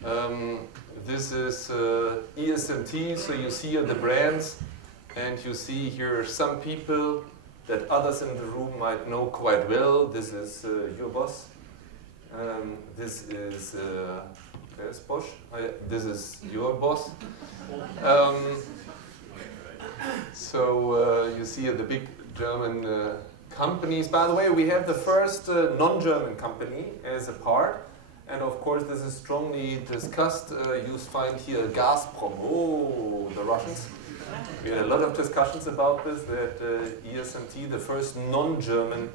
This is ESMT, so you see here the brands, and you see here some people that others in the room might know quite well. This is your boss. This is there's Bosch. This is your boss. So you see here the big German companies. By the way, we have the first non-German company as a part. And of course, this is strongly discussed. You find here Gazprom. Oh, the Russians. We had a lot of discussions about this, that ESMT, the first non-German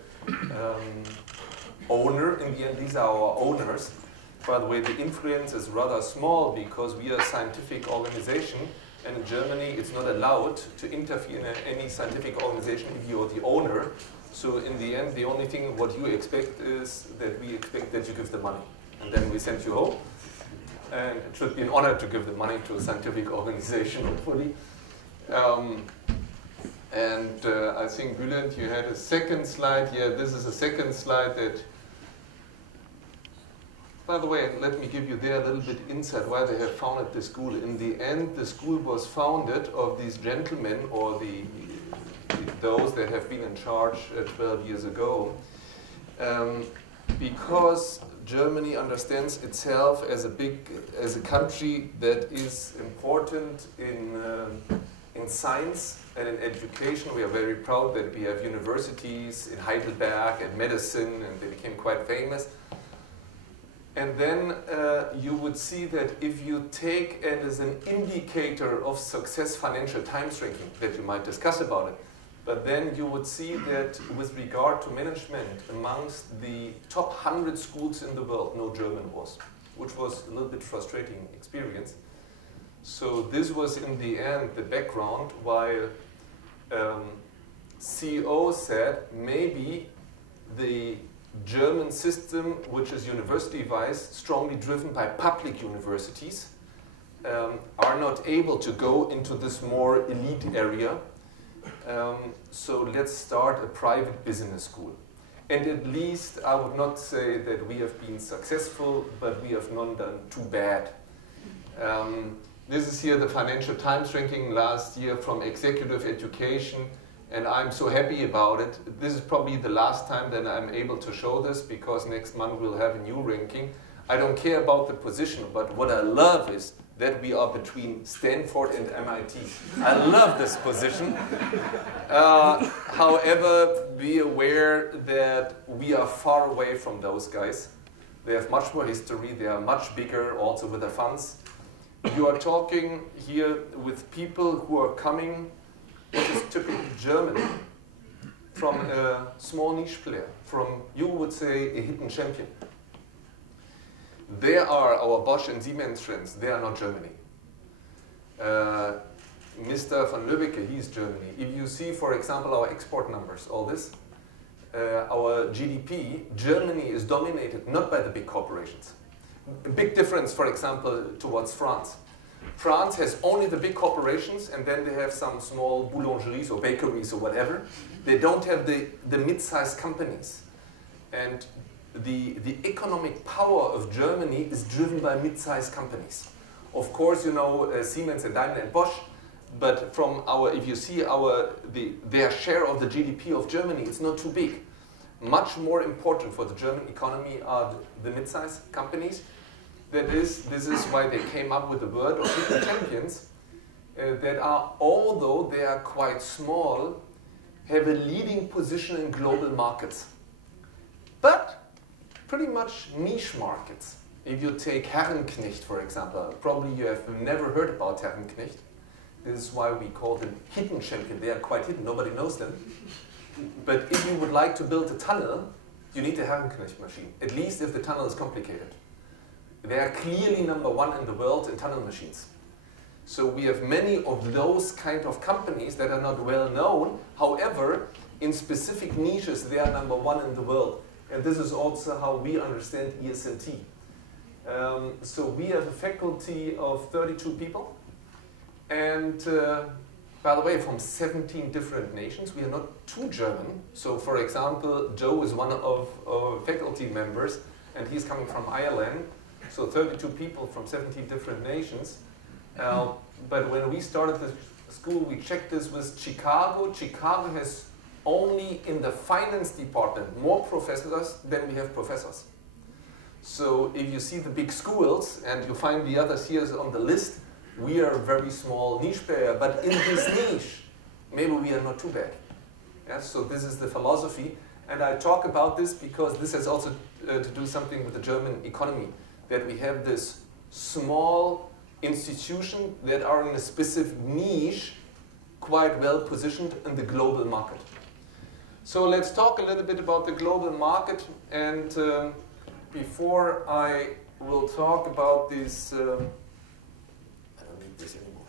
owner, in the end, these are our owners. By the way, the influence is rather small because we are a scientific organization, and in Germany, it's not allowed to interfere in any scientific organization if you're the owner. So in the end, the only thing what you expect is that we expect that you give the money. And then we send you home. And it should be an honor to give the money to a scientific organization, hopefully. I think, Bülent, you had a second slide. Yeah, this is a second slide that, by the way, let me give you there a little bit insight why they have founded the school. In the end, the school was founded of these gentlemen, or those that have been in charge 12 years ago, because Germany understands itself as a country that is important in science and in education. We are very proud that we have universities in Heidelberg and medicine, and they became quite famous. And then you would see that if you take it as an indicator of success financial times ranking, that you might discuss about it, but then you would see that with regard to management, amongst the top 100 schools in the world, no German was, which was a little bit frustrating experience. So this was in the end the background why CEO said maybe the German system, which is university-wise, strongly driven by public universities, are not able to go into this more elite area. So let's start a private business school. And at least I would not say that we have been successful, but we have not done too bad. This is here the Financial Times ranking last year from executive education, and I'm so happy about it. This is probably the last time that I'm able to show this, because next month we'll have a new ranking. I don't care about the position, but what I love is that we are between Stanford and MIT. I love this position. However, be aware that we are far away from those guys. They have much more history. They are much bigger also with the funds. You are talking here with people who are coming, what is typically German, from a small niche player, from, you would say, a hidden champion. They are our Bosch and Siemens friends. They are not Germany. Mr. van Lübbecke, he's Germany. If you see, for example, our export numbers, all this, our GDP, Germany is dominated not by the big corporations. A big difference, for example, towards France. France has only the big corporations, and then they have some small boulangeries or bakeries or whatever. They don't have the mid-sized companies. And the economic power of Germany is driven by mid-sized companies. Of course, you know, Siemens and Daimler and Bosch, but from if you see their share of the GDP of Germany, it's not too big. Much more important for the German economy are the mid-sized companies. This is why they came up with the word of hidden champions that are, although they are quite small, have a leading position in global markets. But pretty much niche markets. If you take Herrenknecht, for example, probably you have never heard about Herrenknecht. This is why we call them hidden champion. They are quite hidden, nobody knows them. But if you would like to build a tunnel, you need a Herrenknecht machine, at least if the tunnel is complicated. They are clearly #1 in the world in tunnel machines. So we have many of those kind of companies that are not well known. However, in specific niches, they are #1 in the world. And this is also how we understand ESMT. So we have a faculty of 32 people. And by the way, from 17 different nations. We are not too German. So for example, Joe is one of our faculty members, and he's coming from Ireland. so 32 people from 17 different nations. But when we started the school, we checked this with Chicago. Chicago has only in the finance department more professors than we have professors. So if you see the big schools, and you find the others here on the list, we are a very small niche player, but in this niche, maybe we are not too bad. Yeah, so this is the philosophy, and I talk about this because this has also to do something with the German economy, that we have this small institution that are in a specific niche, quite well positioned in the global market. So let's talk a little bit about the global market, and before I will talk about this, I don't need this anymore.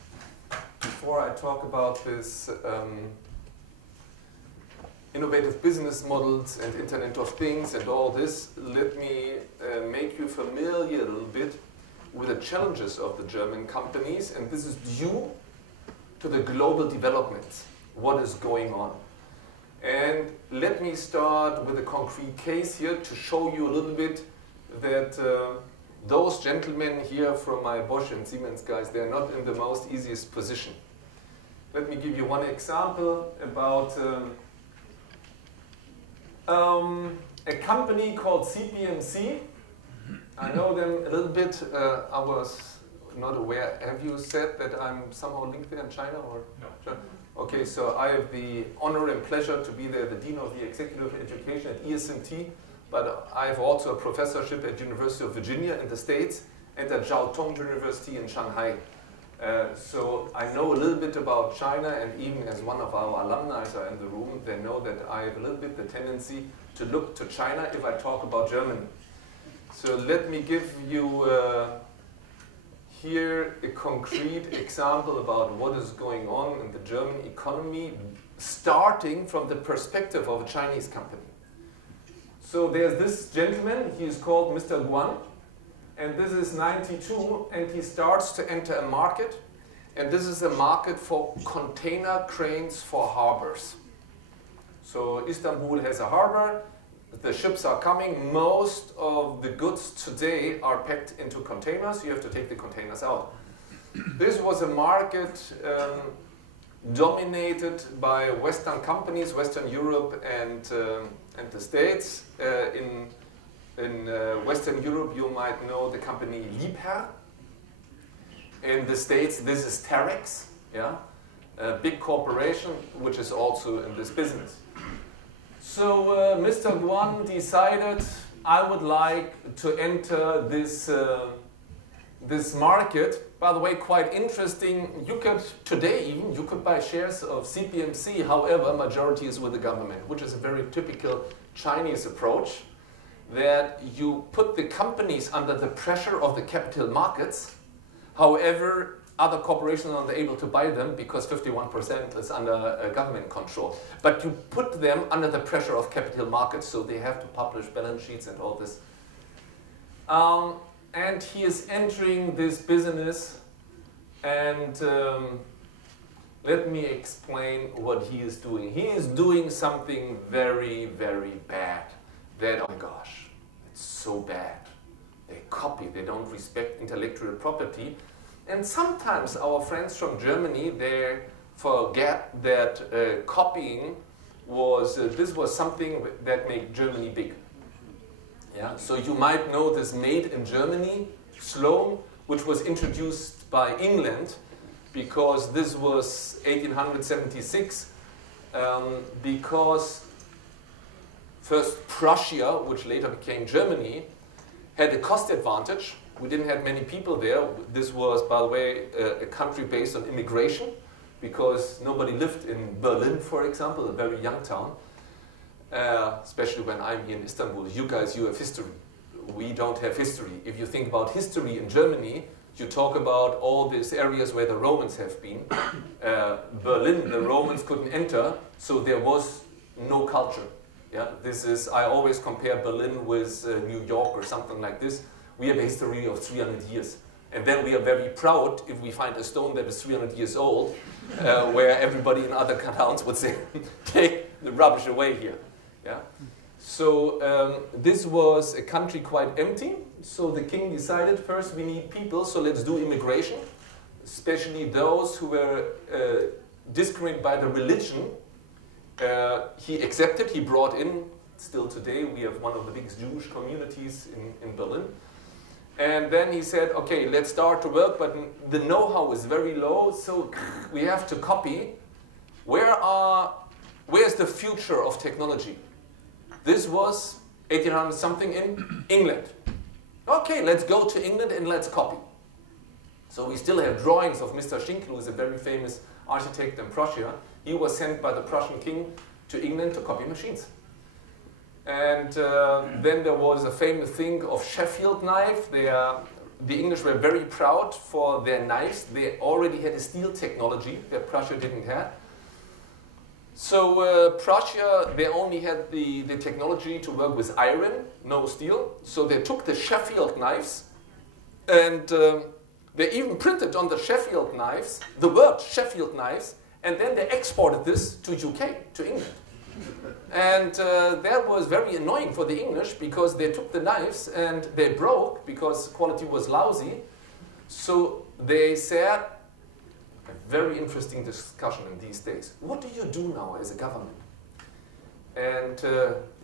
Before I talk about this innovative business models and Internet of Things and all this, let me make you familiar a little bit with the challenges of the German companies, and this is due to the global developments, what is going on. And let me start with a concrete case here to show you a little bit that those gentlemen here from my Bosch and Siemens guys, they're not in the most easiest position. Let me give you one example about a company called CPMC. I know them a little bit. I was not aware. Have you said that I'm somehow linked there in China? Or? No. Okay, so I have the honor and pleasure to be there, the Dean of the Executive Education at ESMT, but I have also a professorship at University of Virginia in the States and at Jiao Tong University in Shanghai. So I know a little bit about China, and even as one of our alumni are in the room, they know that I have a little bit the tendency to look to China if I talk about Germany. So let me give you here a concrete example about what is going on in the German economy, starting from the perspective of a Chinese company. So there's this gentleman, he is called Mr. Guan, and this is 92, and he starts to enter a market, and this is a market for container cranes for harbors. So Istanbul has a harbor, the ships are coming, most of the goods today are packed into containers, you have to take the containers out. This was a market dominated by Western companies, Western Europe and the States. In Western Europe you might know the company Liebherr. In the States this is Terex, yeah? A big corporation which is also in this business. So Mr. Guan decided, I would like to enter this, this market. By the way, quite interesting, you could, today even, you could buy shares of CPMC, however, majority is with the government, which is a very typical Chinese approach, that you put the companies under the pressure of the capital markets, however, other corporations are not able to buy them because 51% is under government control. But you put them under the pressure of capital markets, so they have to publish balance sheets and all this. And he is entering this business, and let me explain what he is doing. He is doing something very, very bad. That, oh my gosh, it's so bad. They copy, they don't respect intellectual property. And sometimes our friends from Germany, they forget that copying was, this was something that made Germany big. Yeah? So you might know this Made in Germany slogan, which was introduced by England, because this was 1876, because first Prussia, which later became Germany, had a cost advantage. We didn't have many people there. This was, by the way, a country based on immigration, because nobody lived in Berlin, for example, a very young town, especially when I'm here in Istanbul. You guys, you have history. We don't have history. If you think about history in Germany, you talk about all these areas where the Romans have been. Berlin, the Romans couldn't enter, so there was no culture. Yeah, this is, I always compare Berlin with New York or something like this. We have a history of 300 years. And then we are very proud if we find a stone that is 300 years old, where everybody in other towns would say, take the rubbish away here. Yeah? So this was a country quite empty. So the king decided, first we need people, so let's do immigration, especially those who were discriminated by the religion. He accepted, he brought in, still today we have one of the biggest Jewish communities in Berlin. And then he said, okay, let's start to work, but the know-how is very low, so we have to copy. Where's the future of technology? This was 1800 something in England. Okay, let's go to England and let's copy. So we still have drawings of Mr. Schinkel, who is a very famous architect in Prussia. He was sent by the Prussian king to England to copy machines. And then there was a famous thing of Sheffield knife. The English were very proud for their knives. They already had a steel technology that Prussia didn't have. So Prussia, they only had the technology to work with iron, no steel. So they took the Sheffield knives and they even printed on the Sheffield knives the word Sheffield knives, and then they exported this to UK, to England. And that was very annoying for the English because they took the knives and they broke because quality was lousy. So they said, a very interesting discussion in these days, what do you do now as a government? And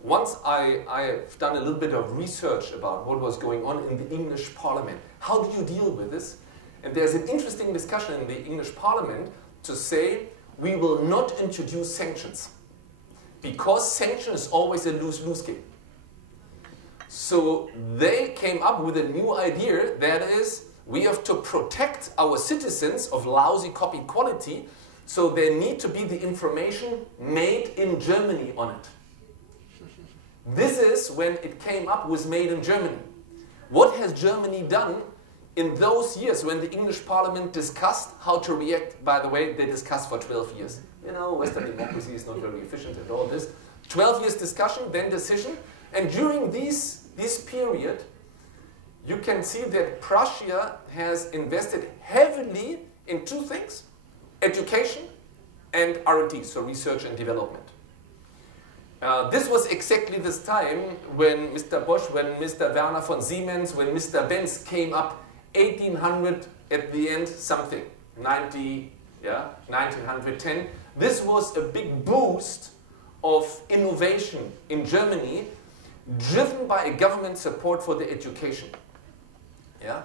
once I've done a little bit of research about what was going on in the English Parliament, how do you deal with this? And there's an interesting discussion in the English Parliament to say, we will not introduce sanctions. Because sanction is always a lose-lose game. So they came up with a new idea, that is, we have to protect our citizens of lousy copied quality, so there need to be the information made in Germany on it. This is when it came up with made in Germany. What has Germany done in those years when the English Parliament discussed how to react? By the way, they discussed for 12 years. You know, Western democracy is not very efficient at all this. 12 years discussion, then decision. And during this period, you can see that Prussia has invested heavily in two things: education and R&D, so research and development. This was exactly this time when Mr. Bosch, when Mr. Werner von Siemens, when Mr. Benz came up, 1800 at the end something, 1910. This was a big boost of innovation in Germany, driven by a government support for the education. Yeah?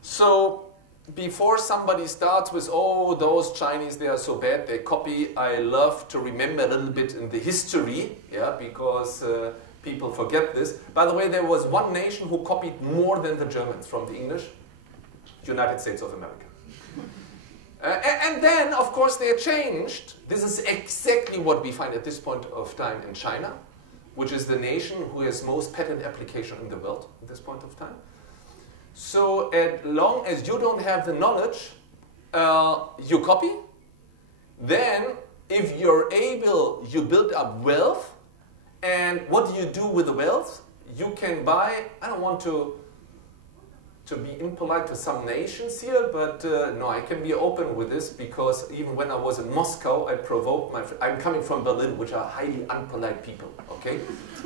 So before somebody starts with, oh, those Chinese, they are so bad, they copy, I love to remember a little bit in the history, yeah, because people forget this. By the way, there was one nation who copied more than the Germans from the English, United States of America. And then, of course, they changed. This is exactly what we find at this point of time in China, which is the nation who has most patent application in the world at this point of time. So as long as you don't have the knowledge, you copy. Then, if you're able, you build up wealth. And what do you do with the wealth? You can buy, I don't want to be impolite to some nations here, but no, I can be open with this, because even when I was in Moscow, I provoked my friends. I'm coming from Berlin, which are highly unpolite people, okay?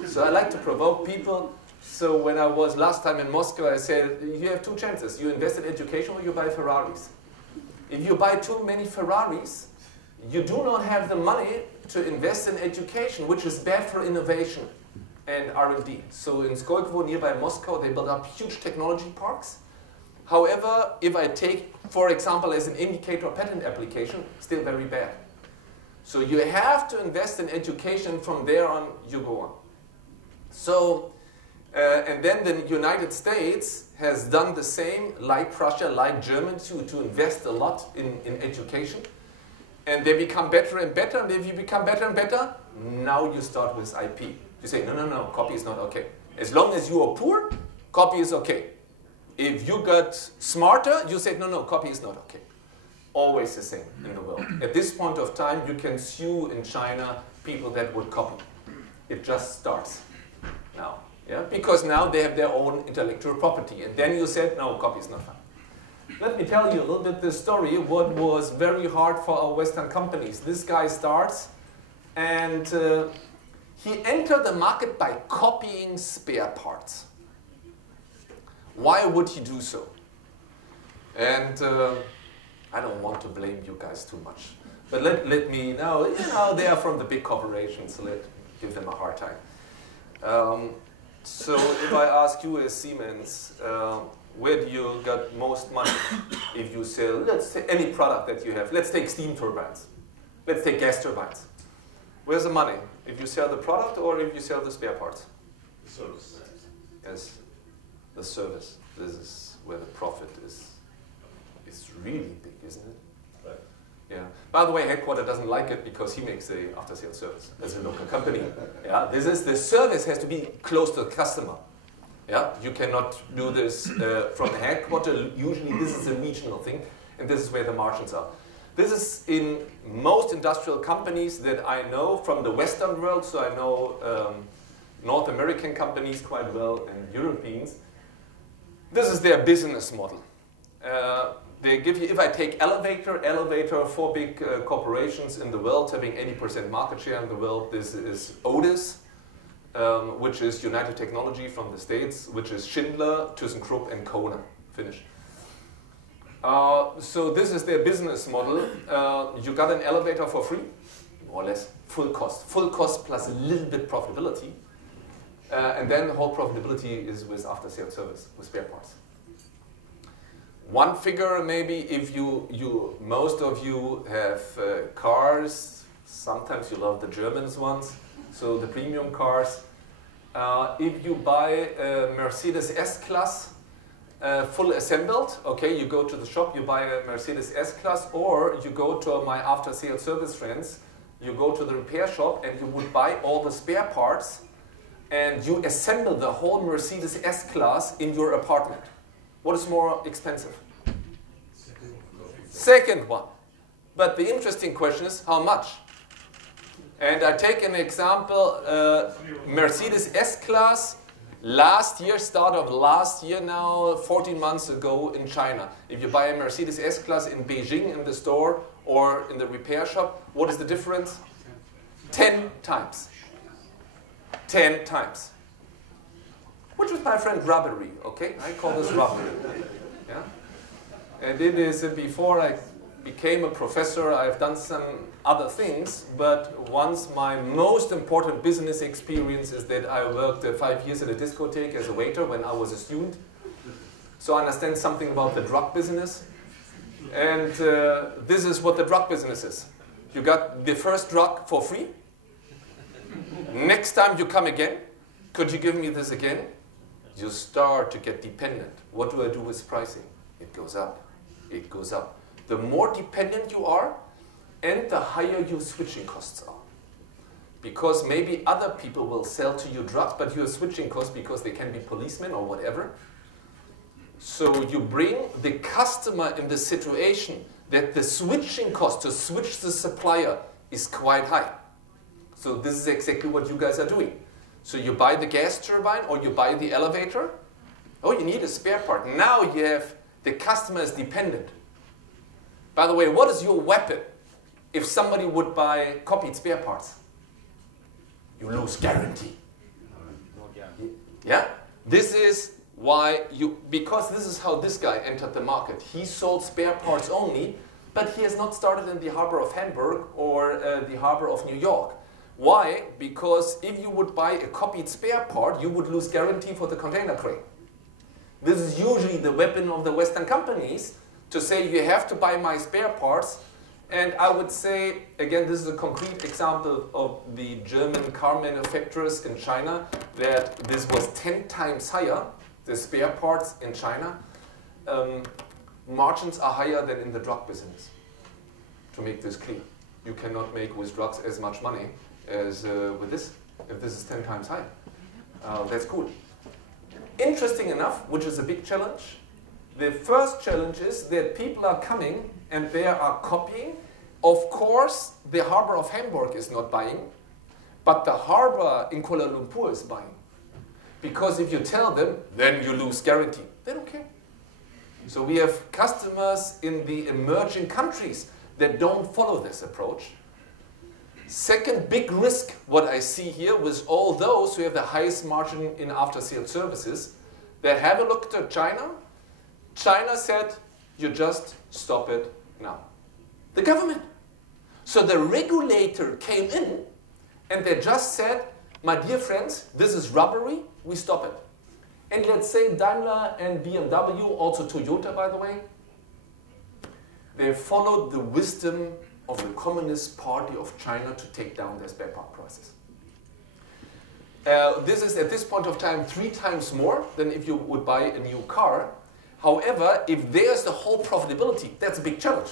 So I like to provoke people. So when I was last time in Moscow, I said, you have two chances. You invest in education or you buy Ferraris. If you buy too many Ferraris, you do not have the money to invest in education, which is bad for innovation and R&D. So in Skolkovo, nearby Moscow, they built up huge technology parks. However, if I take, for example, as an indicator patent application, still very bad. So you have to invest in education. From there on, you go on. So, and then the United States has done the same, like Prussia, like Germany, to invest a lot in education. And they become better and better. And if you become better and better, now you start with IP. You say, no, copy is not okay. As long as you are poor, copy is okay. If you got smarter, you say, no, copy is not okay. Always the same in the world. At this point of time, you can sue in China people that would copy. It just starts now. Yeah? Because now they have their own intellectual property. And then you said, no, copy is not fine. Let me tell you a little bit the story, what was very hard for our Western companies. This guy starts, and He entered the market by copying spare parts. Why would he do so? And I don't want to blame you guys too much. But let me know, they are from the big corporations, so let's give them a hard time. So if I ask you as Siemens, where do you get most money if you sell, let's say, any product that you have? Let's take steam turbines. Let's take gas turbines. Where's the money? If you sell the product or if you sell the spare parts? The service. Yes, the service. This is where the profit is really big, isn't it? Right. Yeah. By the way, headquarter doesn't like it because he makes the after-sales service as a local company. Yeah. The service has to be close to the customer. Yeah. You cannot do this from the headquarter. Usually, this is a regional thing, and this is where the margins are. This is in most industrial companies that I know from the Western world. So I know North American companies quite well and Europeans. This is their business model. They give you, if I take elevator, 4 big corporations in the world having 80% market share in the world. This is Otis, which is United Technology from the States, which is Schindler, ThyssenKrupp, and Kona, Finnish. So this is their business model. You got an elevator for free, more or less, full cost plus a little bit profitability. And then the whole profitability is with after-sales service, with spare parts. One figure maybe, if most of you have cars, sometimes you love the German ones, so the premium cars. If you buy a Mercedes S-Class full assembled, okay, you go to the shop, you buy a Mercedes S-Class, or you go to my after-sales service friends, you go to the repair shop and you would buy all the spare parts and you assemble the whole Mercedes S-Class in your apartment. What is more expensive? Second one. But the interesting question is, how much? And I take an example, Mercedes S-Class, start of last year now, 14 months ago in China. If you buy a Mercedes S-Class in Beijing in the store or in the repair shop, what is the difference? 10 times. 10 times. Which is, my friend, robbery, okay? I call this robbery. Yeah? And it is, before I became a professor, I've done some other things, but once my most important business experience is that I worked 5 years at a discotheque as a waiter when I was a student. So I understand something about the drug business. And this is what the drug business is. You got the first drug for free. Next time you come again, could you give me this again? You start to get dependent. What do I do with pricing? It goes up. It goes up. The more dependent you are, and the higher your switching costs are. Because maybe other people will sell to you drugs, but your switching costs, because they can be policemen or whatever. So you bring the customer in the situation that the switching cost to switch the supplier is quite high. So this is exactly what you guys are doing. So you buy the gas turbine or you buy the elevator. Oh, you need a spare part. Now you have the customer is dependent. By the way, what is your weapon if somebody would buy copied spare parts? You lose guarantee. Yeah? This is why because this is how this guy entered the market. He sold spare parts only, but he has not started in the harbor of Hamburg or the harbor of New York. Why? Because if you would buy a copied spare part, you would lose guarantee for the container crane. This is usually the weapon of the Western companies to say you have to buy my spare parts. And I would say, again, this is a concrete example of the German car manufacturers in China, that this was 10 times higher, the spare parts in China. Margins are higher than in the drug business, to make this clear. You cannot make with drugs as much money as with this, if this is 10 times higher. That's cool. Interesting enough, which is a big challenge, the first challenge is that people are coming and they are copying. Of course, the harbor of Hamburg is not buying, but the harbor in Kuala Lumpur is buying. Because if you tell them, then you lose guarantee. They don't care. So we have customers in the emerging countries that don't follow this approach. Second big risk, what I see here, with all those who have the highest margin in after-sales services, they have a look to China. China said, you just stop it now. The government. So the regulator came in and they just said, my dear friends, this is robbery, we stop it. And let's say Daimler and BMW, also Toyota by the way, they followed the wisdom of the Communist Party of China to take down their spare part prices. This is at this point of time 3 times more than if you would buy a new car. However, if there's the whole profitability, that's a big challenge.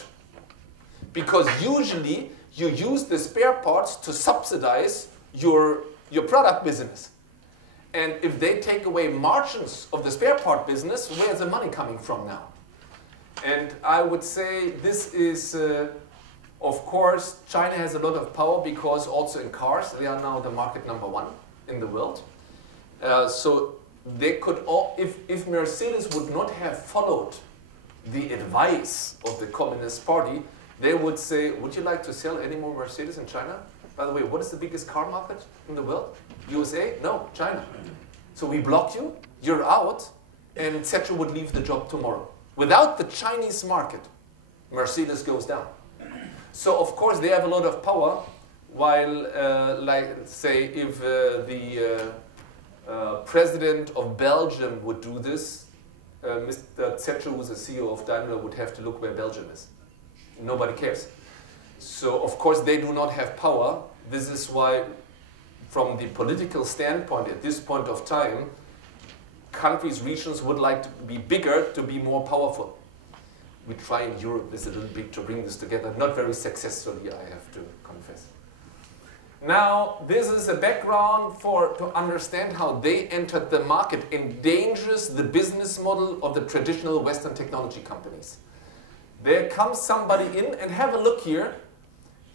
Because usually you use the spare parts to subsidize your product business. And if they take away margins of the spare part business, where's the money coming from now? And I would say this is, of course, China has a lot of power because also in cars, they are now the market #1 in the world. So they could, if Mercedes would not have followed the advice of the Communist Party, they would say, would you like to sell any more Mercedes in China? By the way, what is the biggest car market in the world? USA? No, China. So we block you, you're out, and etc. would leave the job tomorrow. Without the Chinese market, Mercedes goes down. So of course they have a lot of power, while like say if the president of Belgium would do this, Mr. Zetsche, who's the CEO of Daimler, would have to look where Belgium is. Nobody cares. So of course they do not have power. This is why, from the political standpoint at this point of time, countries, regions would like to be bigger, to be more powerful. We try in Europe this a little bit to bring this together, not very successfully, I have to confess. Now, this is a background to understand how they entered the market, endangers the business model of the traditional Western technology companies. There comes somebody in, and have a look here.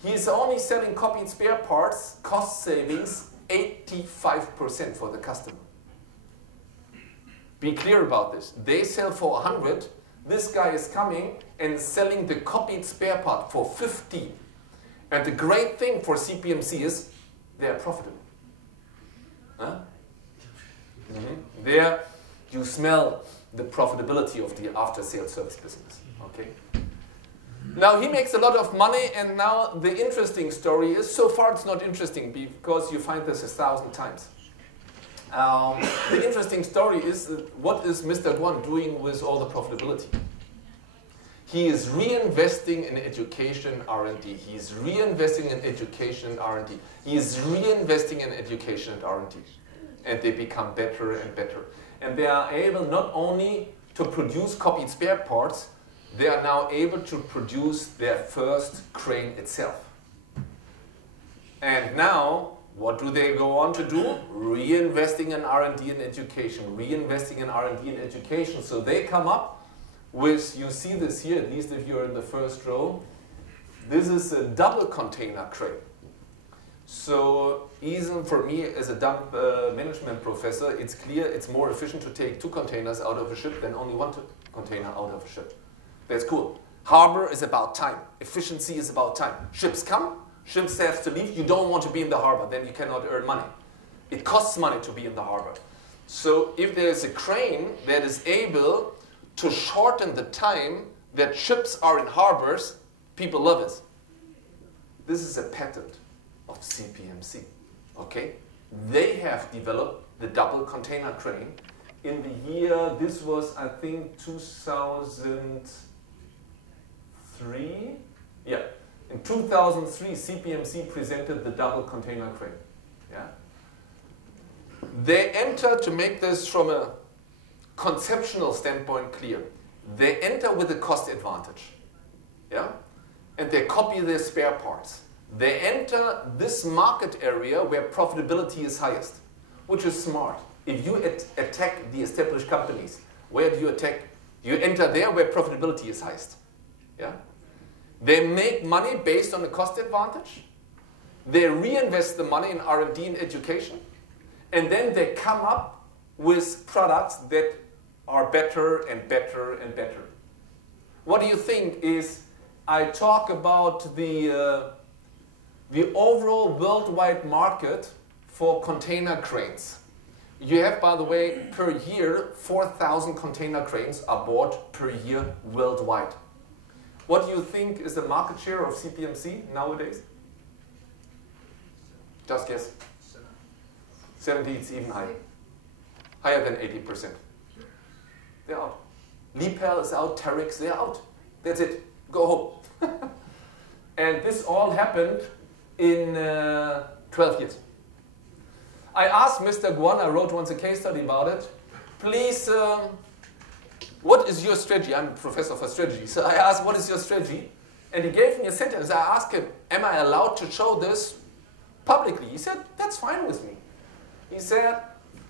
He's only selling copied spare parts, cost savings 85% for the customer. Be clear about this. They sell for 100. This guy is coming and selling the copied spare part for 50. And the great thing for CPMC is they are profitable. Huh? Mm-hmm. There you smell the profitability of the after-sales service business. Okay. Now he makes a lot of money, and now the interesting story is, so far it's not interesting because you find this 1,000 times. The interesting story is what is Mr. Duan doing with all the profitability? He is reinvesting in education R&D. He is reinvesting in education and R&D. He is reinvesting in education and R&D. And they become better and better. And they are able not only to produce copied spare parts, they are now able to produce their first crane itself. And now, what do they go on to do? Reinvesting in R&D and education, reinvesting in R&D and education. So they come up with, you see this here, at least if you're in the first row, this is a double container crane. So even for me as a dump management professor, it's clear it's more efficient to take 2 containers out of a ship than only 1 container out of a ship. That's cool. Harbor is about time. Efficiency is about time. Ships come, ships have to leave. You don't want to be in the harbor, then you cannot earn money. It costs money to be in the harbor. So if there's a crane that is able to shorten the time that ships are in harbors, people love it. This is a patent of CPMC. Okay? They have developed the double container crane. In the year, this was I think 2003. Yeah. In 2003, CPMC presented the double container crane. Yeah? They enter, to make this from a conceptual standpoint clear, they enter with a cost advantage. Yeah? And they copy their spare parts. They enter this market area where profitability is highest, which is smart. If you attack the established companies, where do you attack? You enter there where profitability is highest. Yeah? They make money based on the cost advantage. They reinvest the money in R&D and education. And then they come up with products that are better and better and better. What do you think is, I talk about the the overall worldwide market for container cranes. You have, by the way, per year, 4,000 container cranes are bought per year worldwide. What do you think is the market share of CPMC nowadays? Just guess. 70, it's even higher. Higher than 80%. They're out. Liebherr is out, Terex, they're out. That's it. Go home. And this all happened in 12 years. I asked Mr. Guan, I wrote once a case study about it. Please, what is your strategy? I'm a professor for strategy. So I asked, what is your strategy? And he gave me a sentence. I asked him, am I allowed to show this publicly? He said, that's fine with me. He said,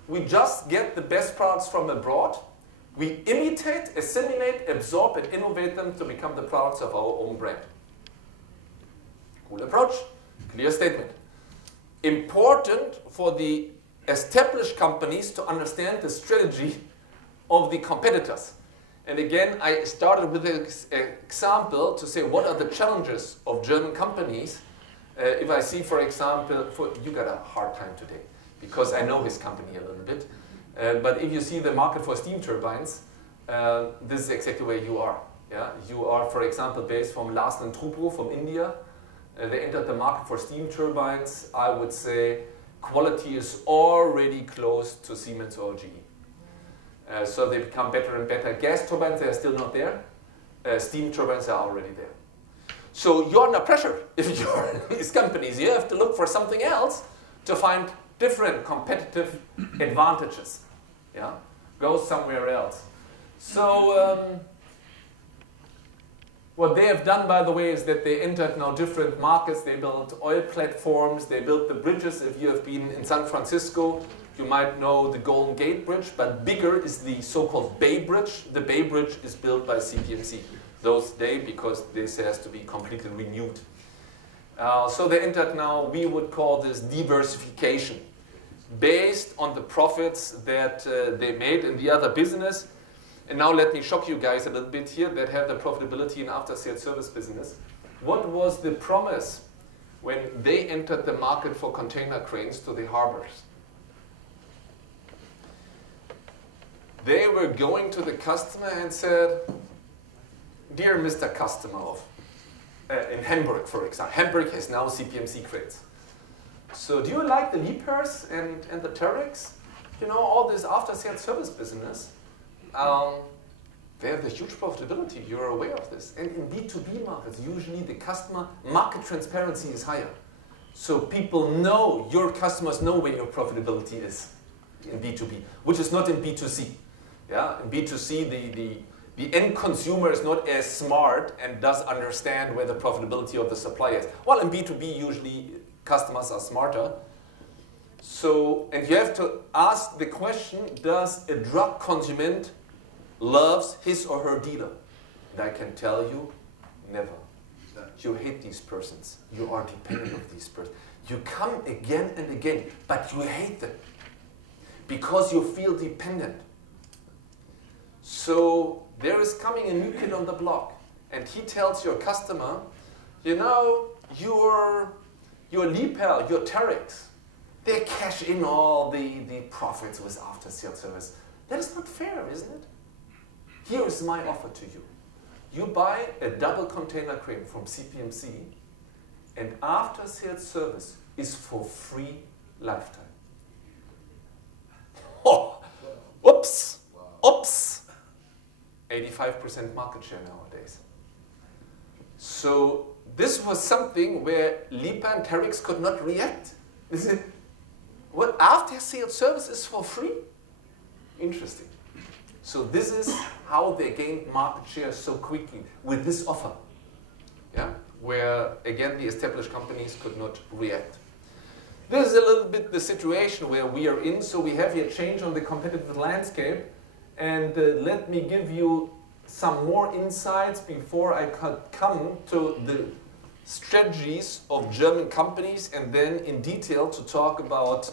we just get the best products from abroad. We imitate, assimilate, absorb, and innovate them to become the products of our own brand. Cool approach, clear statement. Important for the established companies to understand the strategy of the competitors. And again, I started with an example to say what are the challenges of German companies. If I see, for example, you got a hard time today because I know his company a little bit. But if you see the market for steam turbines, this is exactly where you are. Yeah? You are, for example, based from Larsen & Toubro from India. They entered the market for steam turbines. I would say quality is already close to Siemens or GE. So they become better and better. Gas turbines, they are still not there. Steam turbines are already there. So you're under pressure if you're in these companies. You have to look for something else to find different competitive advantages. Yeah? Go somewhere else. So what they have done, by the way, is that they entered now different markets. They built oil platforms. They built the bridges. If you have been in San Francisco, you might know the Golden Gate Bridge, but bigger is the so-called Bay Bridge. The Bay Bridge is built by CPMC those days because this has to be completely renewed. So they entered now, we would call this diversification, based on the profits that they made in the other business. And now let me shock you guys a little bit here that have the profitability in after-sales service business. What was the promise when they entered the market for container cranes to the harbors? They were going to the customer and said, dear Mr. Customer in Hamburg, for example. Hamburg has now CPMC cranes. So do you like the Liebherrs and the Terex? You know, all this after-sales service business. They have a huge profitability, you're aware of this. And in B2B markets, usually the customer market transparency is higher. So people know, your customers know where your profitability is in B2B, which is not in B2C. Yeah? In B2C, the end consumer is not as smart and does understand where the profitability of the supplier is. While in B2B, usually customers are smarter. So, and you have to ask the question, does a drug consumer loves his or her dealer? And I can tell you, never. You hate these persons. You are dependent on these persons. You come again and again, but you hate them because you feel dependent. So there is coming a new kid on the block, and he tells your customer, you know, your Liebherr, your Terex, they cash in all the profits with after-sales service. That is not fair, isn't it? Here is my offer to you. You buy a double container crane from CPMC, and after-sales service is for free lifetime. Oh, oops, oops. 85% market share nowadays. So this was something where Liebherr and Terex could not react. Is it, what, after-sales service is for free? Interesting. So this is how they gained market share so quickly with this offer. Yeah? Where, again, the established companies could not react. This is a little bit the situation where we are in. So we have here change on the competitive landscape. And let me give you some more insights before I come to the strategies of German companies and then in detail to talk about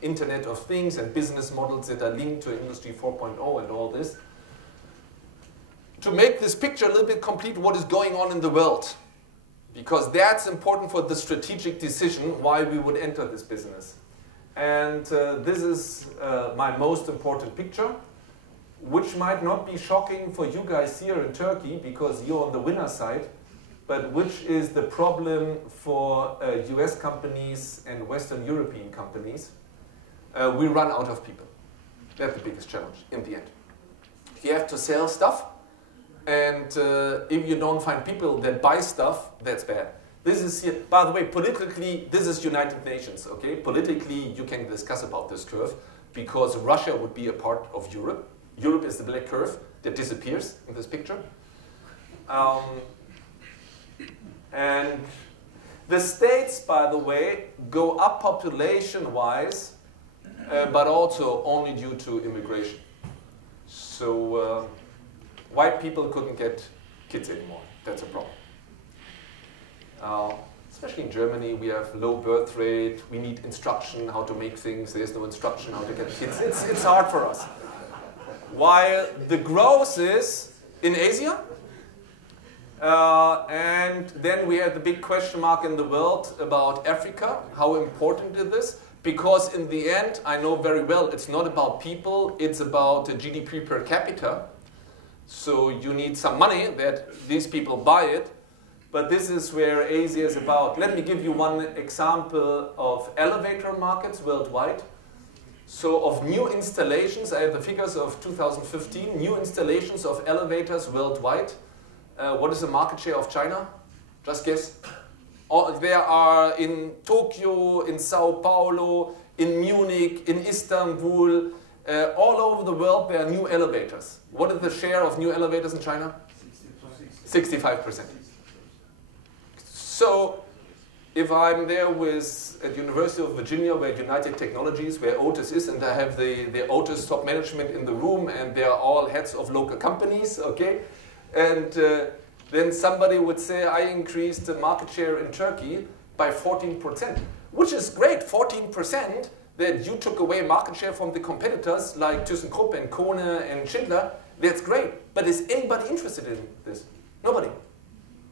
Internet of Things and business models that are linked to Industry 4.0 and all this. To make this picture a little bit complete, what is going on in the world? because that's important for the strategic decision why we would enter this business. And this is my most important picture, which might not be shocking for you guys here in Turkey because you're on the winner side, but which is the problem for US companies and Western European companies. We run out of people. That's the biggest challenge in the end. You have to sell stuff, and if you don't find people that buy stuff, that's bad. This is here, by the way, politically, this is United Nations, okay? Politically, you can discuss about this curve because Russia would be a part of Europe. Europe is the black curve that disappears in this picture. And the states, by the way, go up population-wise, but also only due to immigration. So white people couldn't get kids anymore. That's a problem. Especially in Germany, we have low birth rate. We need instruction how to make things. There's no instruction how to get kids. It's hard for us. While the growth is in Asia, and then we have the big question mark in the world about Africa, how important is this? Because in the end, I know very well, it's not about people, it's about the GDP per capita. So you need some money that these people buy it. But this is where Asia is about. Let me give you one example of elevator markets worldwide. So of new installations, I have the figures of 2015, new installations of elevators worldwide. What is the market share of China? Just guess. There are in Tokyo, in Sao Paulo, in Munich, in Istanbul, all over the world there are new elevators. What is the share of new elevators in China? 65%. So if I'm there at University of Virginia, where United Technologies, where Otis is, and I have the Otis top management in the room, and they are all heads of local companies, okay? And then somebody would say, I increased the market share in Turkey by 14%, which is great, 14%, that you took away market share from the competitors like ThyssenKrupp and Kone and Schindler. That's great, but is anybody interested in this? Nobody.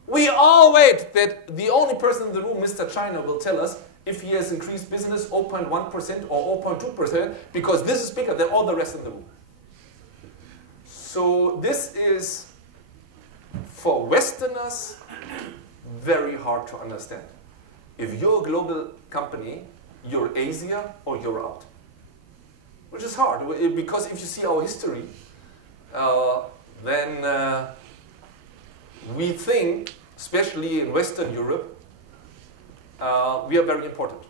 We all wait that the only person in the room, Mr. China, will tell us if he has increased business 0.1% or 0.2%, because this is bigger than all the rest in the room. So this is, for Westerners, very hard to understand. If you're a global company, you're Asia or you're out. Which is hard, because if you see our history, then we think, especially in Western Europe, we are very important.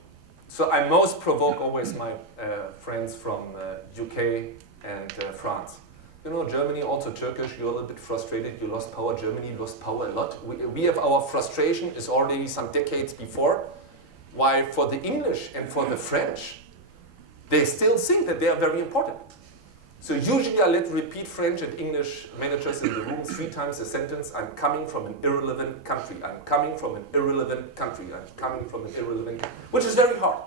So I most provoke always my friends from UK and France. You know, Germany, also Turkish, you're a little bit frustrated, you lost power. Germany lost power a lot. We have our frustration is already some decades before. While for the English and for the French, they still think that they are very important. So usually I let repeat French and English managers in the room 3 times a sentence. I'm coming from an irrelevant country. I'm coming from an irrelevant country. I'm coming from an irrelevant country. Which is very hard.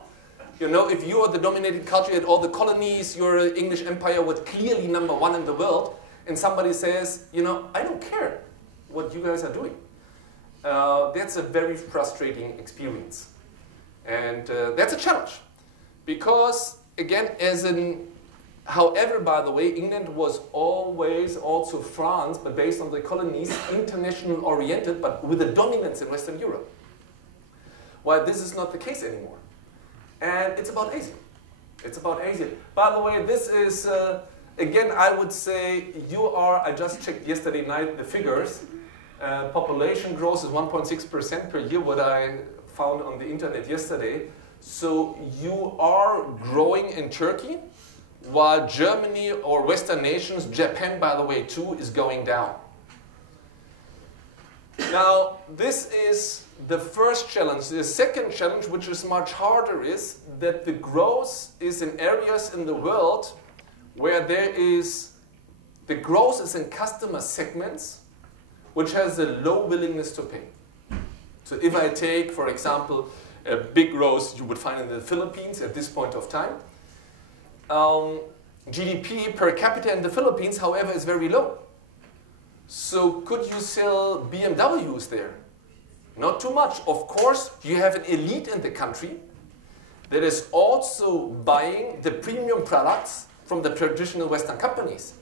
You know, if you are the dominated culture at all the colonies, your English empire was clearly #1 in the world, and somebody says, you know, I don't care what you guys are doing. That's a very frustrating experience. And that's a challenge. Because, again, however, by the way, England was always, also France, but based on the colonies, international oriented, but with a dominance in Western Europe. While this is not the case anymore. And it's about Asia. It's about Asia. By the way, this is, again, I would say I just checked yesterday night the figures. Population growth is 1.6% per year, what I found on the internet yesterday. So you are growing in Turkey, while Germany or Western nations, Japan, by the way, too, is going down. Now, this is the first challenge. The second challenge, which is much harder, is that the growth is in areas in the world where the growth is in customer segments which has a low willingness to pay. So if I take, for example, a big growth you would find in the Philippines at this point of time, GDP per capita in the Philippines, however, is very low. So could you sell BMWs there? Not too much. Of course, you have an elite in the country that is also buying the premium products from the traditional Western companies.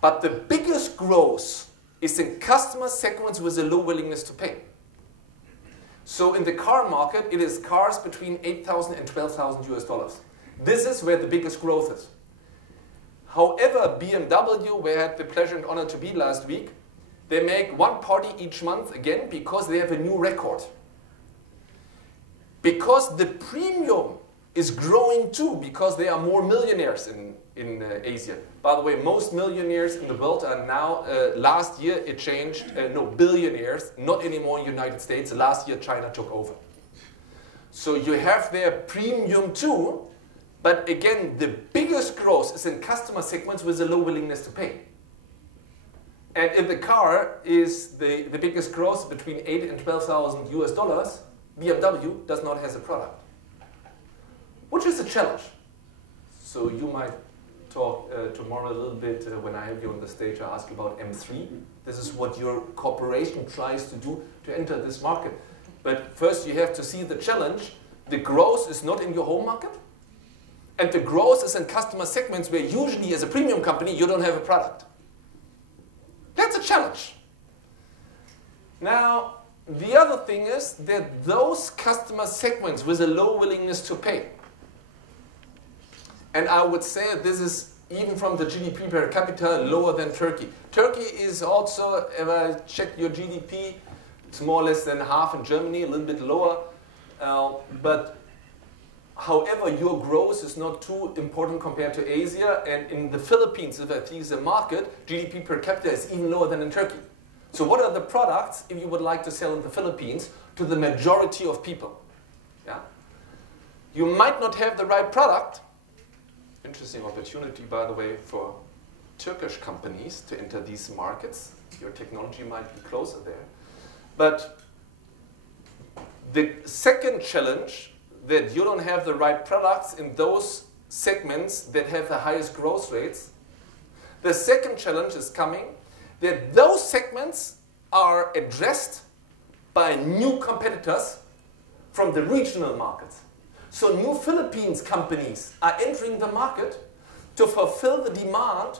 But the biggest growth is in customer segments with a low willingness to pay. So in the car market, it is cars between 8,000 and 12,000 US dollars. This is where the biggest growth is. However, BMW, where I had the pleasure and honor to be last week, they make one party each month again because they have a new record. Because the premium is growing too, because there are more millionaires in Asia. By the way, most millionaires in the world are now, last year it changed, no, billionaires, not anymore in the United States. Last year China took over. So you have their premium too, but again, the biggest growth is in customer segments with a low willingness to pay. And if the car is the biggest growth between 8,000 and 12,000 US dollars, BMW does not have a product, which is a challenge. So you might talk tomorrow a little bit when I have you on the stage. I ask you about M3. This is what your corporation tries to do to enter this market. But first you have to see the challenge. The growth is not in your home market, and the growth is in customer segments where usually as a premium company you don't have a product. That's a challenge. Now, the other thing is that those customer segments with a low willingness to pay, and I would say this is even from the GDP per capita lower than Turkey. Turkey is also, if I check your GDP, it's more or less than half in Germany, a little bit lower. But however, your growth is not too important compared to Asia. And in the Philippines, if I see the market, GDP per capita is even lower than in Turkey. So what are the products if you would like to sell in the Philippines to the majority of people? Yeah? You might not have the right product. Interesting opportunity, by the way, for Turkish companies to enter these markets. Your technology might be closer there. But the second challenge, that you don't have the right products in those segments that have the highest growth rates. The second challenge is coming, that those segments are addressed by new competitors from the regional markets. So new Philippines companies are entering the market to fulfill the demand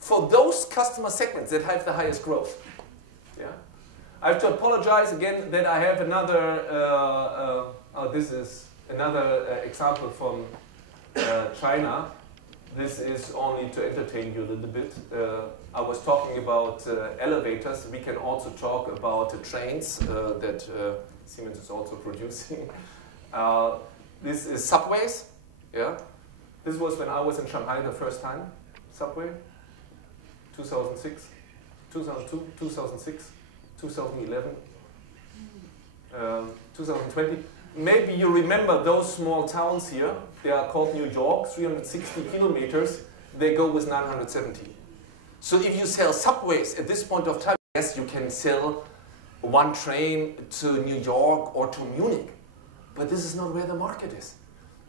for those customer segments that have the highest growth. Yeah? I have to apologize again that I have another, this is another example from China. This is only to entertain you a little bit. I was talking about elevators. We can also talk about trains that Siemens is also producing. This is subways. Yeah, this was when I was in Shanghai the first time. Subway, 2006, 2002, 2006, 2011, 2020. Maybe you remember those small towns here. They are called New York, 360 kilometers. They go with 970. So if you sell subways at this point of time, yes, you can sell one train to New York or to Munich. But this is not where the market is.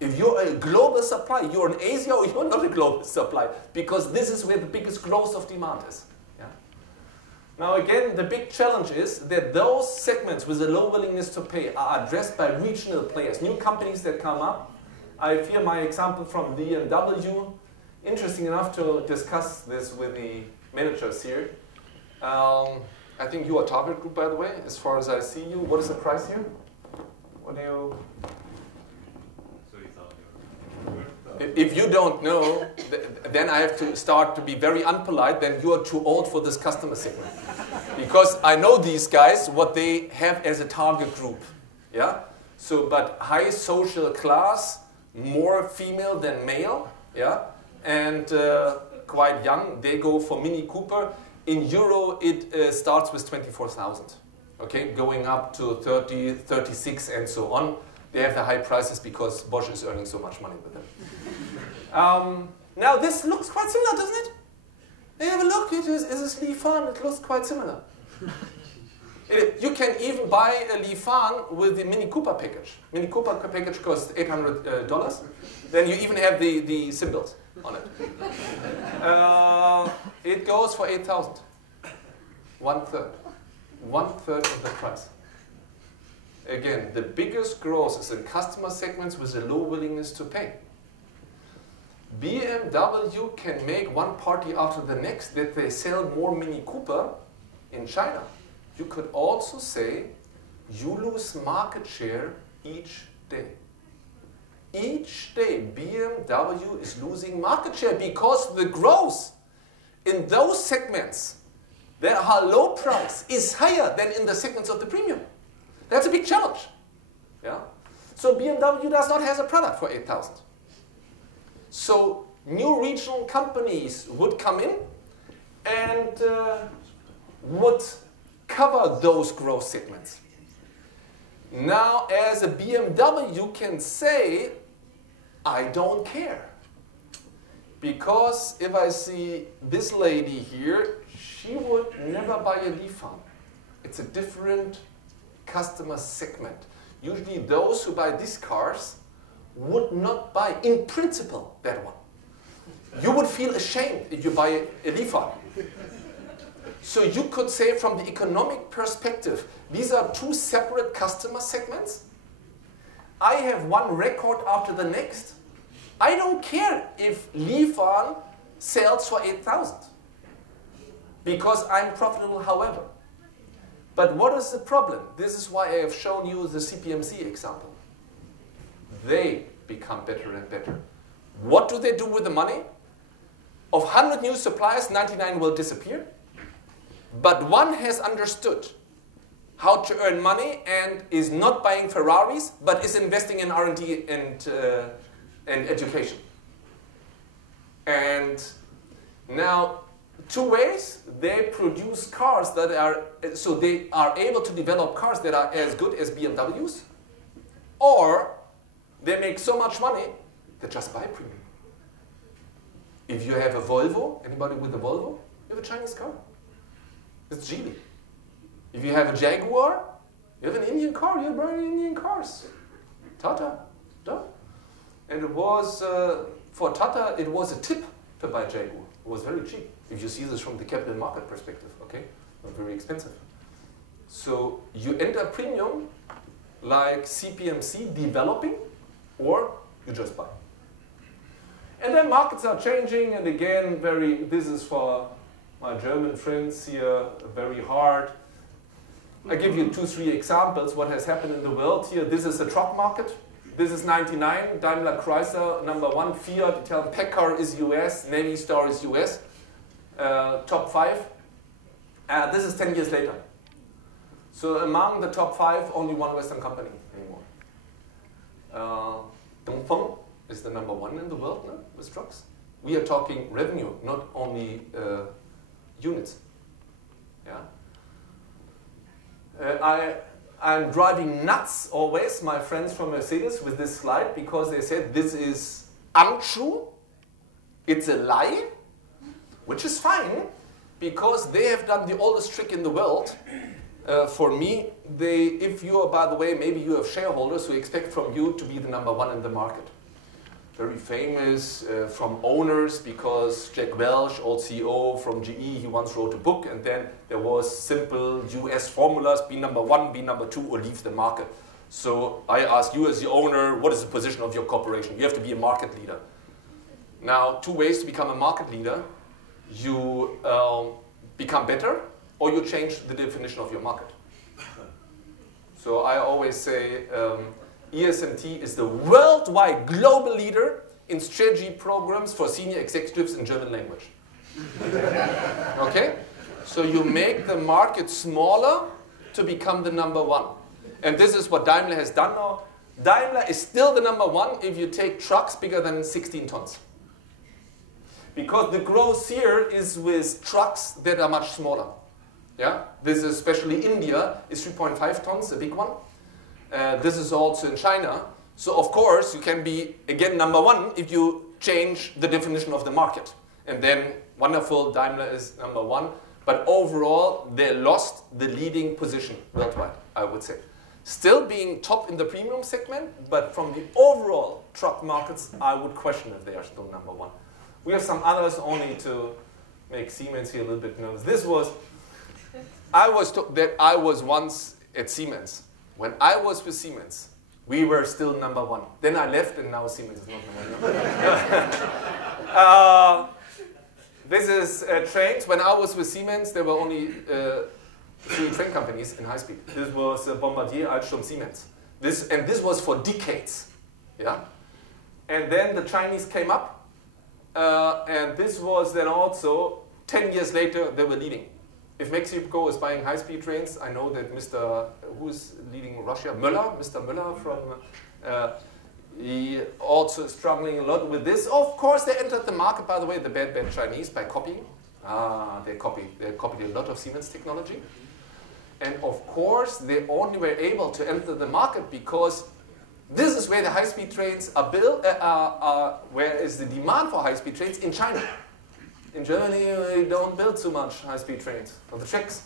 If you're a global supply, you're in Asia or you're not a global supply, because this is where the biggest growth of demand is. Yeah? Now again, the big challenge is that those segments with a low willingness to pay are addressed by regional players, new companies that come up. I have here my example from BMW. Interesting enough to discuss this with the managers here. I think you are target group, by the way, as far as I see you. What is the price here? What do you... If you don't know, then I have to start to be very unpolite, then you are too old for this customer segment. Because I know these guys, what they have as a target group. Yeah? So, but high social class, more female than male, yeah? And quite young, they go for Mini Cooper. In Euro, it starts with 24,000, okay? Going up to 30, 36 and so on. They have the high prices because Bosch is earning so much money with them. Now this looks quite similar, doesn't it? Hey, have a look, it is a Lifan, it looks quite similar. You can even buy a Lifan with the Mini Cooper package. Mini Cooper package costs $800. Then you even have the symbols on it. It goes for 8,000. 1/3. 1/3 of the price. again, the biggest growth is in customer segments with a low willingness to pay. BMW can make one party after the next that they sell more Mini Cooper in China. You could also say you lose market share each day. Each day BMW is losing market share because the growth in those segments that are low price is higher than in the segments of the premium. That's a big challenge. Yeah? So BMW does not have a product for 8,000. So new regional companies would come in and would cover those growth segments. Now, as a BMW, you can say, I don't care. Because if I see this lady here, she would never buy a Leaf Farm. It's a different customer segment. Usually those who buy these cars would not buy, in principle, that one. You would feel ashamed if you buy a Leaf Farm. So you could say from the economic perspective, these are two separate customer segments. I have one record after the next. I don't care if Leaf Farm sells for 8,000 because I'm profitable however. But what is the problem? This is why I have shown you the CPMC example. They become better and better. What do they do with the money? Of 100 new suppliers, 99 will disappear. But one has understood how to earn money and is not buying Ferraris, but is investing in R&D and education. And now, two ways, they produce cars that are, so they are able to develop cars that are as good as BMWs, or they make so much money, they just buy premium. If you have a Volvo, anybody with a Volvo, you have a Chinese car. It's Geely. If you have a Jaguar, you have an Indian car, you're buying Indian cars. Tata, duh. And it was, for Tata, it was a tip to buy Jaguar. It was very cheap. If you see this from the capital market perspective, okay? Not very expensive. So you enter premium like CPMC developing, or you just buy. And then markets are changing, and again, this is for my German friends here, very hard. I give you 2-3 examples what has happened in the world here. This is a truck market. This is 99, Daimler Chrysler, number 1, Fiat, Italian Packard is US, Navistar is US, top 5. This is 10 years later. So among the top 5, only one Western company anymore. Dongfeng is the number 1 in the world now with trucks. We are talking revenue, not only units. Yeah. I'm driving nuts always, my friends from Mercedes, with this slide because they said this is untrue, it's a lie, which is fine because they have done the oldest trick in the world. For me, if you are, by the way, maybe you have shareholders who expect from you to be the number 1 in the market. Very famous from owners because Jack Welch, old CEO from GE, he once wrote a book and then there was simple US formulas, be number 1, be number 2 or leave the market. So I ask you as the owner, what is the position of your corporation? You have to be a market leader. Now, 2 ways to become a market leader. You become better or you change the definition of your market. So I always say, ESMT is the worldwide global leader in strategy programs for senior executives in German language. Okay? So you make the market smaller to become the number 1. And this is what Daimler has done now. Daimler is still the number 1 if you take trucks bigger than 16 tons. Because the growth here is with trucks that are much smaller. Yeah? This is especially India is 3.5 tons, a big one. This is also in China. So of course you can be again number 1 if you change the definition of the market. And then wonderful, Daimler is number 1. But overall they lost the leading position worldwide, I would say. Still being top in the premium segment, but from the overall truck markets, I would question if they are still number 1. We have some others only to make Siemens here a little bit nervous. This was, I was once at Siemens. when I was with Siemens, we were still #1. Then I left, and now Siemens is not #1. This is trains. When I was with Siemens, there were only 3 train companies in high speed. This was Bombardier, Alstom, Siemens. This was for decades. Yeah? And then the Chinese came up, and this was then also 10 years later they were leading. If Mexico is buying high-speed trains, I know that who's leading Russia? Mr. Müller from, he also struggling a lot with this. Of course, they entered the market, by the way, the bad Chinese, by copying. They copied a lot of Siemens technology. And of course, they only were able to enter the market because this is where the high-speed trains are built, where is the demand for high-speed trains in China. In Germany, we don't build too much high-speed trains, for the Czechs.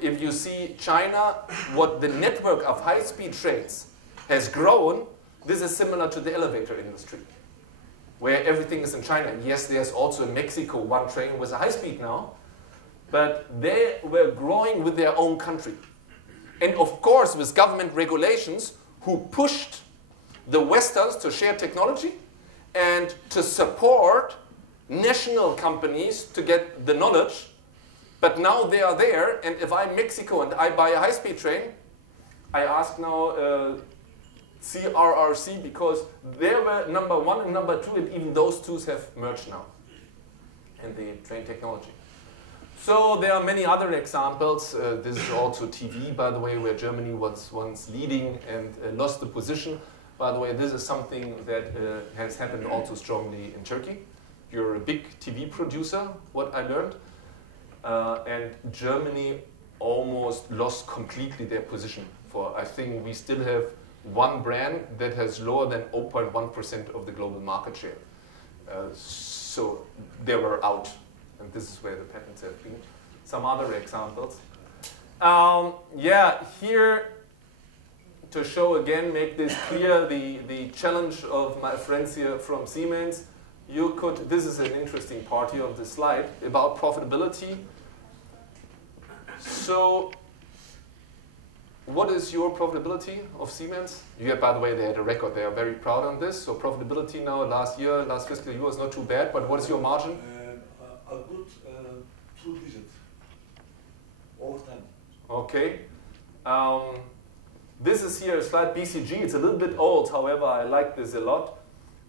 If you see China, what the network of high-speed trains has grown, this is similar to the elevator industry, where everything is in China. Yes, there's also in Mexico one train with a high-speed now, but they were growing with their own country. And of course, with government regulations who pushed the Westerns to share technology and to support national companies to get the knowledge, but now they are there, and if I'm Mexico and I buy a high-speed train, I ask now CRRC, because they were #1 and #2, and even those two have merged now in the train technology. So there are many other examples. This is also TV, by the way, where Germany was once leading and lost the position. By the way, this is something that has happened also strongly in Turkey. You're a big TV producer, what I learned, and Germany almost lost completely their position. I think we still have one brand that has lower than 0.1% of the global market share. So they were out, and this is where the patents have been. Some other examples. Yeah, here to show again, make this clear, the challenge of my friends here from Siemens. This is an interesting part here of the slide about profitability. So, what is your profitability of Siemens? By the way, they had a record. They are very proud on this. So profitability now, last fiscal year was not too bad. But what is your margin? A good 2 digits all the time. Okay. This is here a slide BCG. It's a little bit old. However, I like this a lot.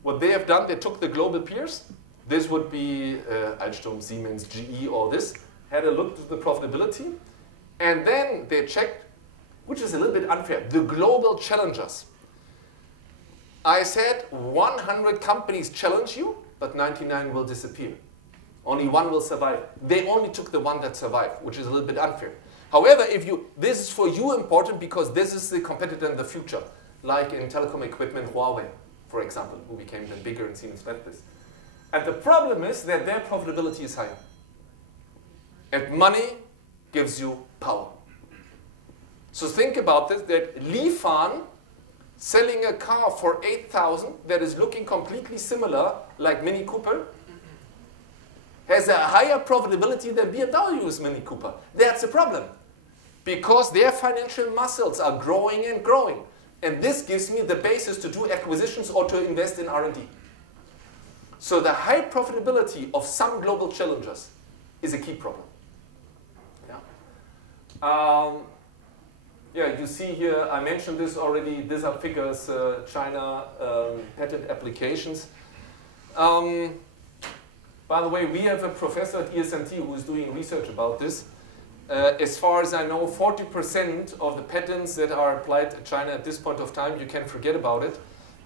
What they have done, they took the global peers. This would be Alstom, Siemens, GE, all this. Had a look at the profitability. And then they checked, which is a little bit unfair, the global challengers. I said 100 companies challenge you, but 99 will disappear. Only one will survive. They only took the one that survived, which is a little bit unfair. However, this is for you important because this is the competitor in the future, like in telecom equipment, Huawei, for example, who became then bigger and Siemens led this. And the problem is that their profitability is higher. And money gives you power. So think about this, that Li Fan selling a car for 8,000 that is looking completely similar, like Mini Cooper, has a higher profitability than BMW's Mini Cooper. That's the problem. Because their financial muscles are growing and growing. And this gives me the basis to do acquisitions or to invest in R&D. So the high profitability of some global challengers is a key problem. Yeah, yeah, you see here, I mentioned this already, these are figures, China patent applications. By the way, we have a professor at ESMT who is doing research about this. As far as I know, 40% of the patents that are applied to China at this point of time, you can forget about it,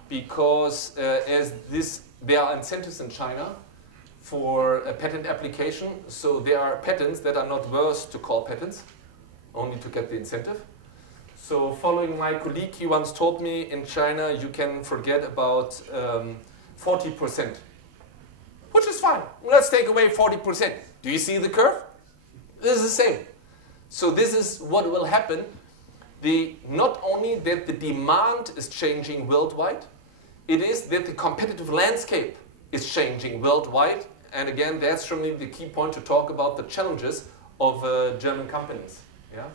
because there are incentives in China for a patent application. So there are patents that are not worth to call patents, only to get the incentive. So following my colleague, he once told me in China you can forget about 40%, which is fine. Let's take away 40%. Do you see the curve? This is the same. So this is what will happen. Not only that the demand is changing worldwide, it is that the competitive landscape is changing worldwide. And again, that's for me the key point to talk about the challenges of German companies. Yeah?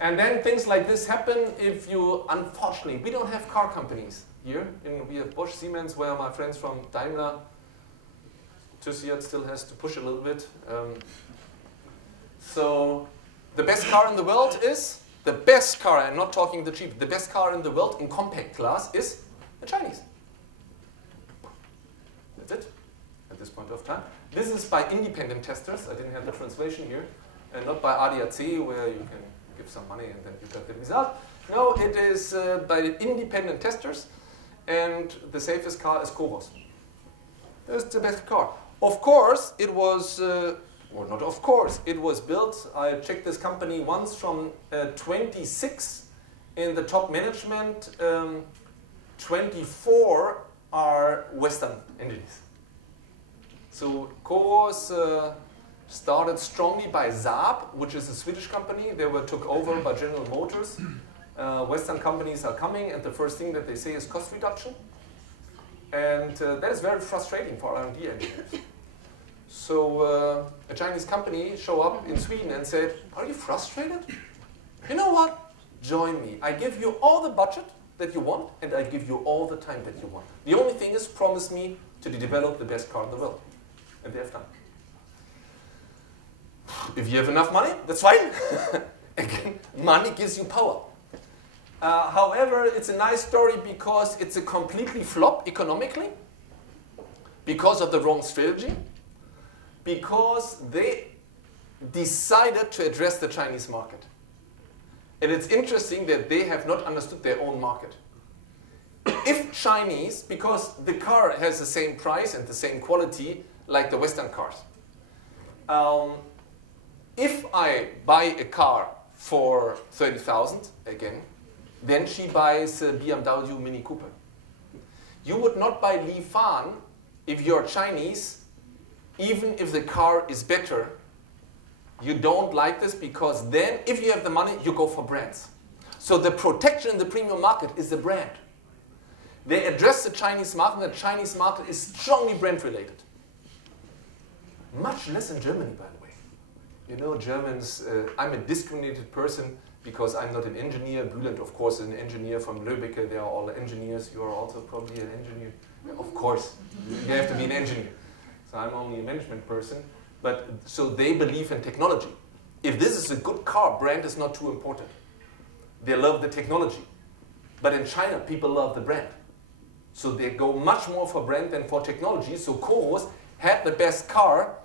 And then things like this happen if you, unfortunately, we don't have car companies here. We have Bosch, Siemens, where my friends from Daimler, TÜSİAD still has to push a little bit. So the best car in the world is, the best car, I'm not talking the cheap, the best car in the world in compact class is the Chinese. That's it, at this point of time. This is by independent testers, I didn't have the translation here, and not by ADAC, where you can give some money and then you get the result. No, it is by independent testers, and the safest car is Coros. That's the best car. Of course, it was, well, not of course, it was built, I checked this company once, from 26 in the top management, 24 are Western engineers. So Coros started strongly by Saab, which is a Swedish company. They were took over by General Motors. Western companies are coming, and the first thing that they say is cost reduction. And that is very frustrating for R&D engineers. So a Chinese company showed up in Sweden and said, are you frustrated? You know what? Join me. I give you all the budget that you want, and I give you all the time that you want. The only thing is, promise me to develop the best car in the world. And they have done. If you have enough money, that's fine. Again, money gives you power. However, it's a nice story because it's a completely flop economically, because of the wrong strategy, because they decided to address the Chinese market. And it's interesting that they have not understood their own market. If Chinese, because the car has the same price and the same quality like the Western cars. If I buy a car for 30,000, again, then she buys a BMW Mini Cooper. You would not buy Li Fan if you're Chinese, even if the car is better. You don't like this because then, if you have the money, you go for brands. So the protection in the premium market is the brand. They address the Chinese market, and the Chinese market is strongly brand related. Much less in Germany, by the way. You know, Germans, I'm a discriminated person because I'm not an engineer. Bülent, of course, is an engineer from Lübeck. They are all engineers. You are also probably an engineer. Of course, you have to be an engineer. So I'm only a management person. But so they believe in technology. If this is a good car, brand is not too important. They love the technology. But in China, people love the brand. So they go much more for brand than for technology. So Coros had the best car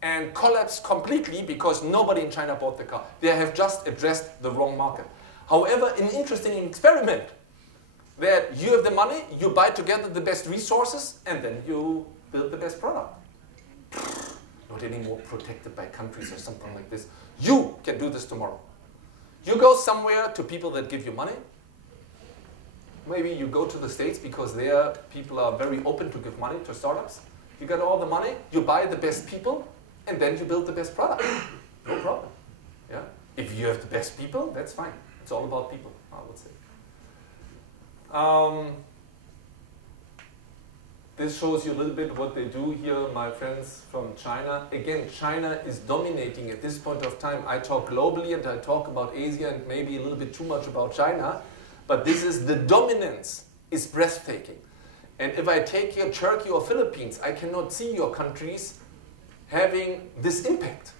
and collapsed completely because nobody in China bought the car. They have just addressed the wrong market. However, an interesting experiment that you have the money, you buy together the best resources, and then you build the best product. Not anymore protected by countries or something like this. You can do this tomorrow. You go somewhere to people that give you money. Maybe you go to the States because there people are very open to give money to startups. You get all the money, you buy the best people, and then you build the best product. No problem. Yeah? If you have the best people, that's fine. It's all about people, I would say. This shows you a little bit what they do here, my friends from China. Again, China is dominating at this point of time. I talk globally and I talk about Asia and maybe a little bit too much about China. But this is, the dominance is breathtaking. And if I take here Turkey or Philippines, I cannot see your countries having this impact.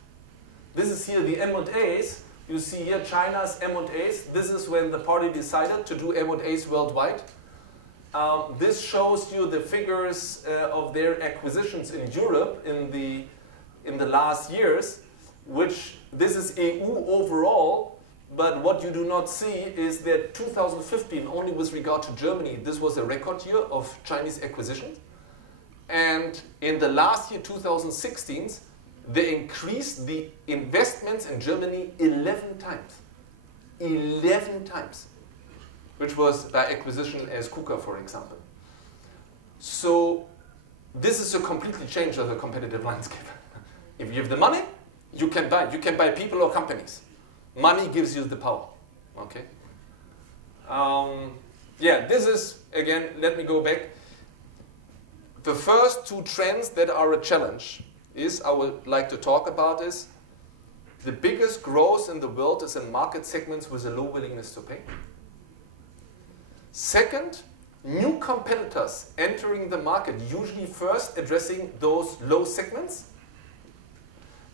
This is here the M&As. You see here China's M&As. This is when the party decided to do M&As worldwide. This shows you the figures of their acquisitions in Europe in the last years, which this is EU overall, but what you do not see is that 2015, only with regard to Germany, this was a record year of Chinese acquisitions. And in the last year, 2016, they increased the investments in Germany 11 times. 11 times. Which was by acquisition as KUKA, for example. So this is a completely change of the competitive landscape. If you have the money, you can buy. You can buy people or companies. Money gives you the power. Okay. Yeah, this is, again, let me go back. The first two trends that are a challenge is, I would like to talk about is the biggest growth in the world is in market segments with a low willingness to pay. Second, new competitors entering the market, usually first addressing those low segments,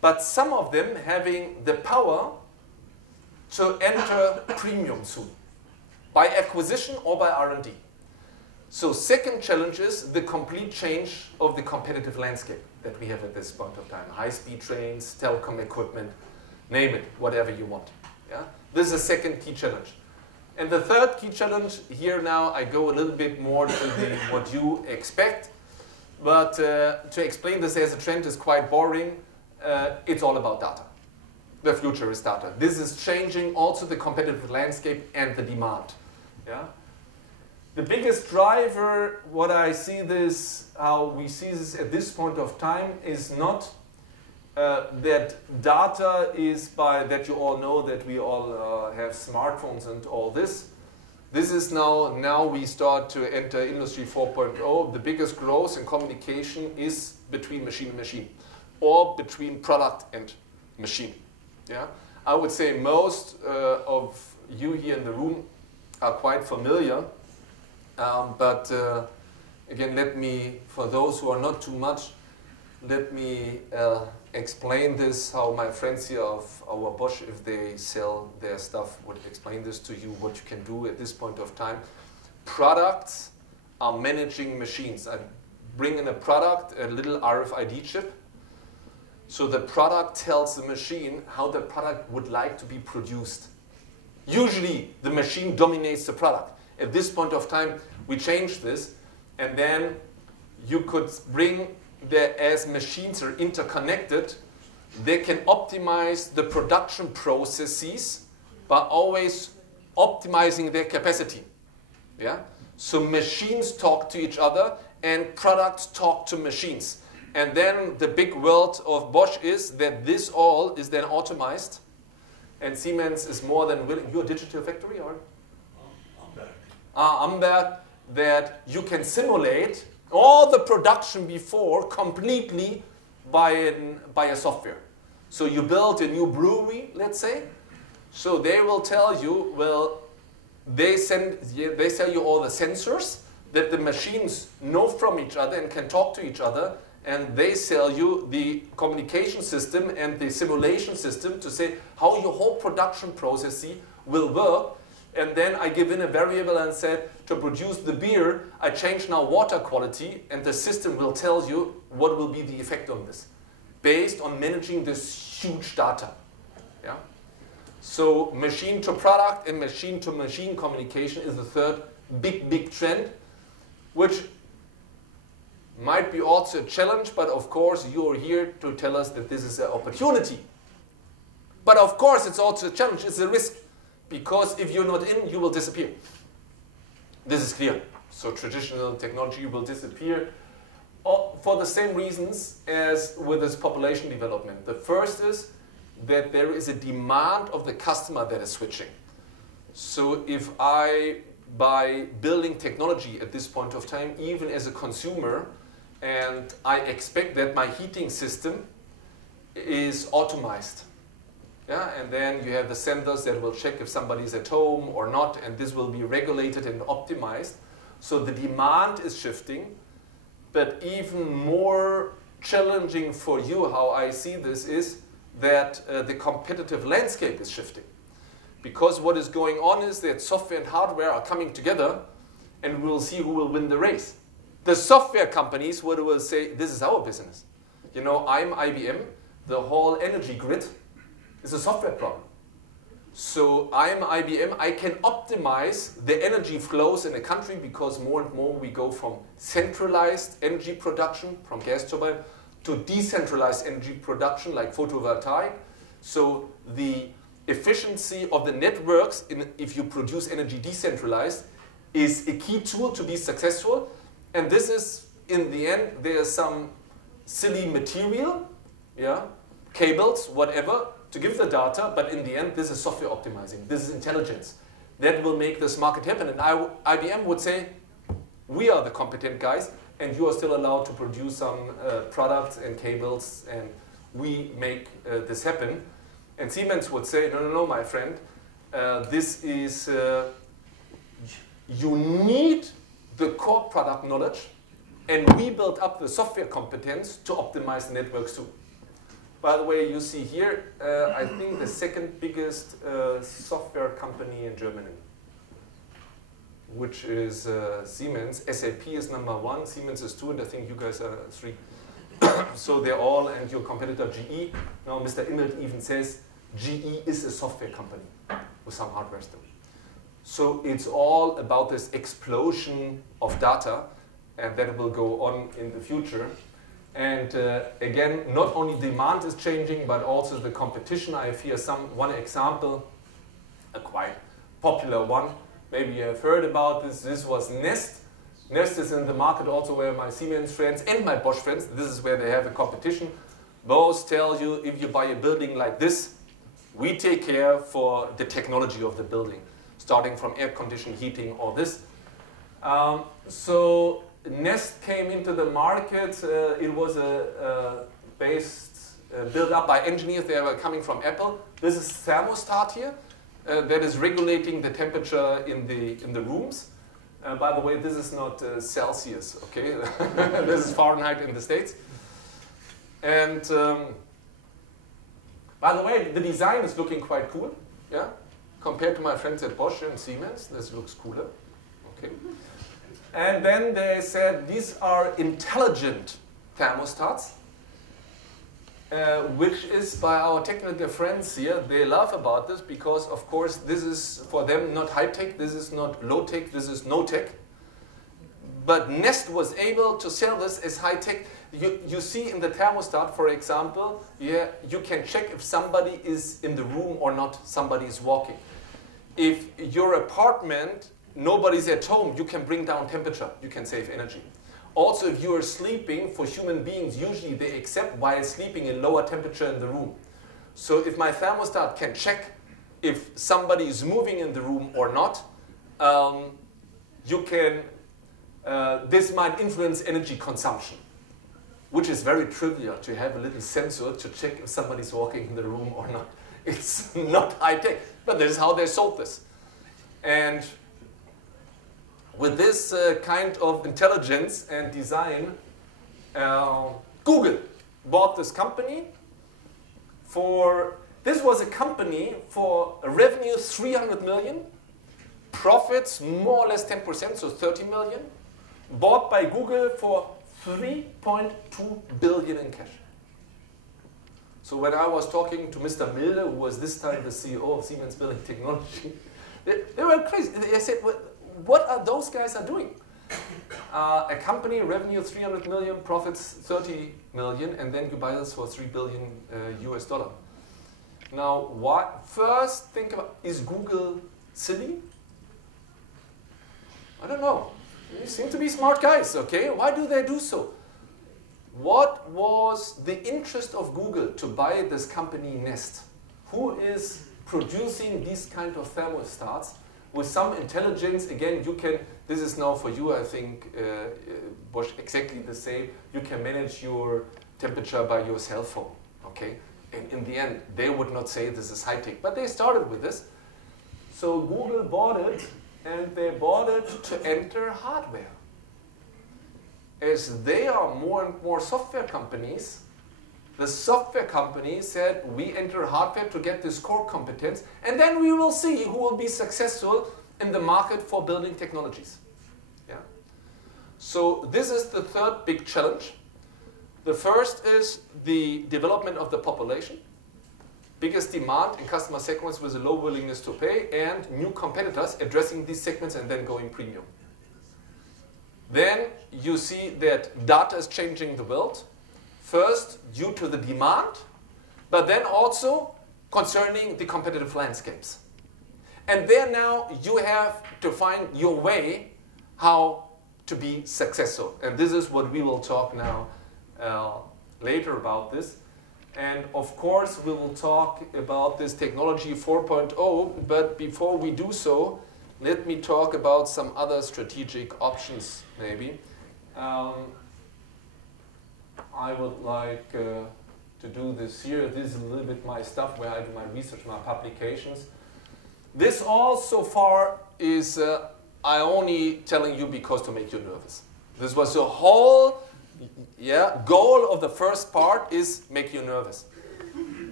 but some of them having the power to enter premium soon, by acquisition or by R&D. So second challenge is the complete change of the competitive landscape that we have at this point of time. High-speed trains, telecom equipment, name it, whatever you want. Yeah? This is a second key challenge. And the third key challenge, here now I go a little bit more to what you expect, but to explain this as a trend is quite boring. It's all about data. The future is data. This is changing also the competitive landscape and the demand. Yeah? The biggest driver, what I see this, how we see this at this point of time, is not that data is that you all know that we all have smartphones and all this. This is now we start to enter Industry 4.0. The biggest growth in communication is between machine and machine, or between product and machine. Yeah? I would say most of you here in the room are quite familiar, but again, let me, for those who are not too much, let me explain this, how my friends here of our Bosch, if they sell their stuff, would explain this to you, what you can do at this point of time. Products are managing machines. I bring in a product, a little RFID chip. So the product tells the machine how the product would like to be produced. Usually the machine dominates the product. At this point of time, we change this, and then you could bring as machines are interconnected, they can optimize the production processes by always optimizing their capacity. Yeah? So machines talk to each other and products talk to machines. And then the big world of Bosch is that this all is then automized, and Siemens is more than willing. You're a digital factory, or? Amberg, that you can simulate all the production before completely by a software. So you build a new brewery, let's say. So they will tell you, well, they sell you all the sensors that the machines know from each other and can talk to each other, and they sell you the communication system and the simulation system to say how your whole production process will work. And then I give in a variable and said, to produce the beer, I change now water quality, and the system will tell you what will be the effect on this, based on managing this huge data. Yeah? So machine to product and machine to machine communication is the third big trend, which might be also a challenge, but of course you're here to tell us that this is an opportunity. But of course it's also a challenge, it's a risk. Because if you're not in, you will disappear. This is clear. So traditional technology will disappear for the same reasons as with this population development. The first is that there is a demand of the customer that is switching. So if by building technology at this point of time, even as a consumer, and I expect that my heating system is automized. Yeah, and then you have the sensors that will check if somebody is at home or not, and this will be regulated and optimized. So the demand is shifting, but even more challenging for you, how I see this, is that the competitive landscape is shifting. Because what is going on is that software and hardware are coming together, and we'll see who will win the race. The software companies will say, this is our business. You know, I'm IBM, the whole energy grid is a software problem. So I'm IBM, I can optimize the energy flows in a country because more and more we go from centralized energy production from gas turbine to decentralized energy production like photovoltaic. So the efficiency of the networks, if you produce energy decentralized, is a key tool to be successful. And this is, in the end, there's some silly material, yeah, cables, whatever, to give the data, but in the end, this is software optimizing. This is intelligence. That will make this market happen. And IBM would say, we are the competent guys, and you are still allowed to produce some products and cables, and we make this happen. And Siemens would say, no, no, no, my friend, this is, you need the core product knowledge, and we built up the software competence to optimize the networks too. By the way, you see here, I think the second biggest software company in Germany, which is Siemens. SAP is #1, Siemens is 2, and I think you guys are 3. So they're all, and your competitor GE. Now Mr. Immelt even says GE is a software company with some hardware still. So it's all about this explosion of data, and that will go on in the future. And again, not only demand is changing, but also the competition. I have here one example, a quite popular one. Maybe you have heard about this. This was Nest. Nest is in the market also where my Siemens friends and my Bosch friends, this is where they have a competition. Both tell you, if you buy a building like this, we take care for the technology of the building, starting from air conditioning, heating, all this. So Nest came into the market. It was built up by engineers. They were coming from Apple. This is thermostat here that is regulating the temperature in the rooms. By the way, this is not Celsius, okay? This is Fahrenheit in the States. And by the way, the design is looking quite cool, yeah? Compared to my friends at Bosch and Siemens, this looks cooler, okay? And then they said these are intelligent thermostats, which is by our technical friends here. They laugh about this because, of course, this is for them not high-tech, this is not low-tech, this is no-tech. But Nest was able to sell this as high-tech. You see in the thermostat, for example, yeah, you can check if somebody is in the room or not, somebody is walking. If your apartment, nobody's at home, you can bring down temperature, you can save energy. Also, if you are sleeping, for human beings, usually they accept while sleeping a lower temperature in the room. So if my thermostat can check if somebody is moving in the room or not, this might influence energy consumption, which is very trivial to have a little sensor to check if somebody's walking in the room or not. It's not high-tech, but this is how they sold this. And with this kind of intelligence and design, Google bought this company this was a company for a revenue 300 million, profits more or less 10%, so 30 million, bought by Google for 3.2 billion in cash. So when I was talking to Mr. Milde, who was this time the CEO of Siemens Building Technology, they were crazy. They said, what are those guys are doing? A company, revenue 300 million, profits 30 million, and then you buy this for 3 billion US dollar. Now, first think about, is Google silly? I don't know. They seem to be smart guys, okay? Why do they do so? What was the interest of Google to buy this company Nest? Who is producing these kind of thermostats? With some intelligence, again, this is now for you, I think, Bosch, exactly the same. You can manage your temperature by your cell phone, okay? And in the end, they would not say this is high-tech, but they started with this. So Google bought it, and they bought it to enter hardware. As they are more and more software companies, the software company said, we enter hardware to get this core competence, and then we will see who will be successful in the market for building technologies. Yeah? So this is the third big challenge. The first is the development of the population, biggest demand in customer segments with a low willingness to pay, and new competitors addressing these segments and then going premium. Then you see that data is changing the world. First, due to the demand, but then also concerning the competitive landscapes. And there now you have to find your way how to be successful. And this is what we will talk now later about this. And of course, we will talk about this technology 4.0, but before we do so, let me talk about some other strategic options, maybe. I would like to to do this here. This is a little bit my stuff where I do my research, my publications. This all so far is I only telling you because to make you nervous. This was the whole goal of the first part is make you nervous.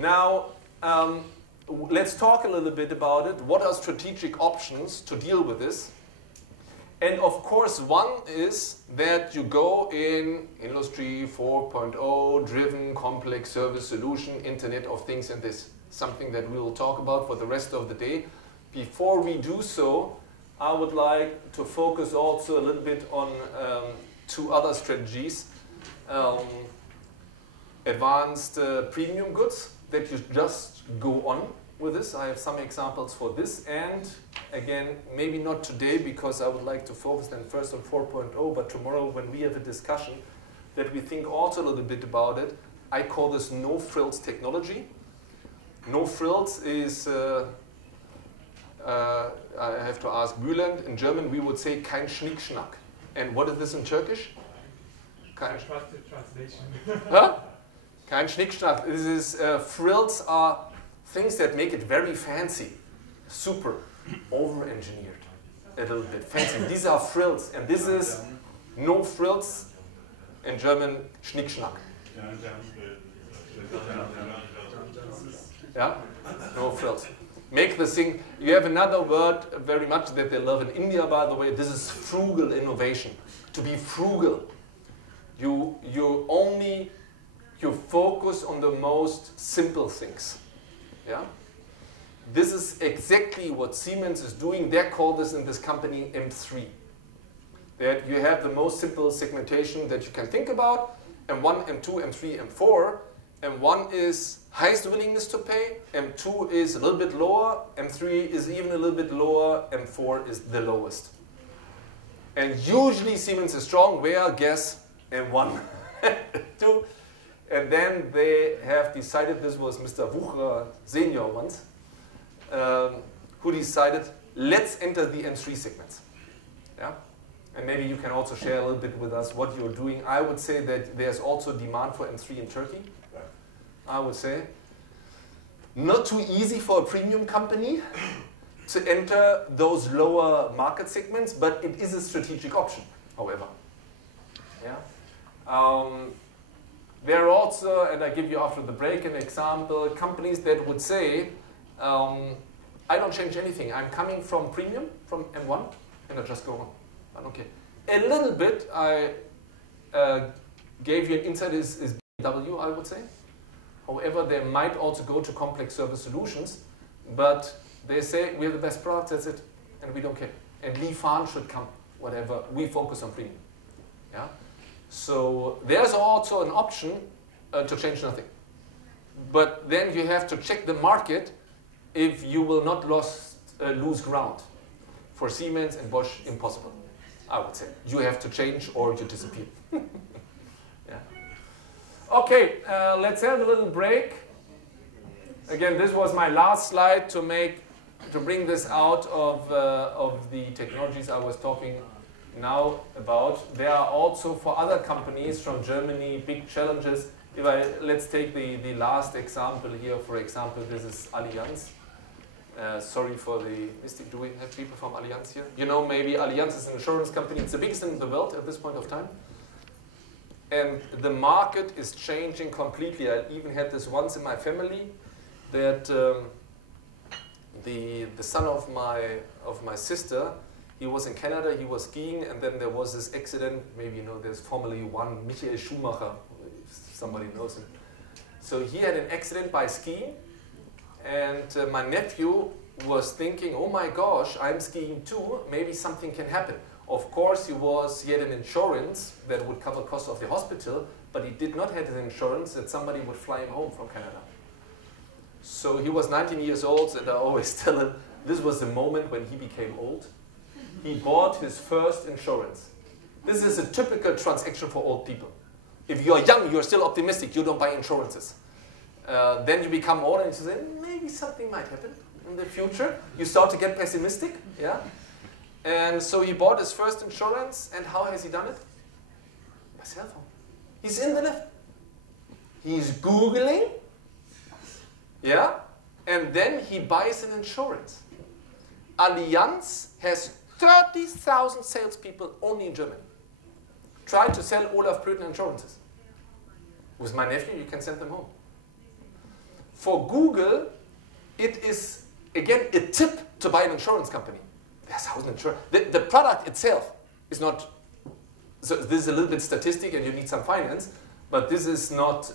Now, let's talk a little bit about it. What are strategic options to deal with this? And of course, one is that you go in Industry 4.0, driven, complex service solution, Internet of Things, and this. Something that we will talk about for the rest of the day. Before we do so, I would like to focus also a little bit on two other strategies. Advanced premium goods, that you just go on with this. I have some examples for this, and again, maybe not today because I would like to focus then first on 4.0, but tomorrow when we have a discussion that we think also a little bit about it. I call this no-frills technology. No-frills is, I have to ask Bülent, in German we would say kein Schnickschnack. And what is this in Turkish? Kein translation. Huh? Kein Schnickschnack. This is, frills are things that make it very fancy, super, over-engineered, a little bit fancy. These are frills, and this is no frills, in German, Schnickschnack. Yeah, no frills. Make the thing, you have another word very much that they love in India, by the way, this is frugal innovation. To be frugal. You focus on the most simple things. Yeah? This is exactly what Siemens is doing. They call this in this company M3. That you have the most simple segmentation that you can think about. M1, M2, M3, M4. M1 is highest willingness to pay. M2 is a little bit lower. M3 is even a little bit lower. M4 is the lowest. And usually Siemens is strong. Where? Guess M1. 2. And then they have decided, this was Mr. Wucher Senior once, who decided, let's enter the M3 segments. Yeah? And maybe you can also share a little bit with us what you're doing. I would say that there's also demand for M3 in Turkey. I would say. Not too easy for a premium company to enter those lower market segments, but it is a strategic option, however. Yeah? There are also, and I give you after the break an example, companies that would say, I don't change anything. I'm coming from premium, from M1, and I just go on. I don't care. A little bit, I gave you an insight, is BMW, I would say. However, they might also go to complex service solutions, but they say, we have the best products, that's it, and we don't care. And Li Fan should come, whatever. We focus on premium. Yeah? So there's also an option to change nothing. But then you have to check the market if you will not lose ground. For Siemens and Bosch, impossible, I would say. You have to change or you disappear. Yeah. Okay, let's have a little break. Again, this was my last slide to bring this out of the technologies I was talking now about. There are also for other companies from Germany big challenges. Let's take the last example here. For example, this is Allianz. Sorry for the mistake. Do we have people from Allianz here? You know, maybe Allianz is an insurance company. It's the biggest in the world at this point of time. And the market is changing completely. I even had this once in my family that the son of my sister, he was in Canada, he was skiing, and then there was this accident. Maybe you know there's Formula 1, Michael Schumacher, if somebody knows him. So he had an accident by skiing, and my nephew was thinking, oh my gosh, I'm skiing too, maybe something can happen. Of course, he had an insurance that would cover costs of the hospital, but he did not have an insurance that somebody would fly him home from Canada. So he was 19 years old, and I always tell him, this was the moment when he became old. He bought his first insurance. This is a typical transaction for old people. If you're young, you're still optimistic, you don't buy insurances. Then you become older and you say, maybe something might happen in the future. You start to get pessimistic, yeah? And so he bought his first insurance, and how has he done it? By cell phone. He's in the lift. He's Googling, yeah, and then he buys an insurance. Allianz has 30,000 salespeople only in Germany. Try to sell Olaf Plötner insurances. With my nephew, you can send them home. For Google, it is, again, a tip to buy an insurance company. There's 1,000 insurance. The product itself is not, so this is a little bit statistic and you need some finance, but this is not,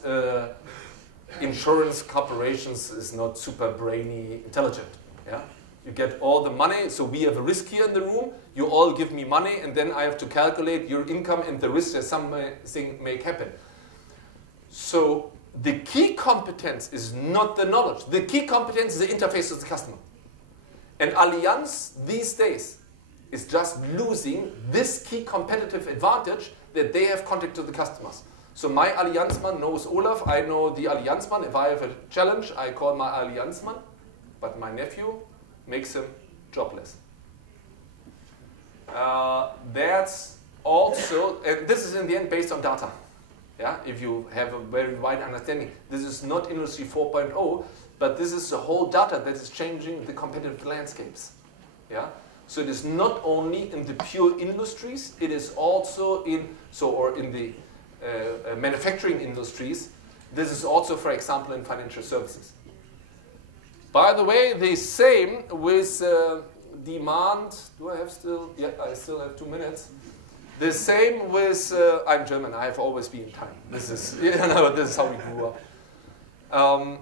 insurance corporations is not super brainy intelligent. Yeah? You get all the money, so we have a risk here in the room, you all give me money, and then I have to calculate your income and the risk that something may happen. So the key competence is not the knowledge. The key competence is the interface with the customer. And Allianz these days is just losing this key competitive advantage that they have contact to the customers. So my Allianzman knows Olaf, I know the Allianzman. If I have a challenge, I call my Allianzman, but my nephew makes him jobless. That's also, and this is in the end based on data. Yeah, if you have a very wide understanding. This is not Industry 4.0, but this is the whole data that is changing the competitive landscapes. Yeah, so it is not only in the pure industries, it is also in, or in the manufacturing industries. This is also, for example, in financial services. By the way, the same with demand. Do I have still? Yeah, I still have 2 minutes. The same with, I'm German, I have always been in time. This is, you know, this is how we grew up.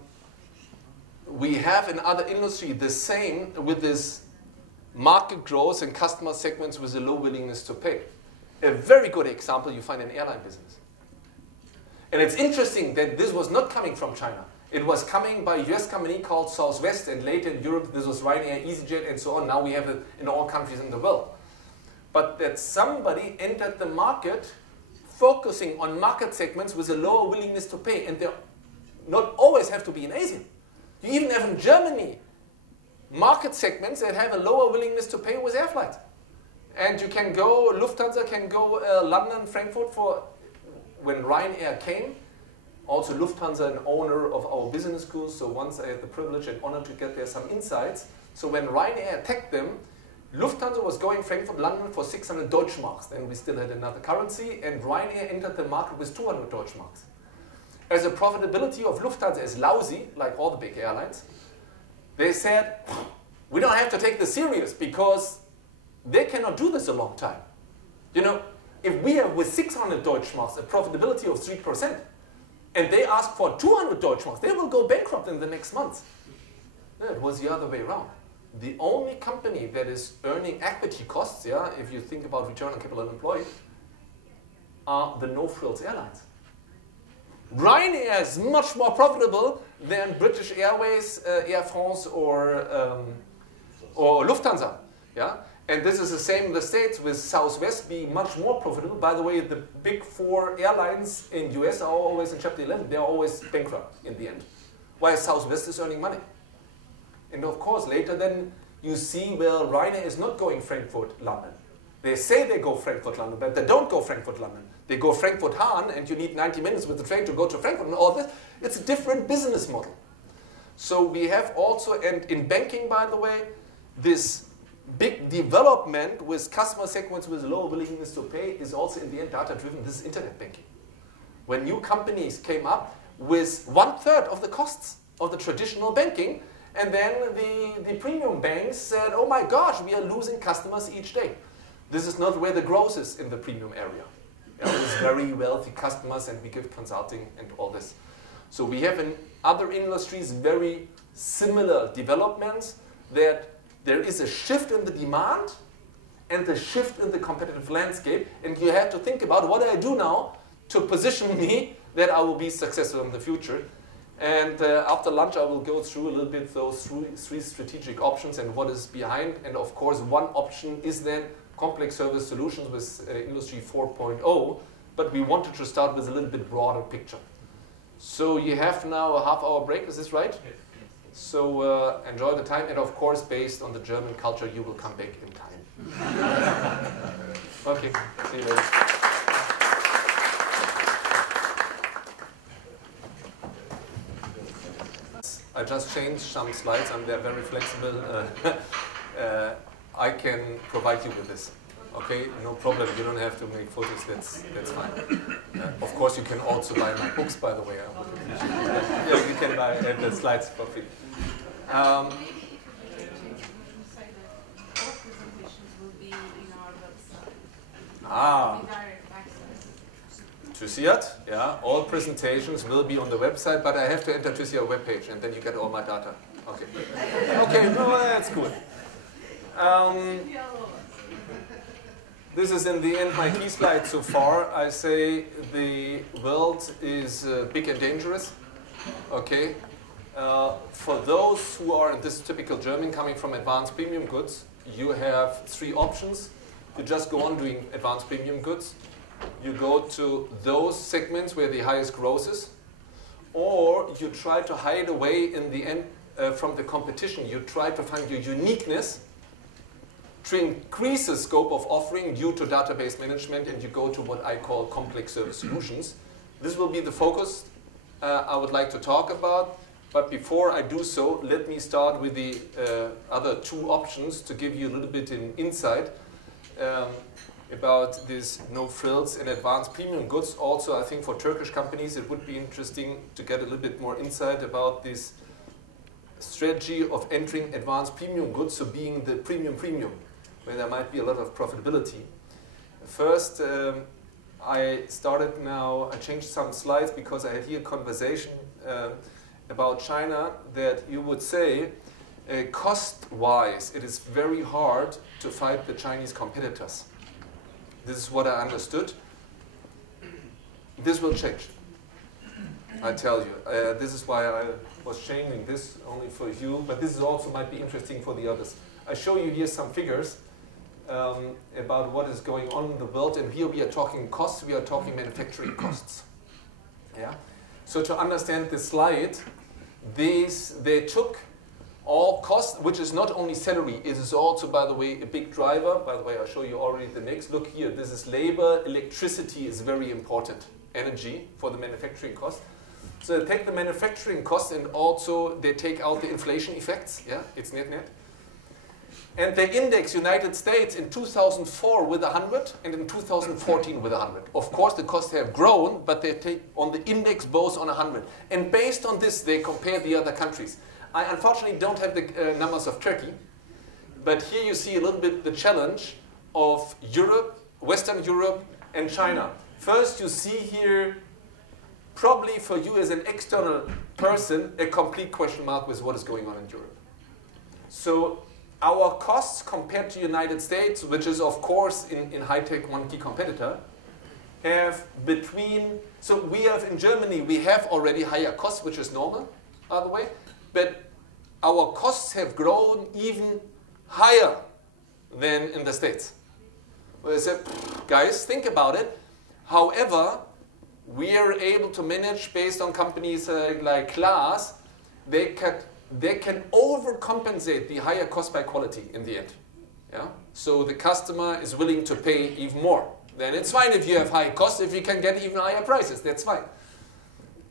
We have in other industry the same with this market growth and customer segments with a low willingness to pay. A very good example you find in airline business. And it's interesting that this was not coming from China. It was coming by a US company called Southwest, and later in Europe this was Ryanair, EasyJet, and so on. Now we have it in all countries in the world. But that somebody entered the market focusing on market segments with a lower willingness to pay, and they not always have to be in Asia. You even have in Germany market segments that have a lower willingness to pay with air flights. And you can go, Lufthansa can go London, Frankfurt for, when Ryanair came, also Lufthansa, an owner of our business schools, so once I had the privilege and honor to get there some insights. So when Ryanair attacked them, Lufthansa was going Frankfurt, London for 600 Deutschmarks. Then we still had another currency, and Ryanair entered the market with 200 Deutschmarks. As the profitability of Lufthansa is lousy, like all the big airlines, they said, we don't have to take this serious because they cannot do this a long time. You know, if we have with 600 Deutschmarks a profitability of 3%, and they ask for 200 Deutschmarks, they will go bankrupt in the next months. No, it was the other way around. The only company that is earning equity costs, yeah, if you think about return on capital employed, are the no-frills airlines. Ryanair is much more profitable than British Airways, Air France, or Lufthansa. Yeah? And this is the same in the States, with Southwest being much more profitable. By the way, the big 4 airlines in US are always in Chapter 11. They are always bankrupt in the end. While Southwest is earning money. And of course, later then you see, well, Ryanair is not going Frankfurt, London. They say they go Frankfurt, London, but they don't go Frankfurt, London. They go Frankfurt, Hahn, and you need 90 minutes with the train to go to Frankfurt and all this. It's a different business model. So we have also, and in banking, by the way, this big development with customer segments with low willingness to pay is also in the end data-driven. This is internet banking. When new companies came up with 1/3 of the costs of the traditional banking, and then the premium banks said, oh my gosh, we are losing customers each day. This is not where the growth is in the premium area. It's very wealthy customers, and we give consulting and all this. So we have in other industries very similar developments, that there is a shift in the demand and the shift in the competitive landscape, and you have to think about, what do I do now to position me that I will be successful in the future? And after lunch I will go through a little bit those 3 strategic options and what is behind. And of course one option is then complex service solutions with Industry 4.0, but we wanted to start with a little bit broader picture. So you have now a half-hour break, is this right? Yes. So enjoy the time, and of course based on the German culture you will come back in time. Okay, see you later. just changed some slides, and they're very flexible. I can provide you with this. Okay, no problem. You don't have to make photos. That's fine. Of course, you can also buy my books, by the way. Yeah, you can buy the slides for free. TÜSİAD, yeah, all presentations will be on the website, but I have to enter TÜSİAD webpage, and then you get all my data. Okay. Okay, no, that's cool. This is in the end my key slide so far. I say the world is big and dangerous. Okay. For those who are, and this is typical German, coming from advanced premium goods, you have three options. You just go on doing advanced premium goods. You go to those segments where the highest growth is, or you try to hide away in the end from the competition. You try to find your uniqueness to increase the scope of offering due to database management, and you go to what I call complex service solutions. This will be the focus I would like to talk about. But before I do so, let me start with the other two options to give you a little bit an insight about these no frills and advanced premium goods. Also, I think for Turkish companies, it would be interesting to get a little bit more insight about this strategy of entering advanced premium goods, so being the premium, where there might be a lot of profitability. First, I changed some slides because I had here a conversation about China that you would say, cost-wise, it is very hard to fight the Chinese competitors. This is what I understood. This will change, I tell you. This is why I was changing this only for you, but this is also might be interesting for the others. I show you here some figures about what is going on in the world, and here we are talking costs, we are talking manufacturing costs. Yeah. So to understand this slide, they took all costs, which is not only salary, it is also, by the way, a big driver. By the way, I'll show you already the next. Look here, this is labor. Electricity is very important. Energy for the manufacturing cost. So they take the manufacturing cost, and also they take out the inflation effects. Yeah, it's net. And they index United States in 2004 with 100 and in 2014 with 100. Of course, the costs have grown, but they take on the index both on 100. And based on this, they compare the other countries. I unfortunately don't have the numbers of Turkey, but here you see a little bit the challenge of Europe, Western Europe, and China. First, you see here, probably for you as an external person, a complete question mark with what is going on in Europe. So our costs compared to United States, which is of course in high-tech one key competitor, have so we have in Germany, we have already higher costs, which is normal, by the way, but our costs have grown even higher than in the States. Well, I said, guys, think about it. However, we are able to manage based on companies like Klaas, they can overcompensate the higher cost by quality in the end. Yeah? So the customer is willing to pay even more. Then it's fine if you have high costs, if you can get even higher prices, that's fine.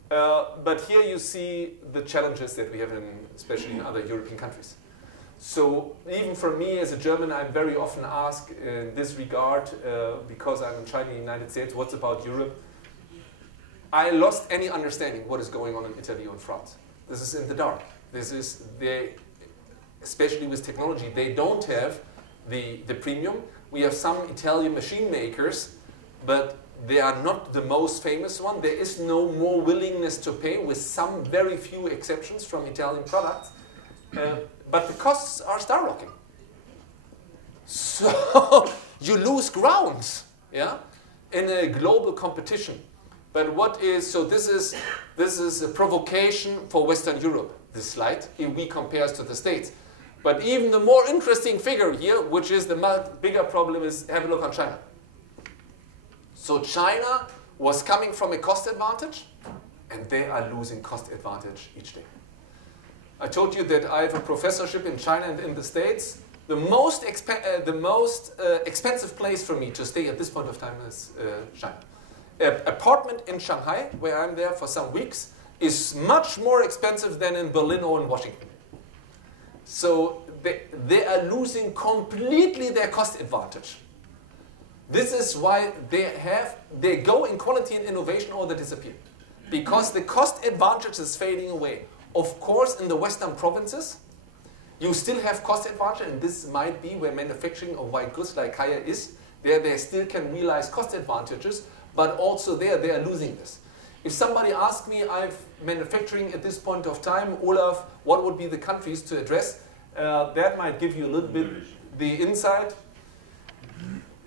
But here you see the challenges that we have, especially in other European countries. So even for me as a German, I'm very often asked in this regard, because I'm in China, United States, what's about Europe? I lost any understanding what is going on in Italy or in France. This is in the dark. Especially with technology, they don't have the premium. We have some Italian machine makers, but they are not the most famous one. There is no more willingness to pay, with some very few exceptions from Italian products. But the costs are skyrocketing. So you lose ground, yeah, in a global competition. But this is a provocation for Western Europe, this slide, if we compare to the States. But even the more interesting figure here, which is the much bigger problem, is have a look on China. So China was coming from a cost advantage, and they are losing cost advantage each day. I told you that I have a professorship in China and in the States. The most expensive place for me to stay at this point of time is China. An apartment in Shanghai, where I'm there for some weeks, is much more expensive than in Berlin or in Washington. So they are losing completely their cost advantage. This is why they go in quality and innovation or they disappear. Because the cost advantage is fading away. Of course, in the Western provinces, you still have cost advantage, and this might be where manufacturing of white goods like Kaya is. There they still can realize cost advantages, but also there they are losing this. If somebody asks me, I'm manufacturing at this point of time, Olaf, what would be the countries to address? That might give you a little bit the insight.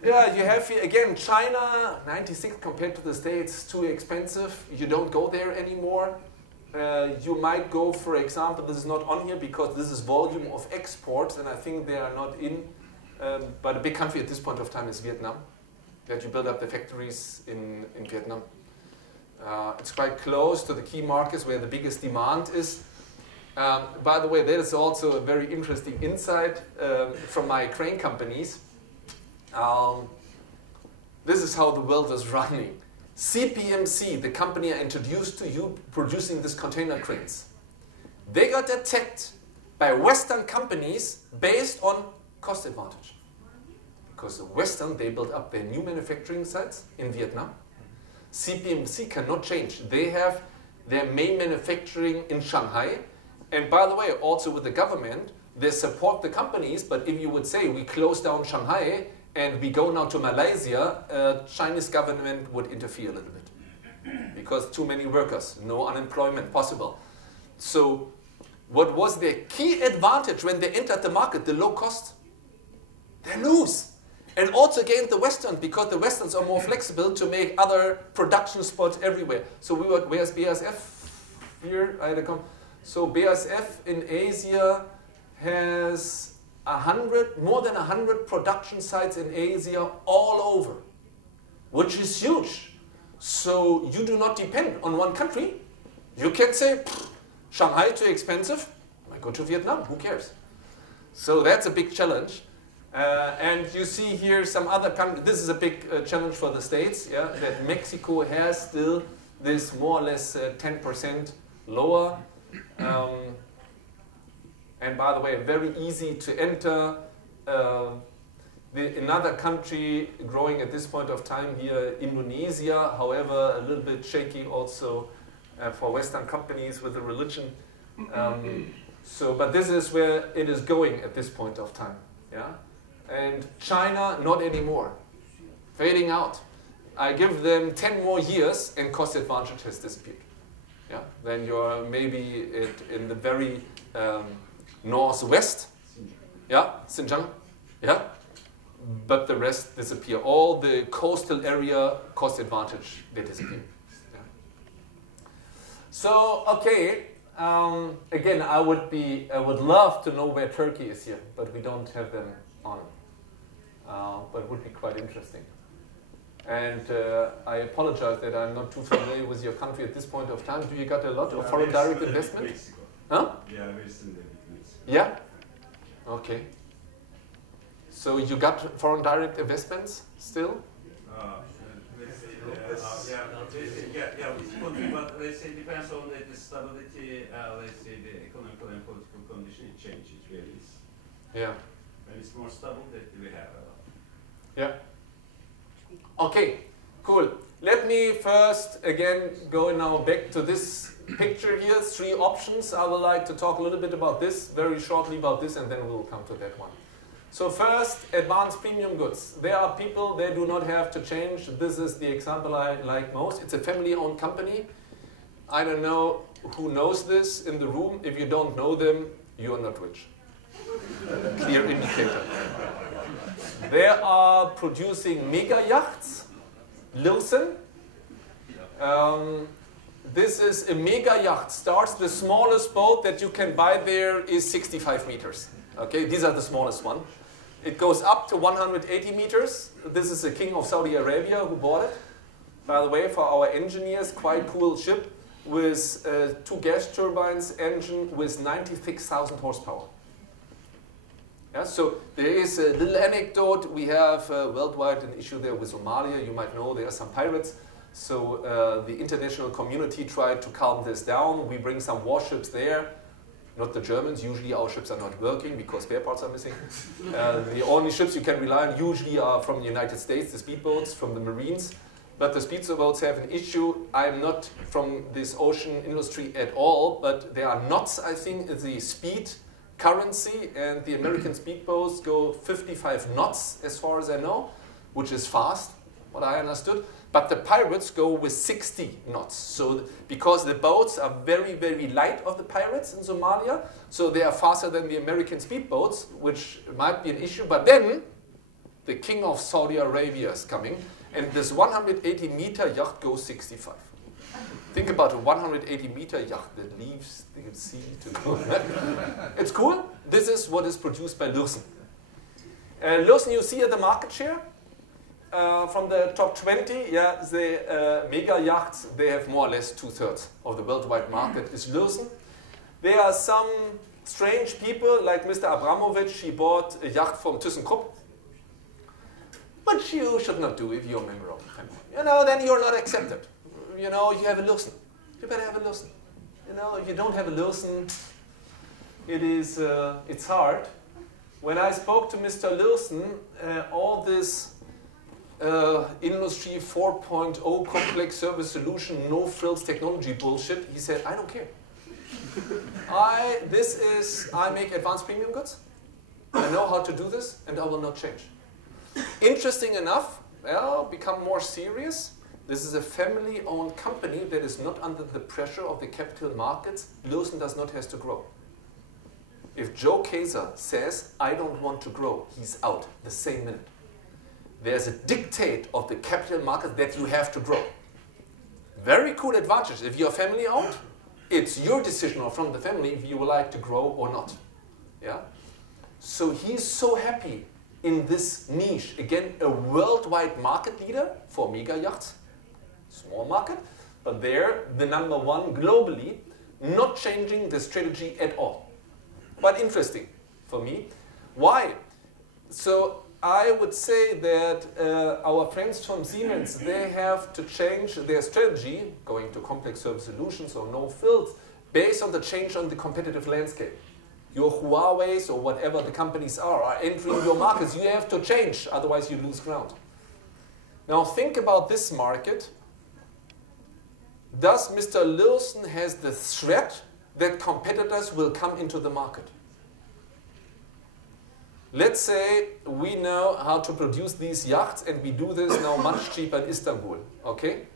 Yeah, you have here again China, 96 compared to the States, too expensive. You don't go there anymore. You might go, for example, this is not on here because this is volume of exports, and I think they are not in. But a big country at this point of time is Vietnam. That you build up the factories in Vietnam. It's quite close to the key markets where the biggest demand is. By the way, that is also a very interesting insight from my crane companies. This is how the world is running. CPMC, the company I introduced to you, producing these container cranes, they got attacked by Western companies based on cost advantage. Because the Western, they built up their new manufacturing sites in Vietnam. CPMC cannot change. They have their main manufacturing in Shanghai. And by the way, also with the government, they support the companies, but if you would say we close down Shanghai and we go now to Malaysia, Chinese government would interfere a little bit. Because too many workers, no unemployment possible. So what was their key advantage when they entered the market, the low cost? They lose. And also gained the Western, because the Westerns are more flexible to make other production spots everywhere. So where's BASF here? So BASF in Asia has more than 100 production sites in Asia all over, which is huge. So you do not depend on one country. You can say, Shanghai too expensive, I go to Vietnam, who cares? So that's a big challenge. And you see here some other countries. This is a big challenge for the States, yeah, that Mexico has still this more or less 10% lower. And by the way, very easy to enter. Another country growing at this point of time here, Indonesia, however, a little bit shaky also for Western companies with the religion. But this is where it is going at this point of time. Yeah? And China, not anymore. Fading out. I give them 10 more years and cost advantage has disappeared. Yeah? Then you're maybe in the very northwest. Yeah, Xinjiang. Yeah? But the rest disappear. All the coastal area, cost advantage, they disappear. Yeah. So, okay. Again, I would love to know where Turkey is here, but we don't have them on. But it would be quite interesting. And I apologize that I'm not too familiar with your country at this point of time. Do you got a lot of foreign direct investment? Mexico. Huh? Yeah, very similar with Mexico. Yeah? Okay. So you got foreign direct investments still? But let's say it depends on the stability, let's say the economical and political condition, it changes, it varies. Yeah. When it's more stable, that we have a lot. Yeah. Okay, cool. Let me first again go now back to this picture here, 3 options. I would like to talk a little bit about this, very shortly about this, and then we'll come to that one. So first, advanced premium goods. There are people, they do not have to change. This is the example I like most. It's a family-owned company. I don't know who knows this in the room. If you don't know them, you are not rich. Clear indicator. They are producing mega yachts. Lilson. This is a mega yacht. Starts, the smallest boat that you can buy there is 65 meters. Okay, these are the smallest one. It goes up to 180 meters. This is the King of Saudi Arabia who bought it. By the way, for our engineers, quite cool ship with 2 gas turbines, engine with 96,000 horsepower. Yeah, so there is a little anecdote. We have worldwide an issue there with Somalia. You might know there are some pirates. So the international community tried to calm this down. We bring some warships there, not the Germans. Usually our ships are not working because spare parts are missing. The only ships you can rely on usually are from the United States, the speedboats, from the Marines. But the speedboats have an issue. I'm not from this ocean industry at all, but there are knots, I think, in the speed currency, and the American speedboats go 55 knots, as far as I know, which is fast, what I understood. But the pirates go with 60 knots. So, because the boats are very, very light of the pirates in Somalia, so they are faster than the American speedboats, which might be an issue. But then, the king of Saudi Arabia is coming, and this 180-meter yacht goes 65. Think about a 180-meter yacht that leaves the sea to go. It's cool. This is what is produced by Lürsen. Lürsen, you see at the market share. From the top 20, yeah, the mega yachts, they have more or less 2/3 of the worldwide market is Lürsen. There are some strange people like Mr. Abramovich. He bought a yacht from ThyssenKrupp. But you should not do if you're a member of the family. You know, then you're not accepted. You know, you have a Lürsen. You better have a Lürsen. You know, if you don't have a Lürsen, it's hard. When I spoke to Mr. Lürsen, all this Industry 4.0 complex service solution, no frills technology bullshit, he said, I don't care. I make advanced premium goods. I know how to do this, and I will not change. Interesting enough, well, become more serious. This is a family-owned company that is not under the pressure of the capital markets. Lürsen does not have to grow. If Joe Kaiser says, I don't want to grow, he's out the same minute. There's a dictate of the capital market that you have to grow. Very cool advantage. If you're family-owned, it's your decision or from the family if you would like to grow or not. Yeah? So he's so happy in this niche. Again, a worldwide market leader for mega yachts. Small market, but they're the number one globally, not changing the strategy at all. But interesting for me. Why? So I would say that our friends from Siemens, they have to change their strategy, going to complex service solutions or no frills, based on the change on the competitive landscape. Your Huawei's or whatever the companies are entering your markets. You have to change, otherwise you lose ground. Now think about this market. Does Mr. Lürsen has the threat that competitors will come into the market? Let's say we know how to produce these yachts and we do this now much cheaper in Istanbul, okay?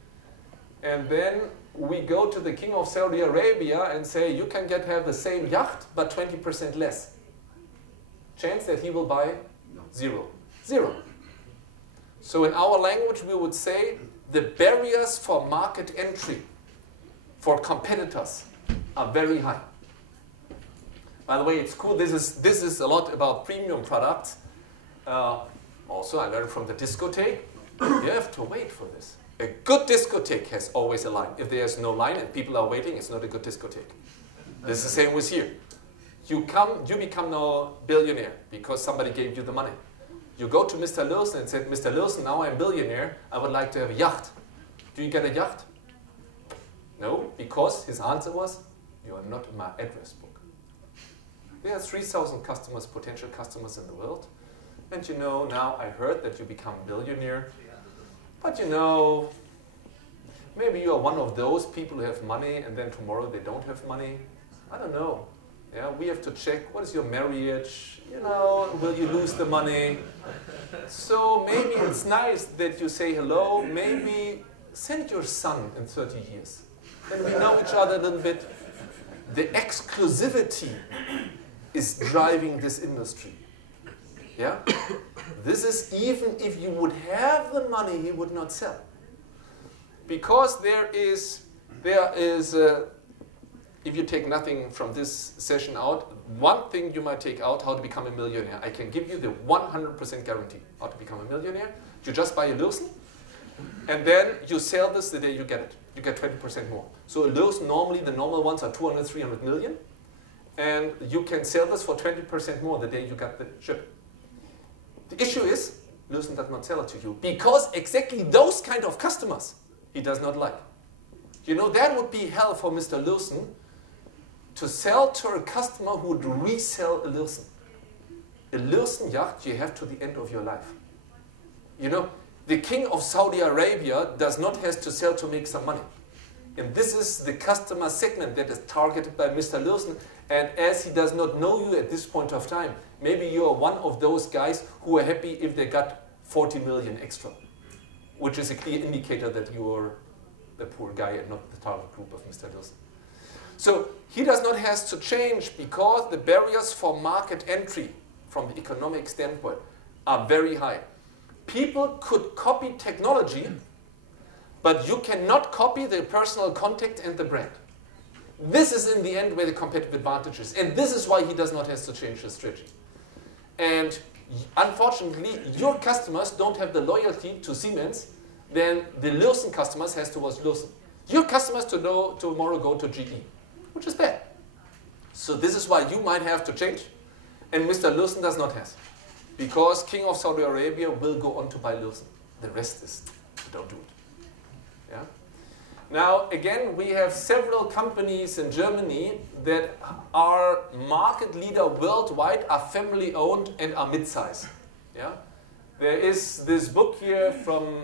And then we go to the king of Saudi Arabia and say, you can have the same yacht, but 20% less. Chance that he will buy? No. Zero. Zero. So in our language we would say, the barriers for market entry for competitors are very high. By the way, it's cool. This is a lot about premium products. Also, I learned from the discotheque. You have to wait for this. A good discotheque has always a line. If there's no line and people are waiting, it's not a good discotheque. This is the same with here. You become now billionaire because somebody gave you the money. You go to Mr. Lürsen and said, Mr. Lürsen, now I'm billionaire. I would like to have a yacht. Do you get a yacht? No, because his answer was, you are not in my address book. There are 3,000 customers, potential customers in the world. And you know, now I heard that you become a billionaire. But you know, maybe you are one of those people who have money and then tomorrow they don't have money. I don't know. Yeah, we have to check, what is your marriage? You know, will you lose the money? So maybe it's nice that you say hello. Maybe send your son in 30 years. Then we know each other a little bit. The exclusivity is driving this industry. Yeah? This is even if you would have the money, he would not sell. Because there is if you take nothing from this session out, one thing you might take out, how to become a millionaire. I can give you the 100% guarantee how to become a millionaire. You just buy a Lürsen, and then you sell this the day you get it. You get 20% more. So a Lürsen, normally the normal ones are 200, 300 million. And you can sell this for 20% more the day you got the ship. The issue is, Lürsen does not sell it to you because exactly those kind of customers he does not like. You know, that would be hell for Mr. Lilson to sell to a customer who would resell a Lilson. A Lilson yacht you have to the end of your life. You know, the king of Saudi Arabia does not have to sell to make some money. And this is the customer segment that is targeted by Mr. Lilson. And as he does not know you at this point of time, maybe you are one of those guys who are happy if they got 40 million extra, which is a clear indicator that you are the poor guy and not the target group of Mr. Lilson. So he does not have to change because the barriers for market entry from the economic standpoint are very high. People could copy technology, but you cannot copy the personal contact and the brand. This is in the end where the competitive advantage is. And this is why he does not have to change his strategy. And unfortunately, your customers don't have the loyalty to Siemens, then the Lilson customers has towards Lilson. Your customers tomorrow go to GE, which is bad. So this is why you might have to change. And Mr. Lilson does not have. Because King of Saudi Arabia will go on to buy Lilson. The rest is, don't do it. Yeah? Now, again, we have several companies in Germany that are market leader worldwide, are family owned and are mid-size. Yeah? There is this book here from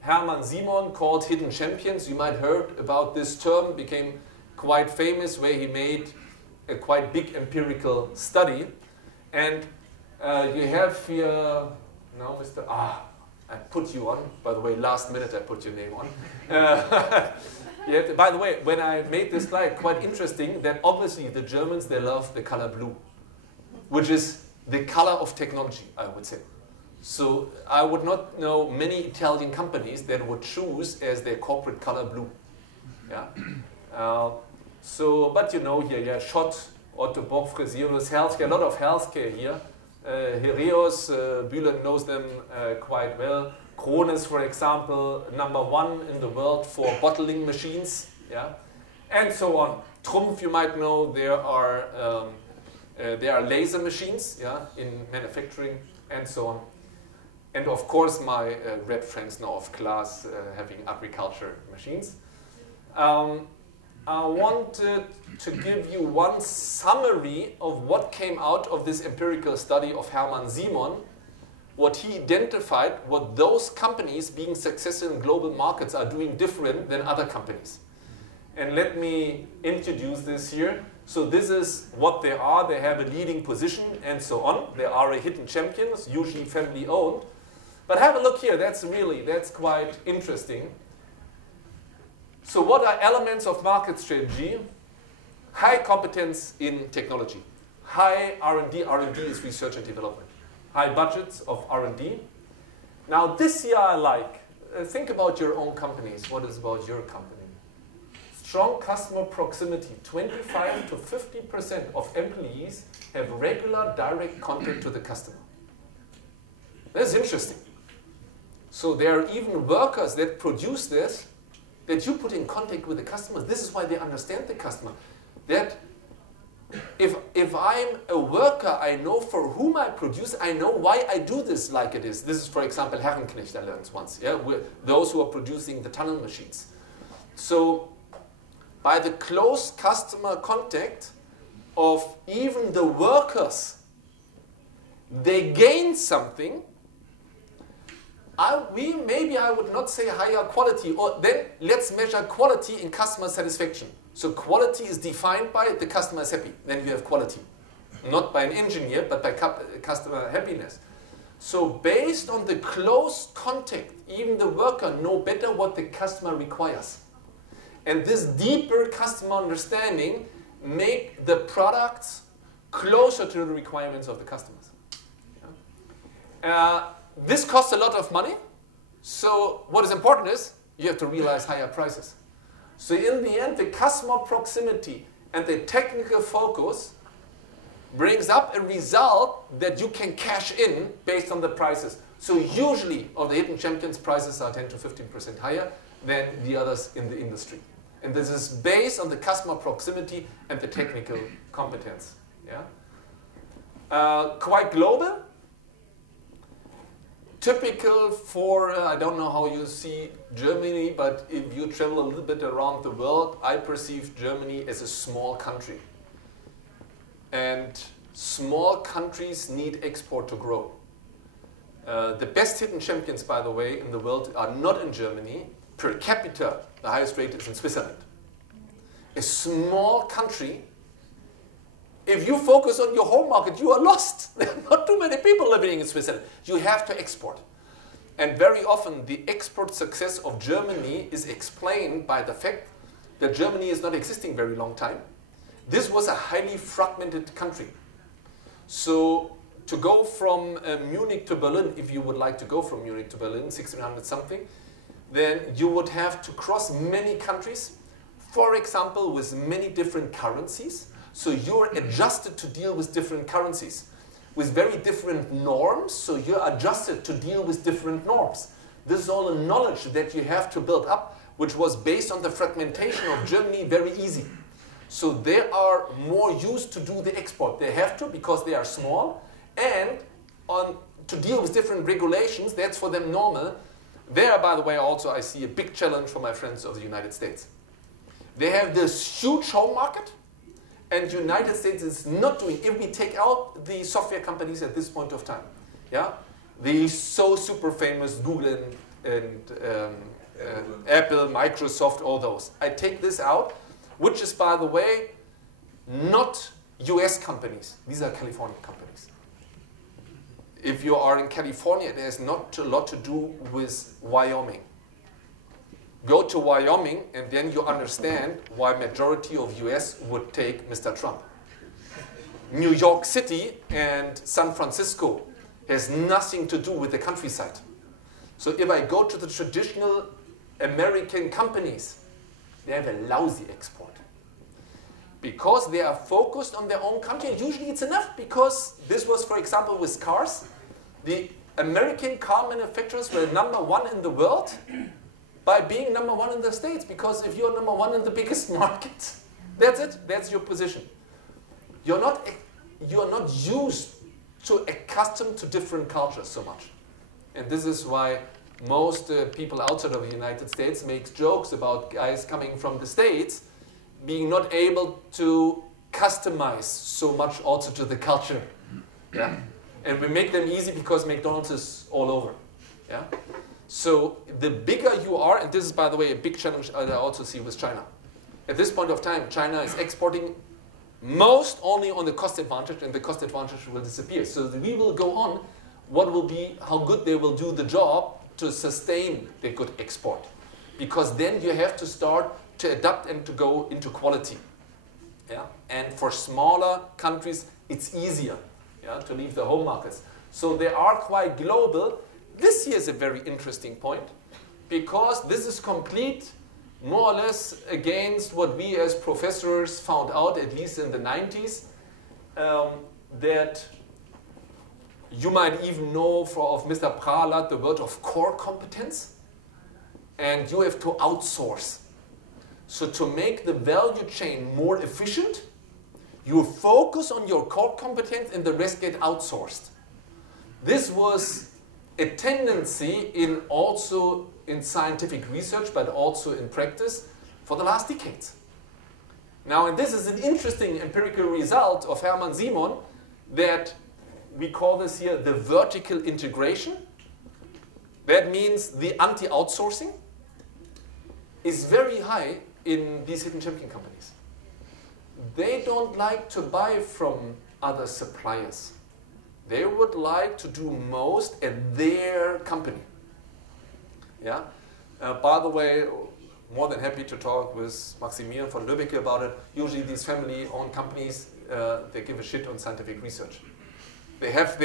Hermann Simon called Hidden Champions. You might have heard about this term, became quite famous, where he made a quite big empirical study. And you have here, now Mr. I put you on, by the way, last minute I put your name on. By the way, when I made this slide, quite interesting that obviously the Germans, they love the color blue, which is the color of technology, I would say. So I would not know many Italian companies that would choose as their corporate color blue. Yeah. But you know here, yeah, Schott, Otto Bock, Fresenius, healthcare, a lot of healthcare here. Heraeus, Bülent knows them quite well. Krones, for example, #1 in the world for bottling machines, yeah, and so on. Trumpf, you might know, there are laser machines, yeah, in manufacturing, and so on. And of course, my red friends now of class having agriculture machines. I wanted to give you one summary of what came out of this empirical study of Hermann Simon, what he identified, what those companies being successful in global markets are doing different than other companies. And let me introduce this here. So this is what they are. They have a leading position and so on. They are a hidden champions, usually family owned. But have a look here. That's quite interesting. So what are elements of market strategy? High competence in technology. High R&D. R&D is research and development. High budgets of R&D. Now this here I like. Think about your own companies. What is about your company? Strong customer proximity. 25 to 50% of employees have regular direct contact to the customer. That's interesting. So there are even workers that produce this, that you put in contact with the customers. This is why they understand the customer. That if I'm a worker, I know for whom I produce, I know why I do this like it is. This is, for example, Herrenknecht, I learned once. Yeah? Those who are producing the tunnel machines. So by the close customer contact of even the workers, they gain something. Maybe I would not say higher quality, or then let's measure quality in customer satisfaction. So quality is defined by the customer is happy, then you have quality. Not by an engineer, but by customer happiness. So based on the close contact, even the worker know better what the customer requires. And this deeper customer understanding make the products closer to the requirements of the customers. This costs a lot of money, so what is important is you have to realize higher prices. So in the end, the customer proximity and the technical focus brings up a result that you can cash in based on the prices. So usually, of the hidden champions, prices are 10 to 15% higher than the others in the industry. And this is based on the customer proximity and the technical competence. Yeah? Quite global. typical for, I don't know how you see Germany, but if you travel a little bit around the world, I perceive Germany as a small country. And small countries need export to grow. The best hidden champions, by the way, in the world are not in Germany. Per capita, the highest rate is in Switzerland. A small country, if you focus on your home market, you are lost. There are not too many people living in Switzerland. You have to export. And very often, the export success of Germany is explained by the fact that Germany is not existing very long time. This was a highly fragmented country. So to go from Munich to Berlin, if you would like to go from Munich to Berlin, 1600 something, then you would have to cross many countries, for example, with many different currencies. So you're adjusted to deal with different currencies, with very different norms, so you're adjusted to deal with different norms. This is all a knowledge that you have to build up, which was based on the fragmentation of Germany very easy. So they are more used to do the export. They have to because they are small, and to deal with different regulations, that's for them normal. There, by the way, also I see a big challenge for my friends of the United States. They have this huge home market, and the United States is not doing, if we take out the software companies at this point of time, yeah, the so super famous Google and Apple, Microsoft, all those. I take this out, which is, by the way, not US companies. These are California companies. If you are in California, there's not a lot to do with Wyoming. Go to Wyoming, and then you understand why majority of US would take Mr. Trump. New York City and San Francisco has nothing to do with the countryside. So if I go to the traditional American companies, they have a lousy export. Because they are focused on their own country, and usually it's enough, because this was, for example, with cars. The American car manufacturers were #1 in the world by being #1 in the States, because if you're #1 in the biggest market, that's it, that's your position. You're not used to accustomed to different cultures so much. And this is why most people outside of the United States make jokes about guys coming from the States being not able to customize so much also to the culture. Yeah? And we make them easy because McDonald's is all over. Yeah? So the bigger you are, and this is, by the way, a big challenge I also see with China. At this point of time, China is exporting most only on the cost advantage, and the cost advantage will disappear. So we will go on what will be, how good they will do the job to sustain the good export. Because then you have to start to adapt and to go into quality. Yeah? And for smaller countries, it's easier, yeah, to leave the home markets. So they are quite global. This here is a very interesting point, because this is complete more or less against what we as professors found out, at least in the 90s, that you might even know of Mr. Pralat the word of core competence, and you have to outsource. So to make the value chain more efficient, you focus on your core competence and the rest get outsourced. This was a tendency also in scientific research, but also in practice for the last decades. Now, and this is an interesting empirical result of Hermann Simon, that we call this here the vertical integration. That means the anti-outsourcing is very high in these hidden champion companies. They don't like to buy from other suppliers. They would like to do most at their company. Yeah. By the way, more than happy to talk with Maximilian von Lübbecke about it. Usually these family-owned companies, they give a shit on scientific research. They have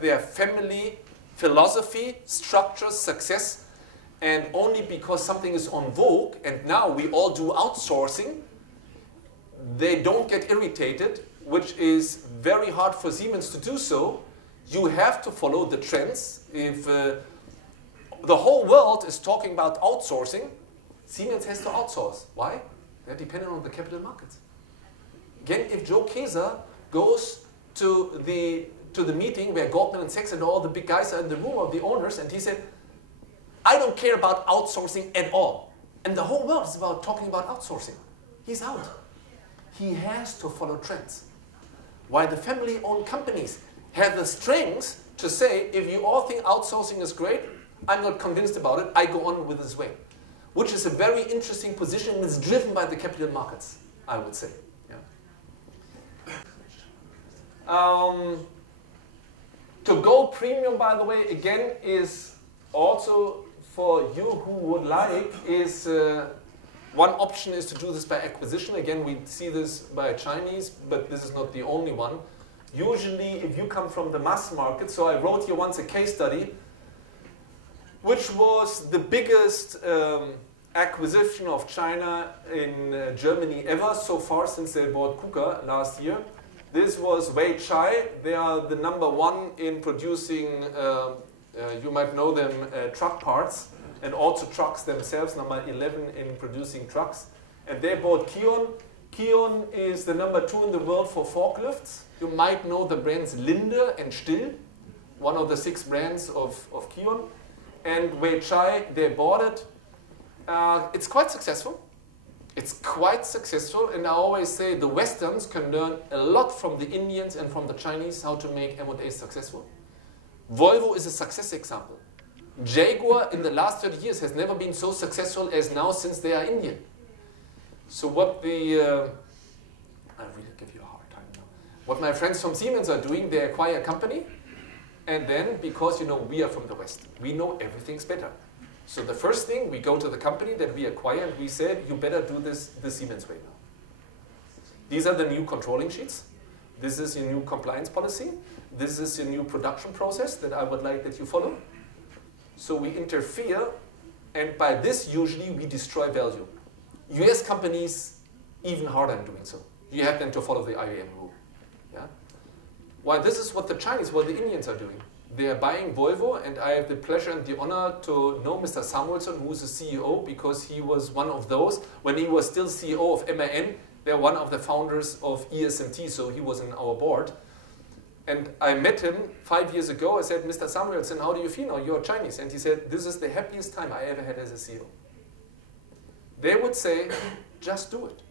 their family philosophy, structure, success, and only because something is on vogue, and now we all do outsourcing, they don't get irritated, which is very hard for Siemens to do so. You have to follow the trends. If the whole world is talking about outsourcing, Siemens has to outsource. Why? They're dependent on the capital markets. Again, if Joe Kaiser goes to to the meeting where Goldman and Sachs and all the big guys are in the room of the owners, and he said, I don't care about outsourcing at all. And the whole world is about talking about outsourcing. He's out. He has to follow trends. While the family-owned companies have the strength to say, if you all think outsourcing is great, I'm not convinced about it, I go on with this way. Which is a very interesting position and is driven by the capital markets, I would say. Yeah. To go premium, by the way, again, is also for you who would like, is one option is to do this by acquisition. Again, we see this by Chinese, but this is not the only one. Usually, if you come from the mass market, so I wrote here once a case study, which was the biggest acquisition of China in Germany ever so far since they bought KUKA last year. This was Weichai. They are the #1 in producing, you might know them, truck parts, and also trucks themselves, #11 in producing trucks. And they bought KION. KION is the #2 in the world for forklifts. You might know the brands Linde and Still, one of the 6 brands of KION. And Weichai, they bought it. It's quite successful. It's quite successful, and I always say the Westerns can learn a lot from the Indians and from the Chinese how to make M&A successful. Volvo is a success example. Jaguar in the last 30 years has never been so successful as now since they are Indian. So what I really give you a hard time now. What my friends from Siemens are doing, they acquire a company, and then, because we are from the West, we know everything's better. So the first thing, we go to the company that we acquire and we said, you better do this the Siemens way now. These are the new controlling sheets. This is your new compliance policy. This is your new production process that I would like that you follow. So we interfere, and by this usually we destroy value. US companies, even harder in doing so. You have them to follow the IAM rule. Yeah? While this is what the Chinese, what the Indians are doing. They are buying Volvo, and I have the pleasure and the honor to know Mr. Samuelson, who is the CEO, because he was one of those. When he was still CEO of MAN, they're one of the founders of ESMT, so he was in our board. And I met him 5 years ago. I said, Mr. Samuelson, how do you feel now? You're Chinese. And he said, this is the happiest time I ever had as a CEO. They would say, just do it.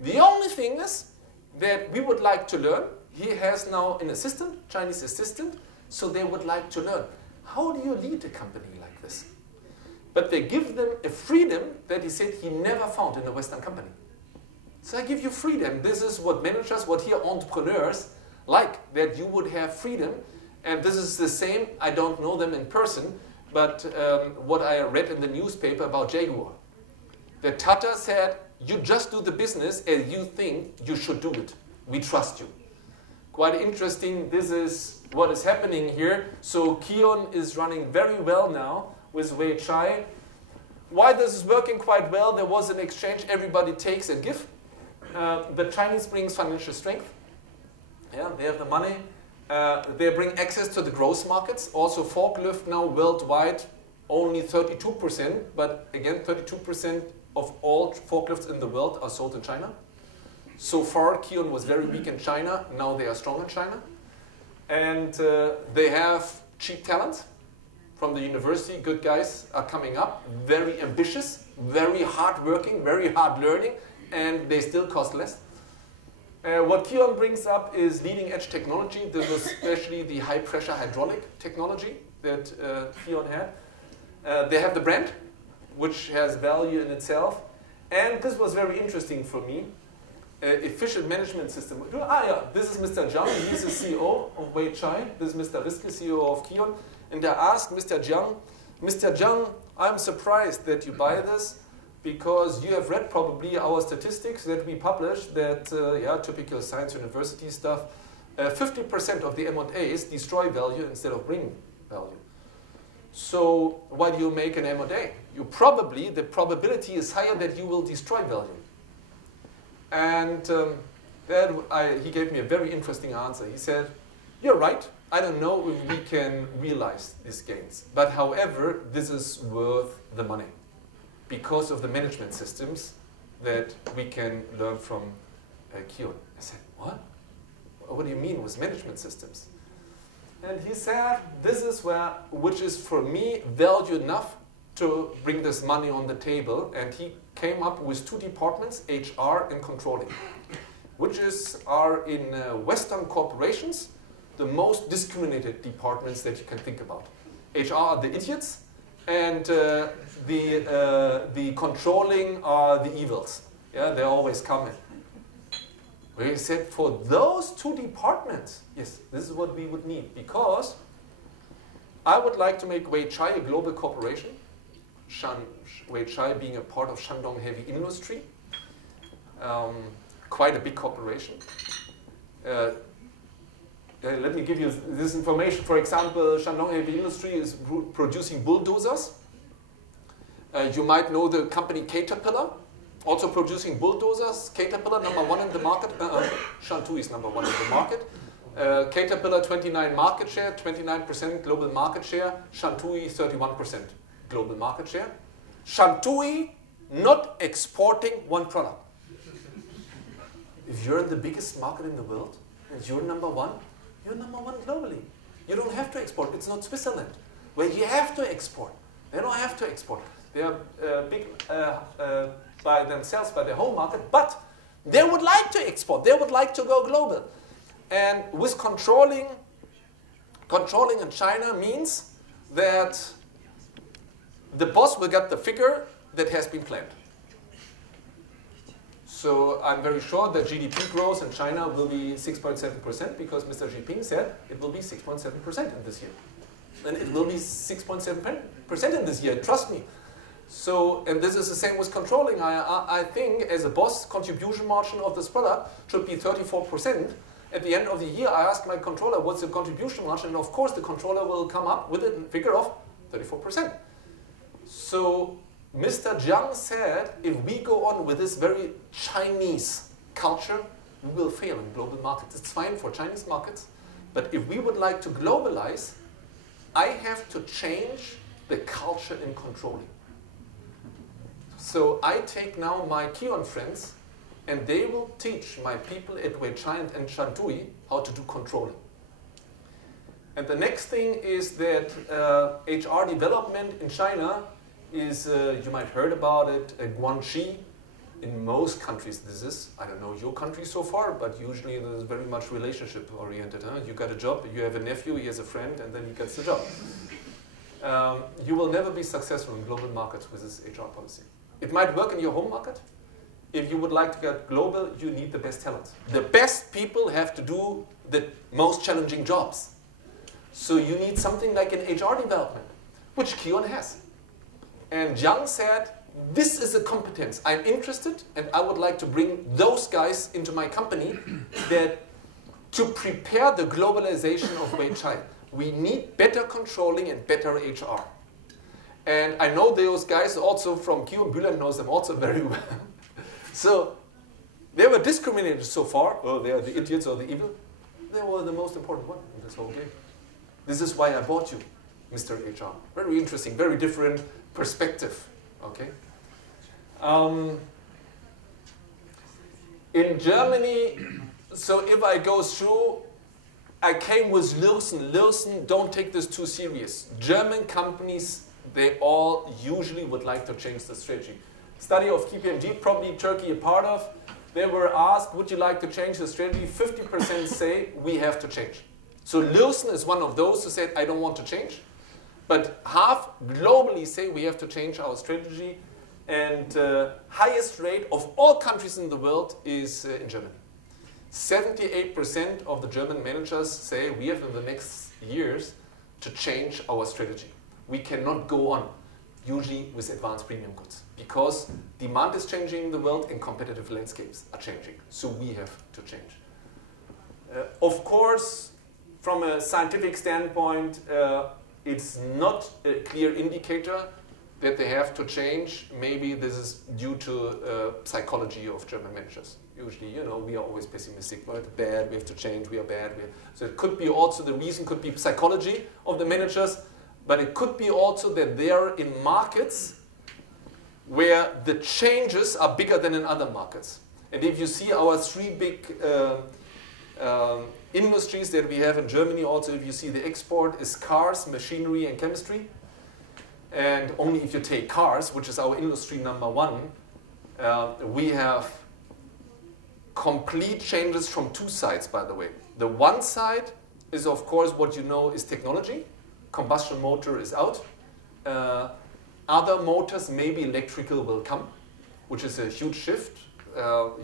The only thing is that we would like to learn. He has now an assistant, Chinese assistant, so they would like to learn. How do you lead a company like this? But they give them a freedom that he said he never found in a Western company. So I give you freedom. This is what managers, what here entrepreneurs like, that you would have freedom. And this is the same, I don't know them in person, but what I read in the newspaper about Jaguar. The Tata said, you just do the business as you think you should do it. We trust you. Quite interesting, this is what is happening here. So KION is running very well now with Weichai. Why this is working quite well, there was an exchange, everybody takes and gives. The Chinese brings financial strength. Yeah, they have the money. They bring access to the growth markets. Also forklift now worldwide, only 32%, but again 32% of all forklifts in the world are sold in China. So far, KION was very weak in China. Now they are strong in China. And they have cheap talent from the university. Good guys are coming up. Very ambitious, very hard-working, very hard learning, and they still cost less. What KION brings up is leading-edge technology. This was especially the high-pressure hydraulic technology that KION had. They have the brand, which has value in itself. And this was very interesting for me. Efficient management system. This is Mr. Jiang, he's the CEO of Weichai. This is Mr. Riske, CEO of KION. And I asked Mr. Jiang, I'm surprised that you buy this because you have read probably our statistics that we published that, typical science university stuff, 50% of the M&As destroy value instead of bring value. So why do you make an M&A? The probability is higher that you will destroy value. And he gave me a very interesting answer. He said, you're right, I don't know if we can realize these gains. But however, this is worth the money because of the management systems that we can learn from KION. I said, what? What do you mean with management systems? And he said, this is which is for me value enough to bring this money on the table. And he came up with two departments, HR and controlling, which are in Western corporations the most discriminated departments that you can think about. HR are the idiots, and the controlling are the evils. Yeah, they always come in. We said for those two departments, yes, this is what we would need, because I would like to make Weichai a global corporation, Weichai being a part of Shandong Heavy Industry, quite a big corporation. Let me give you this information. For example, Shandong Heavy Industry is producing bulldozers. You might know the company Caterpillar, also producing bulldozers. Caterpillar, #1 in the market. Shantou is #1 in the market. Caterpillar, 29% market share, 29% global market share. Shantou, 31% global market share. Shantou not exporting one product. If you're in the biggest market in the world and you're #1, you're #1 globally. You don't have to export. It's not Switzerland, where you have to export. They don't have to export. They are big by themselves, by their home market, but they would like to export. They would like to go global. And with controlling in China means that the boss will get the figure that has been planned. So I'm very sure that GDP growth in China will be 6.7% because Mr. Xi Jinping said it will be 6.7% in this year. And it will be 6.7% in this year, trust me. So, and this is the same with controlling. I think as a boss, contribution margin of this product should be 34%. At the end of the year, I asked my controller, what's the contribution margin? And of course, the controller will come up with a figure of 34%. So, Mr. Jiang said, if we go on with this very Chinese culture, we will fail in global markets. It's fine for Chinese markets, but if we would like to globalize, I have to change the culture in controlling. So I take now my Kion friends, and they will teach my people at Weichai and Shantou how to do controlling. And the next thing is that HR development in China is, you might heard about it, Guanxi. In most countries this is, I don't know your country so far, but usually there's very much relationship oriented. Huh? You got a job, you have a nephew, he has a friend, and then he gets the job. You will never be successful in global markets with this HR policy. It might work in your home market. If you would like to get global, you need the best talent. The best people have to do the most challenging jobs. So you need something like an HR development, which Kion has. And Jiang said, this is a competence. I'm interested, and I would like to bring those guys into my company that to prepare the globalization of Weichai. We need better controlling and better HR. And I know those guys also from Kion. Bülent knows them also very well. So they were discriminated so far. Oh, they are the idiots or the evil. They were the most important one in this whole game. This is why I bought you, Mr. HR. Very interesting, very different perspective. Okay. In Germany, so if I go through, I came with Lürsen. Lürsen, don't take this too serious. German companies, they all usually would like to change the strategy. Study of KPMG, probably Turkey a part of, they were asked, would you like to change the strategy? 50% say, we have to change. So Lürsen is one of those who said, I don't want to change. But half globally say we have to change our strategy. And highest rate of all countries in the world is in Germany. 78% of the German managers say we have in the next years to change our strategy. We cannot go on, usually with advanced premium goods, because demand is changing in the world and competitive landscapes are changing. So we have to change. Of course, from a scientific standpoint, it's not a clear indicator that they have to change. Maybe this is due to psychology of German managers. Usually, you know, we are always pessimistic. We're bad, we have to change, we are bad. So it could be also, the reason could be psychology of the managers, but it could be also that they are in markets where the changes are bigger than in other markets. And if you see our three big industries that we have in Germany, also if you see the export, is cars, machinery, and chemistry. And only if you take cars, which is our industry number one, we have complete changes from two sides, by the way. The one side is, of course, what you know is technology. Combustion motor is out. Other motors, maybe electrical, will come, which is a huge shift.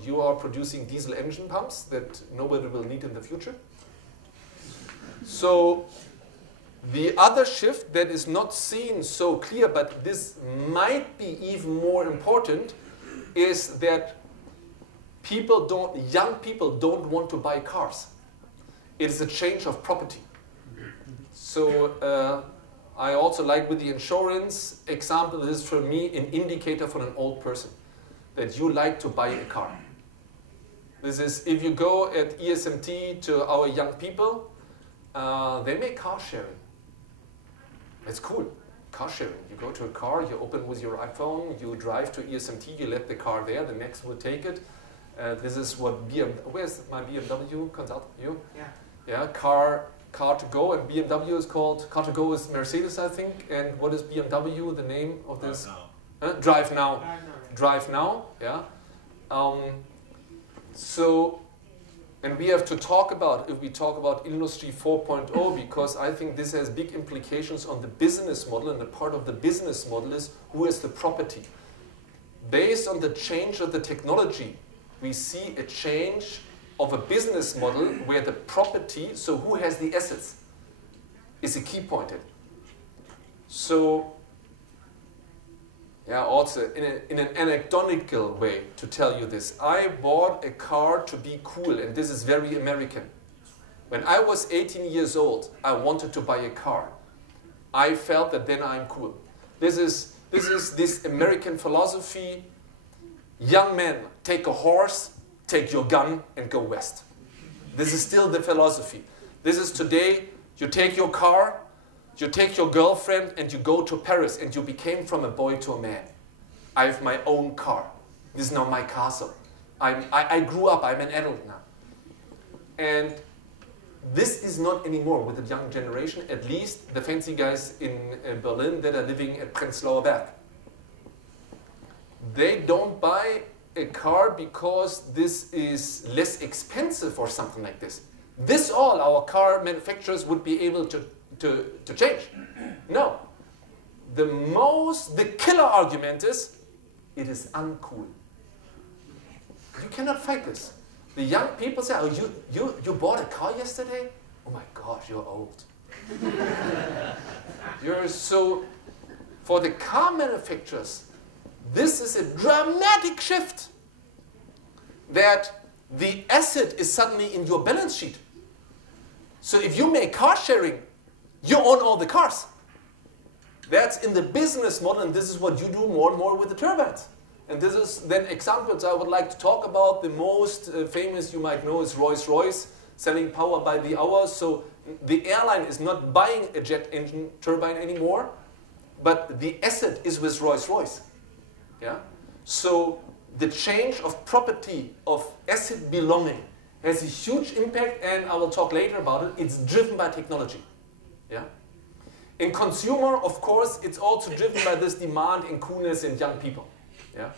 You are producing diesel engine pumps that nobody will need in the future. So the other shift that is not seen so clear, but this might be even more important, is that young people don't want to buy cars. It is a change of property. So I also like with the insurance example, this is for me an indicator for an old person that you like to buy a car. This is, if you go at ESMT to our young people, they make car sharing. It's cool, car sharing. You go to a car, you open with your iPhone, you drive to ESMT, you let the car there, the next will take it. This is what where's my BMW consult? You? Yeah. Yeah, car to go, and BMW is called, car to go is Mercedes, I think, and what is BMW, the name of this? Drive Now. Drive Now, yeah. So, and we have to talk about, if we talk about Industry 4.0, because I think this has big implications on the business model, and a part of the business model is who is the property. Based on the change of the technology, we see a change of a business model where the property, so who has the assets, is a key point. So, yeah, also in an anecdotal way to tell you this, I bought a car to be cool, and this is very American. When I was 18 years old, I wanted to buy a car. I felt that then I'm cool. This is this American philosophy. Young men, take a horse, take your gun, and go west. This is still the philosophy. This is today, you take your car, you take your girlfriend, and you go to Paris, and you became from a boy to a man. I have my own car. This is now my castle. I grew up, I'm an adult now. And this is not anymore with the young generation, at least the fancy guys in Berlin that are living at Prenzlauer Berg. They don't buy a car because this is less expensive or something like this. This all our car manufacturers would be able to change. No. The killer argument is, it is uncool. You cannot fight this. The young people say, oh, you bought a car yesterday? Oh my gosh, you're old. So, for the car manufacturers, this is a dramatic shift that the asset is suddenly in your balance sheet. So if you make car sharing, you own all the cars. That's in the business model, and this is what you do more and more with the turbines. And this is then examples I would like to talk about. The most famous you might know is Rolls-Royce, selling power by the hour. So the airline is not buying a jet engine turbine anymore, but the asset is with Rolls-Royce. Yeah? So the change of property, of asset belonging, has a huge impact, and I will talk later about it. It's driven by technology. Yeah? In consumer, of course, it's also driven by this demand in coolness in young people. Yeah?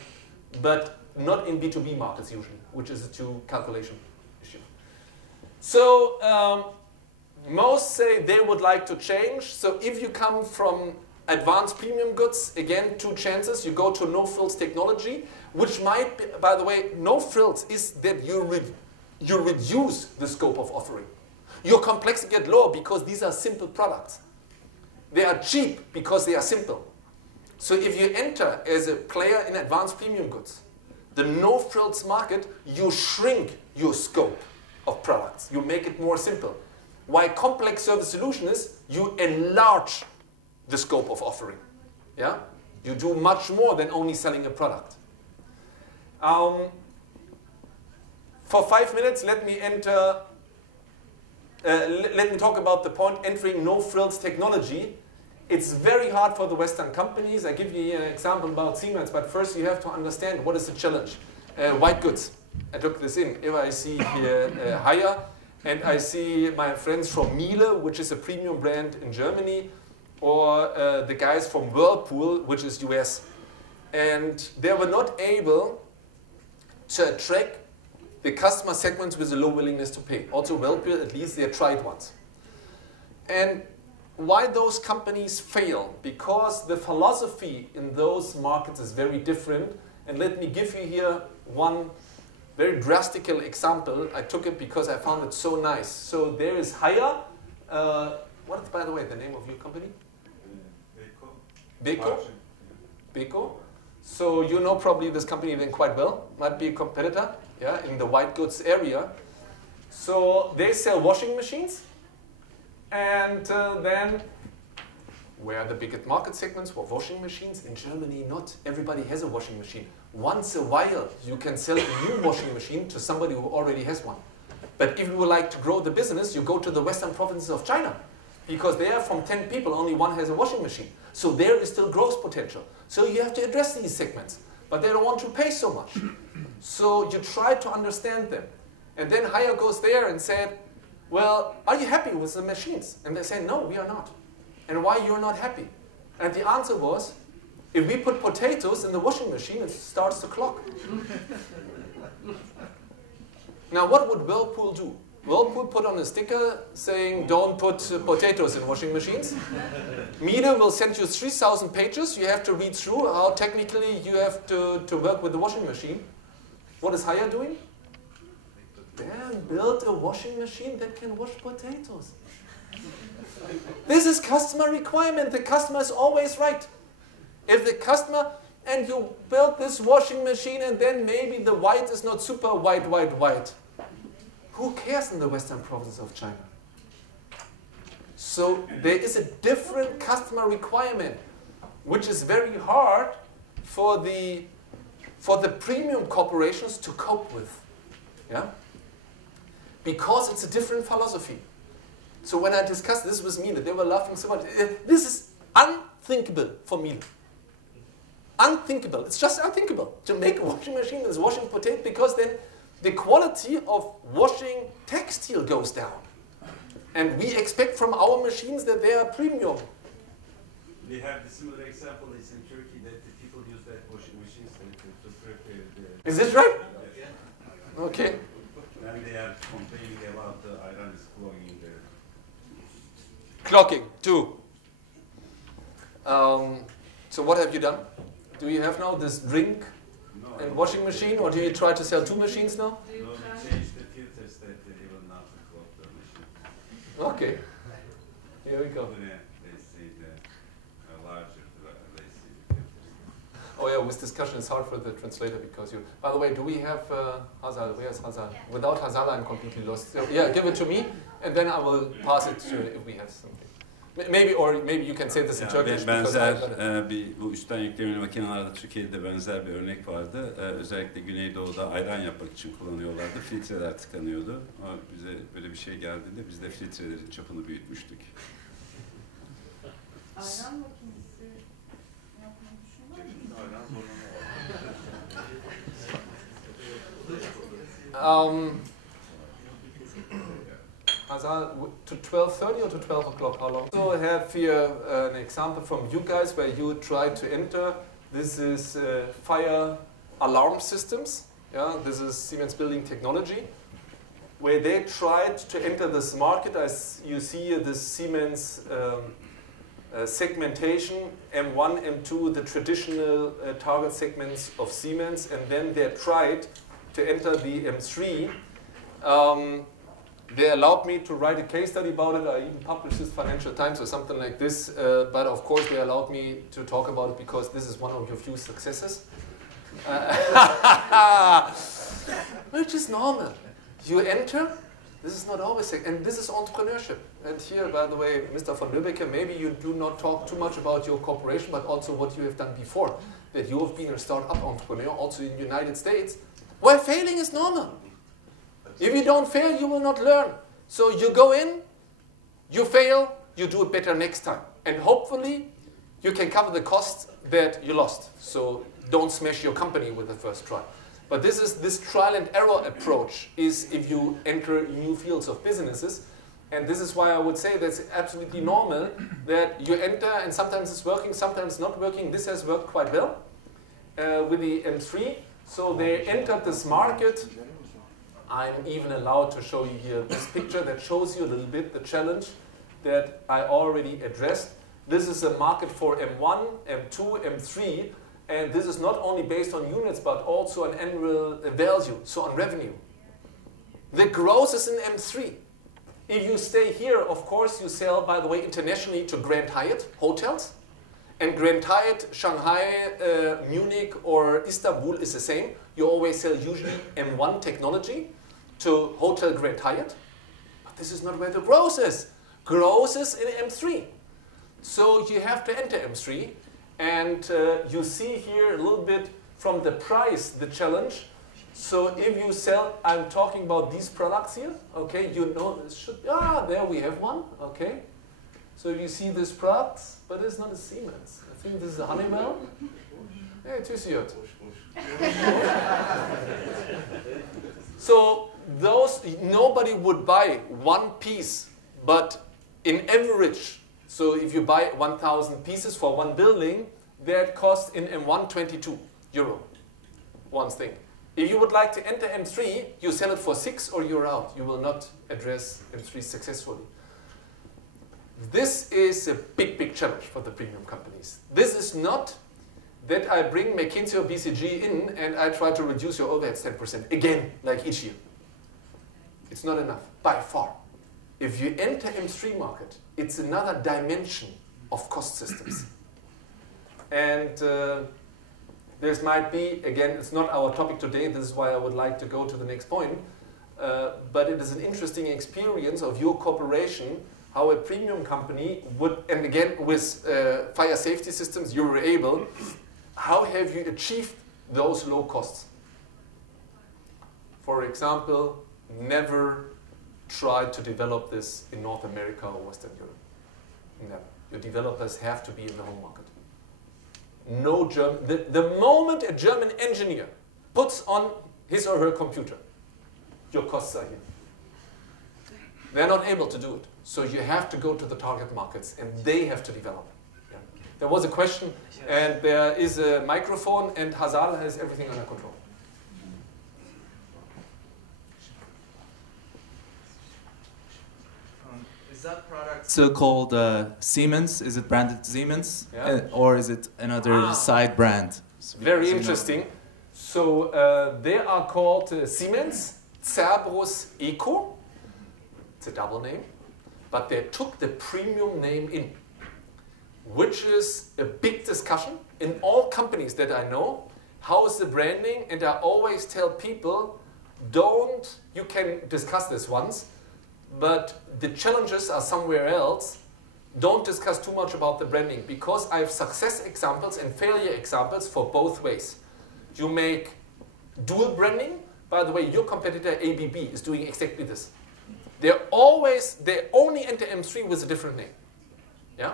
But not in B2B markets usually, which is a two-calculation issue. So most say they would like to change. So if you come from advanced premium goods, again, two chances. You go to no-frills technology, which might be, by the way, no-frills is that you reduce the scope of offering. Your complexity gets lower because these are simple products. They are cheap because they are simple. So if you enter as a player in advanced premium goods, the no-frills market, you shrink your scope of products. You make it more simple. Why complex service solution is, you enlarge the scope of offering. Yeah? You do much more than only selling a product. For 5 minutes, let me talk about the point entering no-frills technology. It's very hard for the Western companies. I give you an example about Siemens, but first you have to understand what is the challenge. White goods. I took this in. If I see here higher, and I see my friends from Miele, which is a premium brand in Germany, or the guys from Whirlpool, which is US. And they were not able to attract the customer segments with a low willingness to pay. Also Whirlpool, at least they tried once. And why those companies fail? Because the philosophy in those markets is very different. And let me give you here one very drastic example. I took it because I found it so nice. So there is Haier. What is, by the way, the name of your company? Beko? Beko. So you know probably this company then quite well. Might be a competitor, yeah, in the white goods area. So they sell washing machines. And then, where are the biggest market segments for washing machines? In Germany, not everybody has a washing machine. Once a while, you can sell a new washing machine to somebody who already has one. But if you would like to grow the business, you go to the western provinces of China. Because there, from 10 people, only one has a washing machine. So there is still growth potential. So you have to address these segments. But they don't want to pay so much. So you try to understand them. And then Haier goes there and said, well, are you happy with the machines? And they say, no, we are not. And why you're not happy? And the answer was, if we put potatoes in the washing machine, it starts to clock. Now, what would Whirlpool do? Whirlpool put on a sticker saying, don't put potatoes in washing machines. Miele will send you 3,000 pages. You have to read through how technically you have to work with the washing machine. What is Haier doing? They built a washing machine that can wash potatoes. This is customer requirement. The customer is always right. If the customer, and you build this washing machine and then maybe the white is not super white. Who cares in the western provinces of China? So there is a different customer requirement, which is very hard for the premium corporations to cope with. Yeah? Because it's a different philosophy. So when I discussed this with Miele, they were laughing so much. This is unthinkable for Miele. Unthinkable. It's just unthinkable to make a washing machine that's washing potatoes, because then the quality of washing textile goes down. And we expect from our machines that they are premium. We have the similar example is in Turkey that the people use that washing machines to prepare the... Is this right? Yeah. Okay. And they are complaining about the iron is clogging there. Clocking, too. So what have you done? Do you have now this drink and washing machine, or do you try to sell two machines now? No, we changed the filters that they will not clog the machine. Okay. Here we go. Yeah, they see the larger, they see the filters. Oh yeah, with discussion it's hard for the translator because you... By the way, do we have Hazal? Where's Hazal? Without Hazal I'm completely lost. So, yeah, give it to me and then I will pass it to if we have something. Maybe you can say this in Turkish. Benzer bu üstten yüklemeli makinelerde Türkiye'de benzer bir örnek vardı. Özellikle Güneydoğu'da ayran yapmak için kullanıyorlardı. Filtreler tıkanıyordu. Ama bize böyle bir şey geldiğinde biz de filtrelerin çapını büyütmüştük. Ayran makinesi yapmayı düşünüyor musun? To 12:30 or to 12 o'clock, how long? So I have here an example from you guys where you try to enter. This is fire alarm systems. Yeah, this is Siemens Building Technology, where they tried to enter this market. As you see, this Siemens segmentation, M1, M2, the traditional target segments of Siemens, and then they tried to enter the M3. They allowed me to write a case study about it. I even published this in Financial Times or something like this. But of course, they allowed me to talk about it because this is one of your few successes. Which is normal. You enter, this is not always, and this is entrepreneurship. And here, by the way, Mr. von Lübbecke, maybe you do not talk too much about your corporation, but also what you have done before. That you have been a startup entrepreneur, also in the United States, where failing is normal. If you don't fail, you will not learn. So you go in, you fail, you do it better next time. And hopefully, you can cover the costs that you lost. So don't smash your company with the first try. But this trial and error approach is if you enter new fields of businesses. And this is why I would say that's absolutely normal that you enter and sometimes it's working, sometimes not working. This has worked quite well with the M3. So they entered this market. I'm even allowed to show you here this picture that shows you a little bit the challenge that I already addressed. This is a market for M1, M2, M3, and this is not only based on units but also on annual value, so on revenue. The growth is in M3. If you stay here, of course, you sell, by the way, internationally to Grand Hyatt hotels. And Grand Hyatt, Shanghai, Munich, or Istanbul is the same. You always sell usually M1 technology to Hotel Grand Hyatt. But this is not where the growth is. Growth is in M3. So you have to enter M3. And you see here a little bit from the price, the challenge. So if you sell, I'm talking about these products here, okay, you know, this should, there we have one, okay. So you see this product, but it's not a Siemens. I think this is a Honeywell. Hey, TÜSİAD. So those, nobody would buy one piece, but in average, so if you buy 1,000 pieces for one building, that costs in M1 €22, one thing. If you would like to enter M3, you sell it for 6 or you're out. You will not address M3 successfully. This is a big, big challenge for the premium companies. This is not that I bring McKinsey or BCG in and I try to reduce your overheads 10%, again, like each year. It's not enough, by far. If you enter M3 market, it's another dimension of cost systems. And this might be, again, it's not our topic today, this is why I would like to go to the next point, but it is an interesting experience of your corporation, how a premium company would, and again, with fire safety systems, you were able, how have you achieved those low costs? For example, never tried to develop this in North America or Western Europe. Never. Your developers have to be in the home market. No German, the moment a German engineer puts on his or her computer, your costs are here. They're not able to do it. So you have to go to the target markets and they have to develop. Yeah. There was a question and there is a microphone and Hazal has everything under control. Is that product still called Siemens? Is it branded Siemens? Yeah. Or is it another side brand? Very interesting. So they are called Siemens Cerberus Eco. It's a double name. But they took the premium name in, which is a big discussion in all companies that I know. How is the branding? And I always tell people, you can discuss this once, but the challenges are somewhere else. Don't discuss too much about the branding because I have success examples and failure examples for both ways. You make dual branding. By the way, your competitor ABB is doing exactly this. They only enter M3 with a different name. Yeah?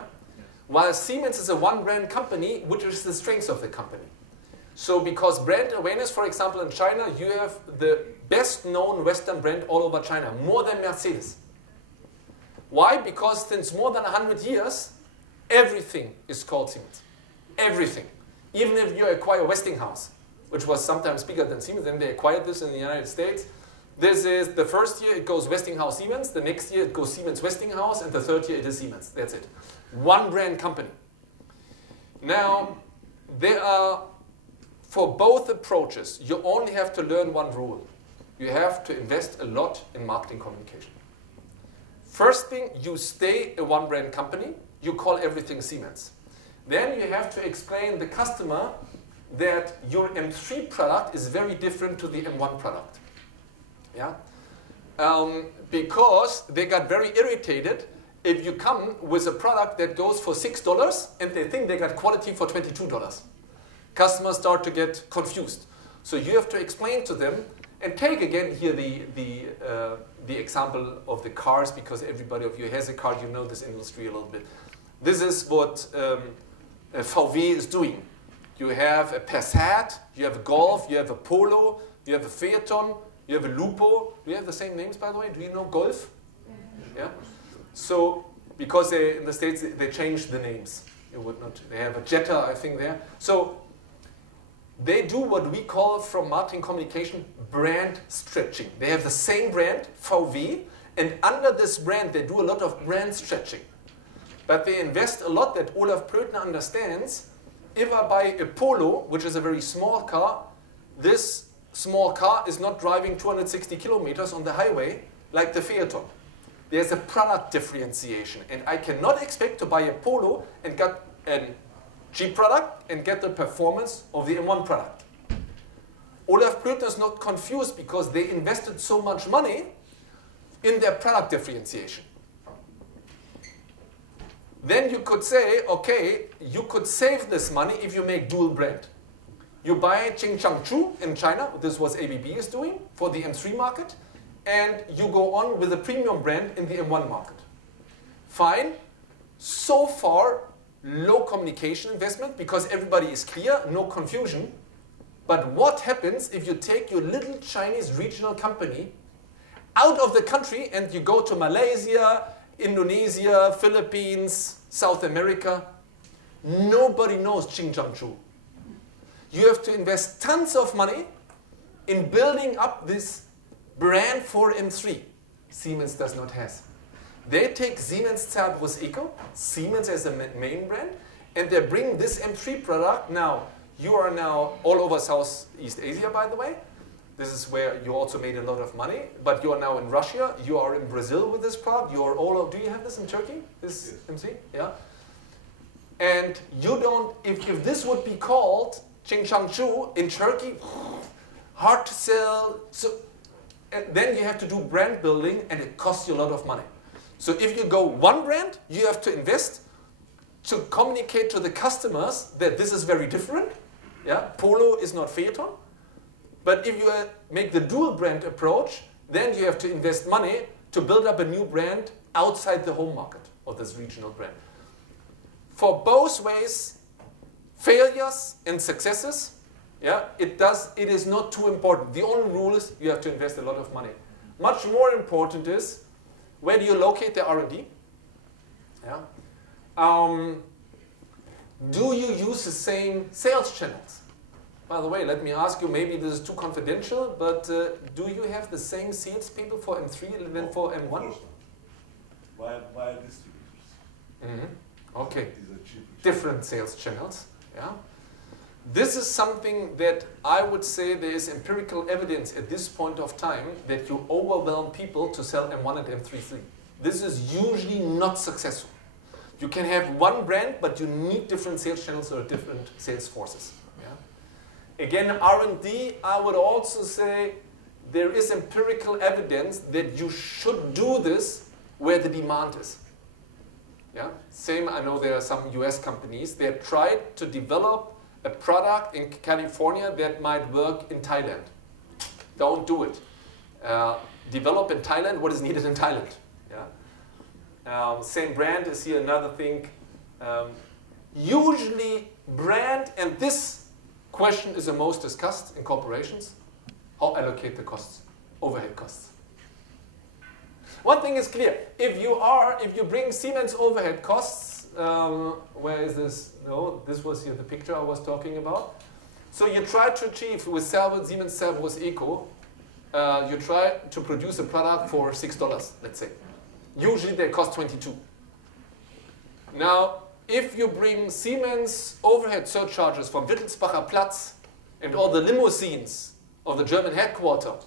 While Siemens is a one brand company, which is the strength of the company. So because brand awareness, for example, in China, you have the best known Western brand all over China, more than Mercedes. Why? Because since more than 100 years, everything is called Siemens. Everything. Even if you acquire Westinghouse, which was sometimes bigger than Siemens, then they acquired this in the United States. This is the first year it goes Westinghouse Siemens, the next year it goes Siemens Westinghouse, and the third year it is Siemens. That's it. One brand company. Now, there are, for both approaches, you only have to learn one rule. You have to invest a lot in marketing communication. First thing, you stay a one brand company, you call everything Siemens. Then you have to explain the customer that your M3 product is very different to the M1 product. Yeah? Because they got very irritated if you come with a product that goes for $6 and they think they got quality for $22. Customers start to get confused. So you have to explain to them, and take again here the example of the cars, because everybody of you has a car, you know this industry a little bit. This is what VW is doing. You have a Passat, you have a Golf, you have a Polo, you have a Phaeton, you have a Lupo. Do you have the same names, by the way? Do you know Golf? Yeah. So, because in the States they changed the names. You would not. They have a Jetta, I think, there. So they do what we call from marketing communication brand stretching. They have the same brand, VW, and under this brand they do a lot of brand stretching. But they invest a lot that Olaf Plötner understands. If I buy a Polo, which is a very small car, this small car is not driving 260 kilometers on the highway like the Phaeton. There's a product differentiation, and I cannot expect to buy a Polo and get a cheap product and get the performance of the M1 product. Olaf Plötner is not confused because they invested so much money in their product differentiation. Then you could say, okay, you could save this money if you make dual brand. You buy Qingchangchu in China, this was ABB is doing for the M3 market, and you go on with a premium brand in the M1 market. Fine. So far, low communication investment because everybody is clear, no confusion. But what happens if you take your little Chinese regional company out of the country and you go to Malaysia, Indonesia, Philippines, South America? Nobody knows Qingchangchu. You have to invest tons of money in building up this brand for M3. Siemens does not have. They take Siemens Cerberus Eco, Siemens as a main brand, and they bring this M3 product. Now, you are now all over Southeast Asia, by the way. This is where you also made a lot of money, but you are now in Russia, you are in Brazil with this product, you are all over, do you have this in Turkey, this yes. MC? Yeah. And you don't, if this would be called Qingchangchu in Turkey, hard to sell, so, and then you have to do brand building and it costs you a lot of money. So if you go one brand, you have to invest to communicate to the customers that this is very different. Yeah, Polo is not Phaeton. But if you make the dual brand approach, then you have to invest money to build up a new brand outside the home market of this regional brand. For both ways, failures and successes, yeah, it is not too important. The only rule is you have to invest a lot of money. Much more important is where do you locate the R&D? Yeah. Do you use the same sales channels? By the way, let me ask you, maybe this is too confidential, but do you have the same sales people for M3 than for M1? Via distributors. Mm-hmm. Okay. Different sales channels. Yeah. This is something that I would say there is empirical evidence at this point of time that you overwhelm people to sell M1 and M3 free. This is usually not successful. You can have one brand, but you need different sales channels or different sales forces. Yeah? Again, R&D, I would also say there is empirical evidence that you should do this where the demand is. Yeah? Same, I know there are some US companies, they have tried to develop a product in California that might work in Thailand. Don't do it. Develop in Thailand what is needed in Thailand. Yeah? Same brand is here another thing. Usually brand, and this question is the most discussed in corporations, how allocate the costs, overhead costs. One thing is clear, if you bring Siemens overhead costs, where is this? No, this was here the picture I was talking about. So you try to achieve with Siemens Cerberus Eco, you try to produce a product for $6, let's say. Usually they cost 22. Now, if you bring Siemens overhead surcharges from Wittelsbacher Platz and all the limousines of the German headquarters,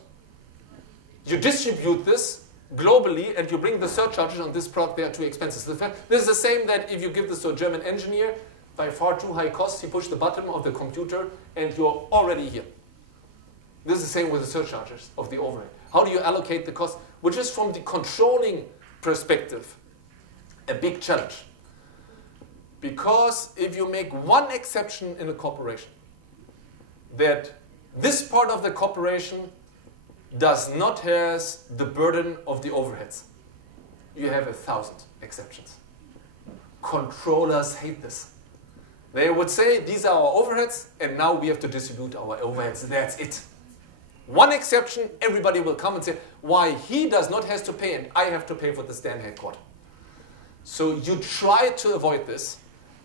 you distribute this globally and you bring the surcharges on this product, they are too expensive. This is the same that if you give this to a German engineer, by far too high cost, you push the button of the computer and you're already here. This is the same with the surcharges of the overhead. How do you allocate the cost? Which is from the controlling perspective, a big challenge. Because if you make one exception in a corporation, that this part of the corporation does not have the burden of the overheads, you have 1,000 exceptions. Controllers hate this. They would say, these are our overheads, and now we have to distribute our overheads. That's it. One exception, everybody will come and say, why he does not have to pay and I have to pay for the stand headquarters. So you try to avoid this,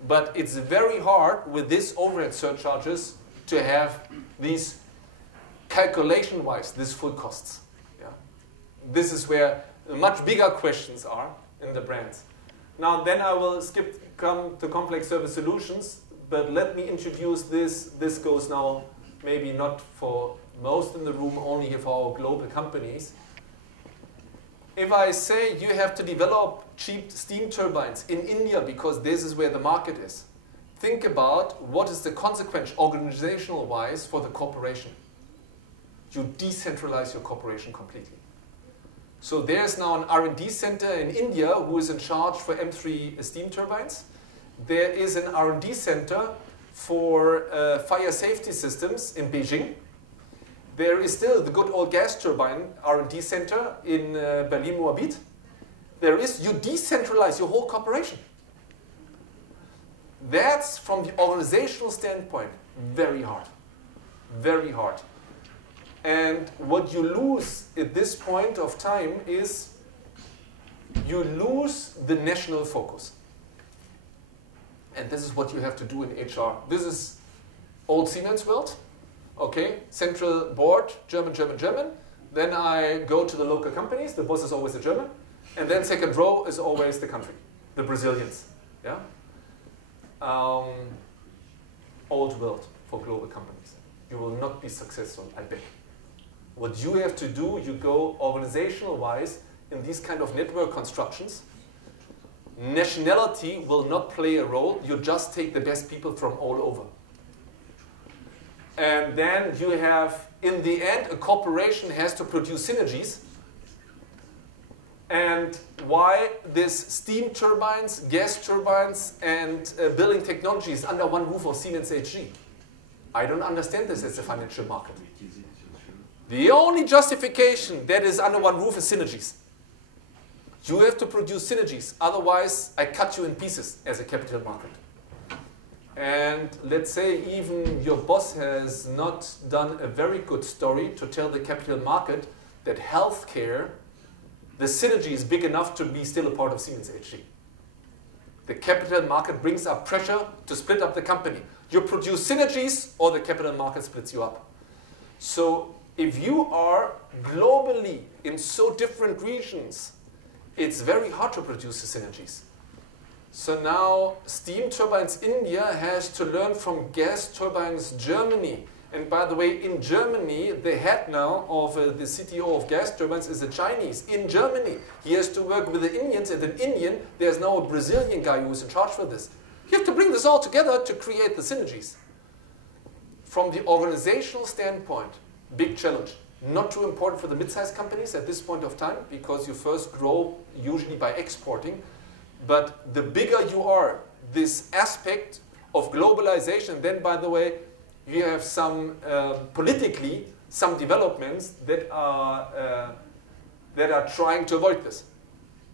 but it's very hard with these overhead surcharges to have these calculation-wise, these full costs. Yeah? This is where much bigger questions are in the brands. Now then I will come to complex service solutions, but let me introduce this. This goes now maybe not for most in the room, only for our global companies. If I say you have to develop cheap steam turbines in India because this is where the market is, think about what is the consequence organizational-wise for the corporation. You decentralize your corporation completely. So there's now an R&D center in India who is in charge for M3 steam turbines. There is an R&D center for fire safety systems in Beijing. There is still the good old gas turbine R&D center in Berlin-Moabit. You decentralize your whole corporation. That's, from the organizational standpoint, very hard. Very hard. And what you lose at this point of time is you lose the national focus. And this is what you have to do in HR. This is old Siemens world. Okay, central board, German, German, German. Then I go to the local companies. The boss is always a German. And then second row is always the country, the Brazilians. Yeah. Old world for global companies. You will not be successful, I bet. What you have to do, you go organizational-wise in these kind of network constructions. Nationality will not play a role. You just take the best people from all over. And then you have, in the end, a corporation has to produce synergies. And why this steam turbines, gas turbines, and building technologies under one roof of Siemens AG? I don't understand this as a financial market. The only justification that is under one roof is synergies. You have to produce synergies, otherwise I cut you in pieces as a capital market. And let's say even your boss has not done a very good story to tell the capital market that healthcare, the synergy is big enough to be still a part of Siemens AG. The capital market brings up pressure to split up the company. You produce synergies or the capital market splits you up. So if you are globally in so different regions, it's very hard to produce the synergies. So now steam turbines India has to learn from gas turbines Germany. And by the way, in Germany, the head now of the CTO of gas turbines is a Chinese in Germany. He has to work with the Indians, and an Indian, there's now a Brazilian guy who is in charge for this. You have to bring this all together to create the synergies. From the organizational standpoint, big challenge. Not too important for the mid-sized companies at this point of time, because you first grow usually by exporting. But the bigger you are, this aspect of globalization, then by the way, you have some politically some developments that are trying to avoid this.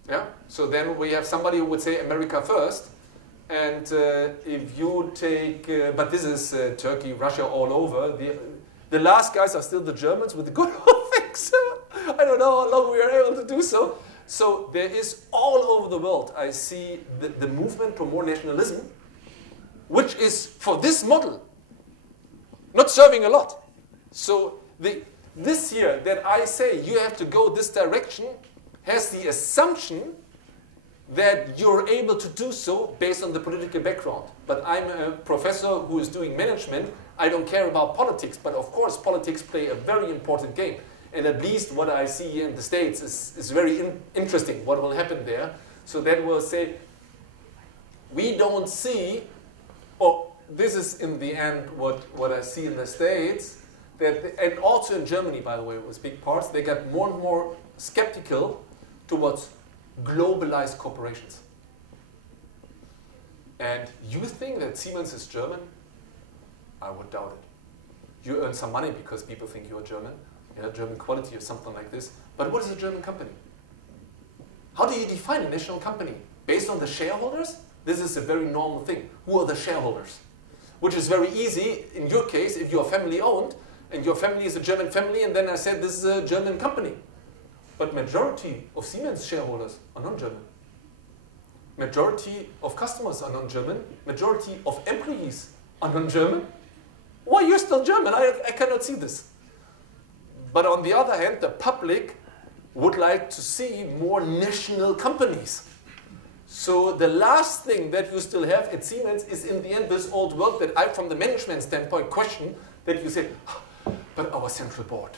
Yeah. So then we have somebody who would say America first, and if you take, but this is Turkey, Russia, all over. The last guys are still the Germans with the good old things. I don't know how long we are able to do so. So there is all over the world, I see the movement to more nationalism, which is for this model not serving a lot. So this here that I say you have to go this direction has the assumption that you're able to do so based on the political background. But I'm a professor who is doing management. I don't care about politics, but of course politics play a very important game. And at least what I see here in the States is very interesting, what will happen there. So that will say, we don't see, or this is in the end what I see in the States, and also in Germany, by the way, with big parts, they get more and more skeptical towards globalized corporations. And you think that Siemens is German? I would doubt it. You earn some money because people think you are German. German quality or something like this. But what is a German company? How do you define a national company? Based on the shareholders? This is a very normal thing. Who are the shareholders? Which is very easy in your case if you're family owned and your family is a German family, and then I said this is a German company. But majority of Siemens shareholders are non-German. Majority of customers are non-German. Majority of employees are non-German. Why you're still German? I cannot see this. But on the other hand, the public would like to see more national companies. So the last thing that you still have at Siemens is in the end this old world that I, from the management standpoint, question that you say, but our central board,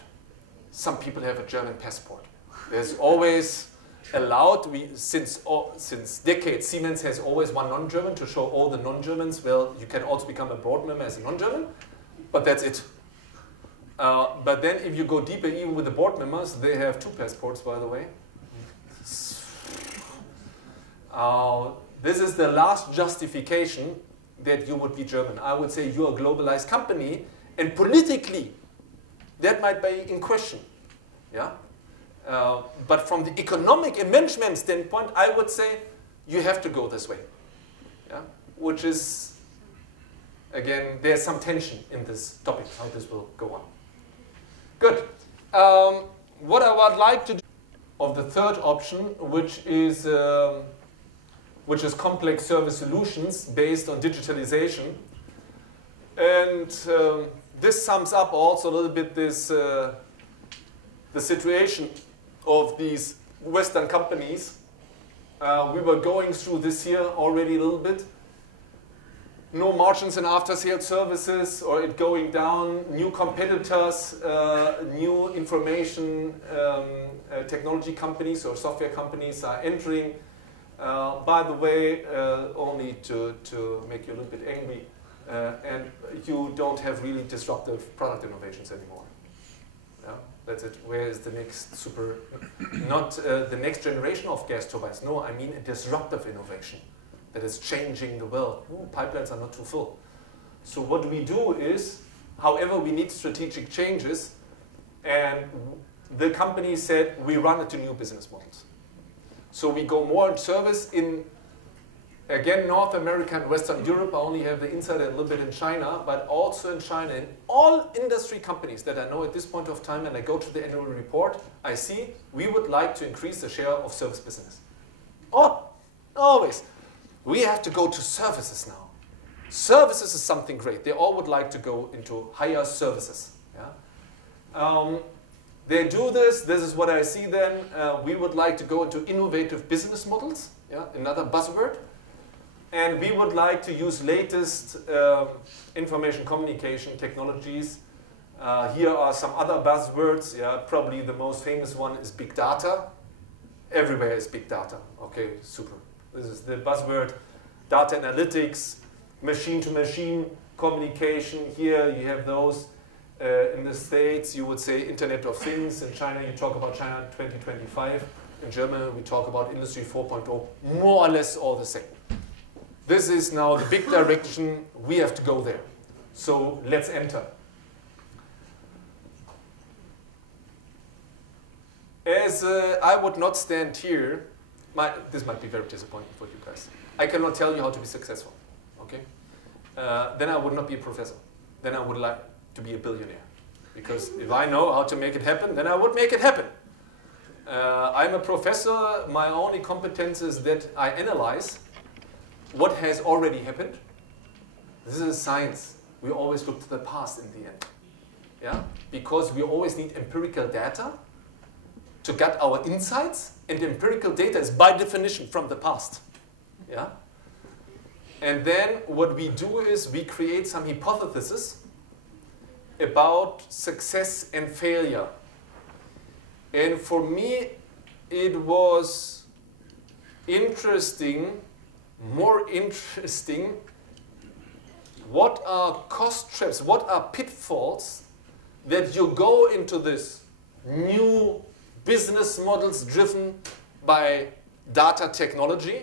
some people have a German passport. There's always allowed, since decades, Siemens has always one non-German to show all the non-Germans, well, you can also become a board member as a non-German, but that's it. But then if you go deeper, even with the board members, they have 2 passports, by the way. This is the last justification that you would be German. I would say you're a globalized company, and politically, that might be in question. Yeah? But from the economic and management standpoint, I would say you have to go this way. Yeah? Which is, again, there's some tension in this topic, how this will go on. Good. What I would like to do of the third option, which is complex service solutions based on digitalization. And this sums up also a little bit this the situation of these Western companies. We were going through this here already a little bit. No margins in after-sales services, or it going down, new competitors, new information technology companies or software companies are entering. By the way, only to make you a little bit angry, and you don't have really disruptive product innovations anymore. Yeah, that's it. Where is the next super, not the next generation of gas turbines, no, I mean a disruptive innovation that is changing the world. Ooh, pipelines are not too full. So what we do is, however, we need strategic changes, and the company said we run it to new business models. So we go more in service in, again, North America and Western Europe. I only have the inside a little bit in China, but also in China. In all industry companies that I know at this point of time, and I go to the annual report, I see we would like to increase the share of service business. Oh, always. We have to go to services now. Services is something great. They all would like to go into higher services. Yeah? They do this. This is what I see then. We would like to go into innovative business models. Yeah? Another buzzword. And we would like to use latest information communication technologies. Here are some other buzzwords. Yeah? Probably the most famous one is big data. Everywhere is big data. Okay, super. This is the buzzword, data analytics, machine-to-machine communication. Here you have those. In the States, you would say Internet of Things. In China, you talk about China 2025. In Germany, we talk about Industry 4.0. More or less all the same. This is now the big direction. We have to go there. So let's enter. As I would not stand here, this might be very disappointing for you guys. I cannot tell you how to be successful, okay? Then I would not be a professor. Then I would like to be a billionaire. Because if I know how to make it happen, then I would make it happen. I'm a professor. My only competence is that I analyze what has already happened. This is science. We always look to the past in the end. Yeah? Because we always need empirical data to get our insights, and empirical data is by definition from the past. Yeah? And then what we do is we create some hypotheses about success and failure. And for me, it was interesting, more interesting, what are cost traps, what are pitfalls that you go into this new business models driven by data technology,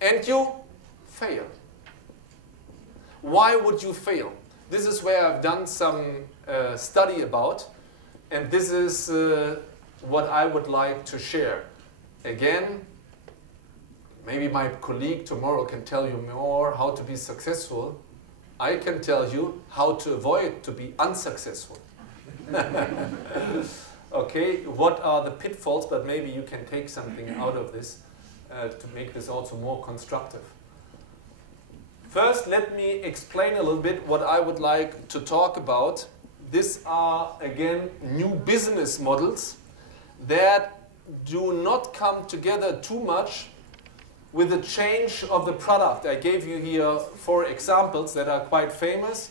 and you fail. Why would you fail? This is where I've done some study about, and this is what I would like to share. Again, maybe my colleague tomorrow can tell you more how to be successful. I can tell you how to avoid to be unsuccessful. Okay, what are the pitfalls, but maybe you can take something out of this to make this also more constructive. First, let me explain a little bit what I would like to talk about. These are, again, new business models that do not come together too much with the change of the product. I gave you here 4 examples that are quite famous.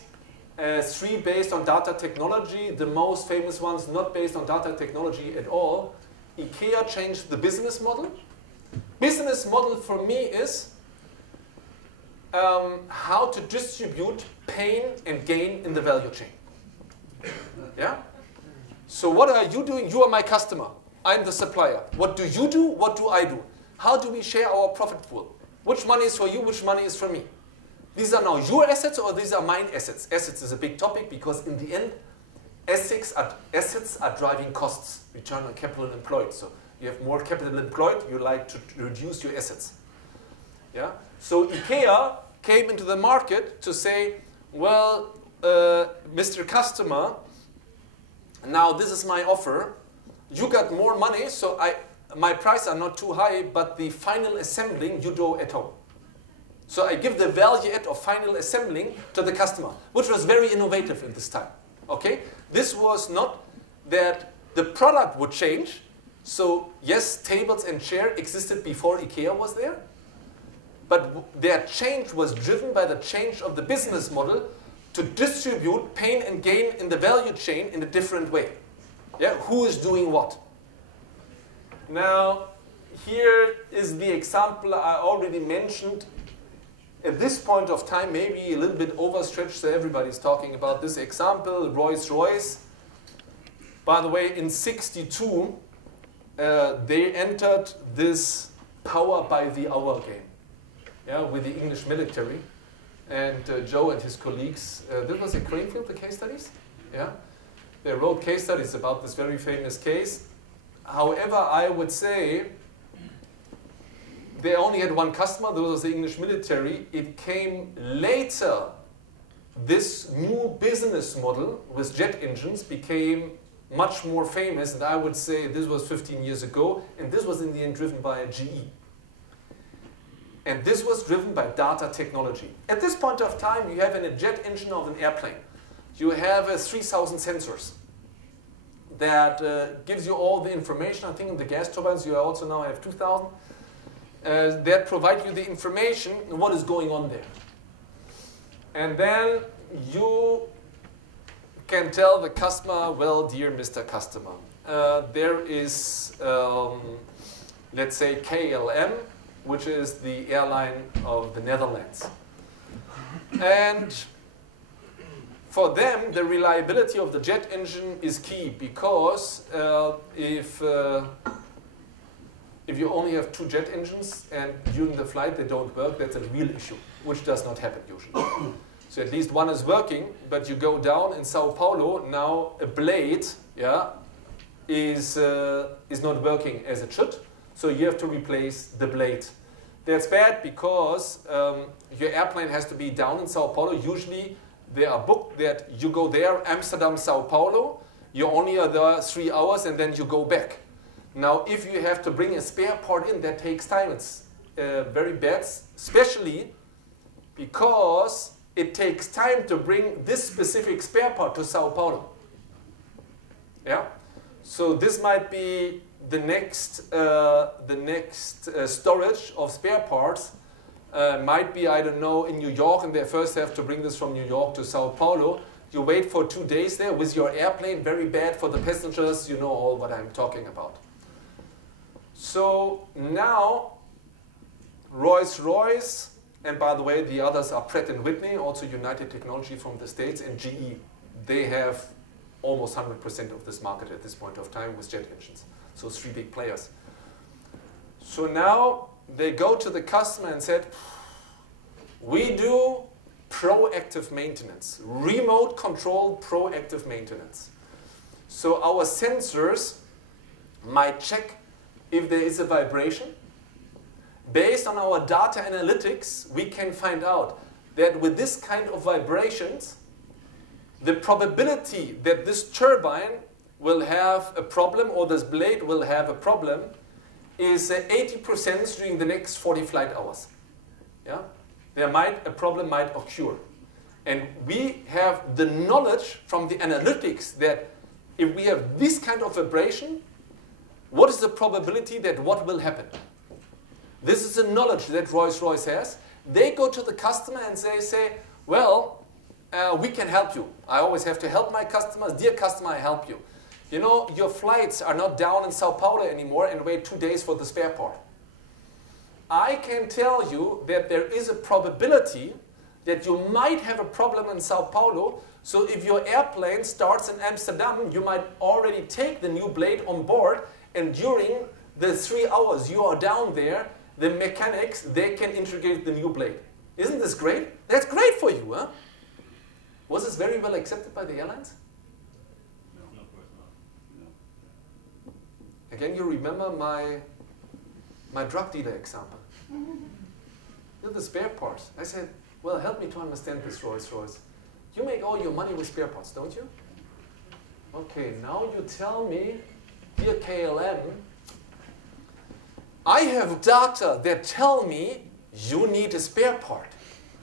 3 based on data technology, the most famous ones not based on data technology at all. IKEA changed the business model. Business model for me is how to distribute pain and gain in the value chain. Yeah? So what are you doing? You are my customer. I'm the supplier. What do you do? What do I do? How do we share our profit pool? Which money is for you? Which money is for me? These are now your assets or these are mine assets? Assets is a big topic because in the end, assets are driving costs, return on capital employed. So you have more capital employed, you like to reduce your assets. Yeah? So IKEA came into the market to say, well, Mr. Customer, now this is my offer. You got more money, so my prices are not too high, but the final assembling you do at home. So I give the value add of final assembling to the customer, which was very innovative in this time. Okay? This was not that the product would change. So yes, tables and chair existed before IKEA was there, but their change was driven by the change of the business model to distribute pain and gain in the value chain in a different way. Yeah? Who is doing what? Now, here is the example I already mentioned. At this point of time, maybe a little bit overstretched, so everybody's talking about this example, Rolls-Royce. By the way, in '62, they entered this power by the hour game, yeah, with the English military. And Joe and his colleagues, this was in Cranefield, the case studies? Yeah? They wrote case studies about this very famous case. However, I would say they only had one customer, that was the English military. It came later, this new business model with jet engines became much more famous, and I would say this was 15 years ago, and this was in the end driven by GE. And this was driven by data technology. At this point of time, you have in a jet engine of an airplane, you have 3,000 sensors that gives you all the information. I think in the gas turbines, you also now have 2,000. That provide you the information on what is going on there. And then you can tell the customer, well, dear Mr. Customer, there is, let's say, KLM, which is the airline of the Netherlands. And for them, the reliability of the jet engine is key because if you only have 2 jet engines and during the flight they don't work, that's a real issue, which does not happen usually. So at least one is working, but you go down in Sao Paulo, now a blade, yeah, is not working as it should, so you have to replace the blade. That's bad because your airplane has to be down in Sao Paulo. Usually they are booked that you go there, Amsterdam, Sao Paulo, you only are there 3 hours and then you go back. Now, if you have to bring a spare part in, that takes time. It's very bad, especially because it takes time to bring this specific spare part to Sao Paulo. Yeah? So this might be the next storage of spare parts. Might be, I don't know, in New York, and they first have to bring this from New York to Sao Paulo. You wait for 2 days there with your airplane, very bad for the passengers. You know all what I'm talking about. So now, Rolls-Royce, and by the way, the others are Pratt & Whitney, also United Technology from the States, and GE. They have almost 100% of this market at this point of time with jet engines. So 3 big players. So now they go to the customer and said, we do proactive maintenance, remote controlled proactive maintenance. So our sensors might check if there is a vibration, based on our data analytics, we can find out that with this kind of vibrations, the probability that this turbine will have a problem or this blade will have a problem is 80% during the next 40 flight hours. Yeah? A problem might occur. And we have the knowledge from the analytics that if we have this kind of vibration, what is the probability that what will happen? This is the knowledge that Rolls-Royce has. They go to the customer and they say, well, we can help you. I always have to help my customers. Dear customer, I help you. You know, your flights are not down in Sao Paulo anymore and wait 2 days for the spare part. I can tell you that there is a probability that you might have a problem in Sao Paulo. So if your airplane starts in Amsterdam, you might already take the new blade on board, and during the 3 hours you are down there, the mechanics, they can integrate the new blade. Isn't this great? That's great for you, huh? Was this very well accepted by the airlines? No, of course not. No. Again, you remember my drug dealer example. With the spare parts. I said, well, help me to understand this, Rolls-Royce. You make all your money with spare parts, don't you? Okay, now you tell me, dear KLM, I have data that tell me you need a spare part.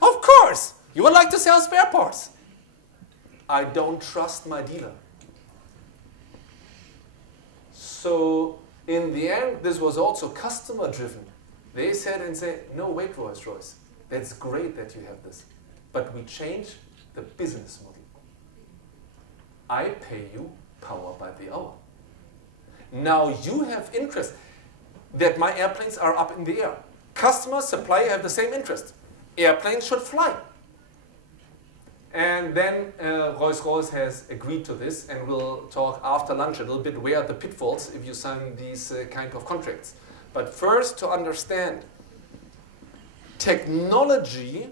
Of course, you would like to sell spare parts. I don't trust my dealer. So in the end, this was also customer driven. They said and said, no, wait, Rolls-Royce, that's great that you have this, but we change the business model. I pay you power by the hour. Now you have interest that my airplanes are up in the air. Customer, supplier have the same interest. Airplanes should fly. And then Rolls-Royce has agreed to this, and we'll talk after lunch a little bit where are the pitfalls if you sign these kind of contracts. But first, to understand, technology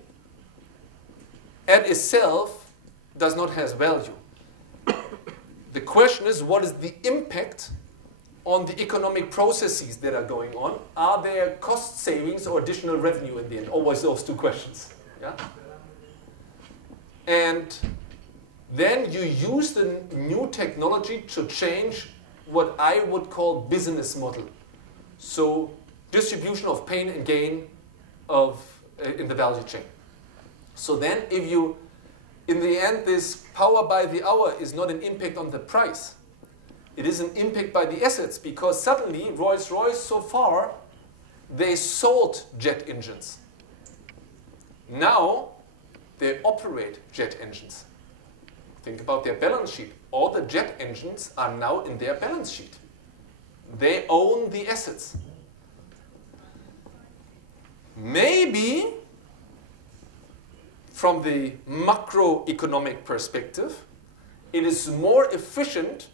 at itself does not have value. The question is, what is the impact on the economic processes that are going on? Are there cost savings or additional revenue in the end? Always those two questions. Yeah? And then you use the new technology to change what I would call business model. So distribution of pain and gain in the value chain. So then if you, in the end, this power by the hour is not an impact on the price. It is an impact by the assets, because suddenly Rolls-Royce so far, they sold jet engines. Now they operate jet engines. Think about their balance sheet. All the jet engines are now in their balance sheet. They own the assets. Maybe from the macroeconomic perspective, it is more efficient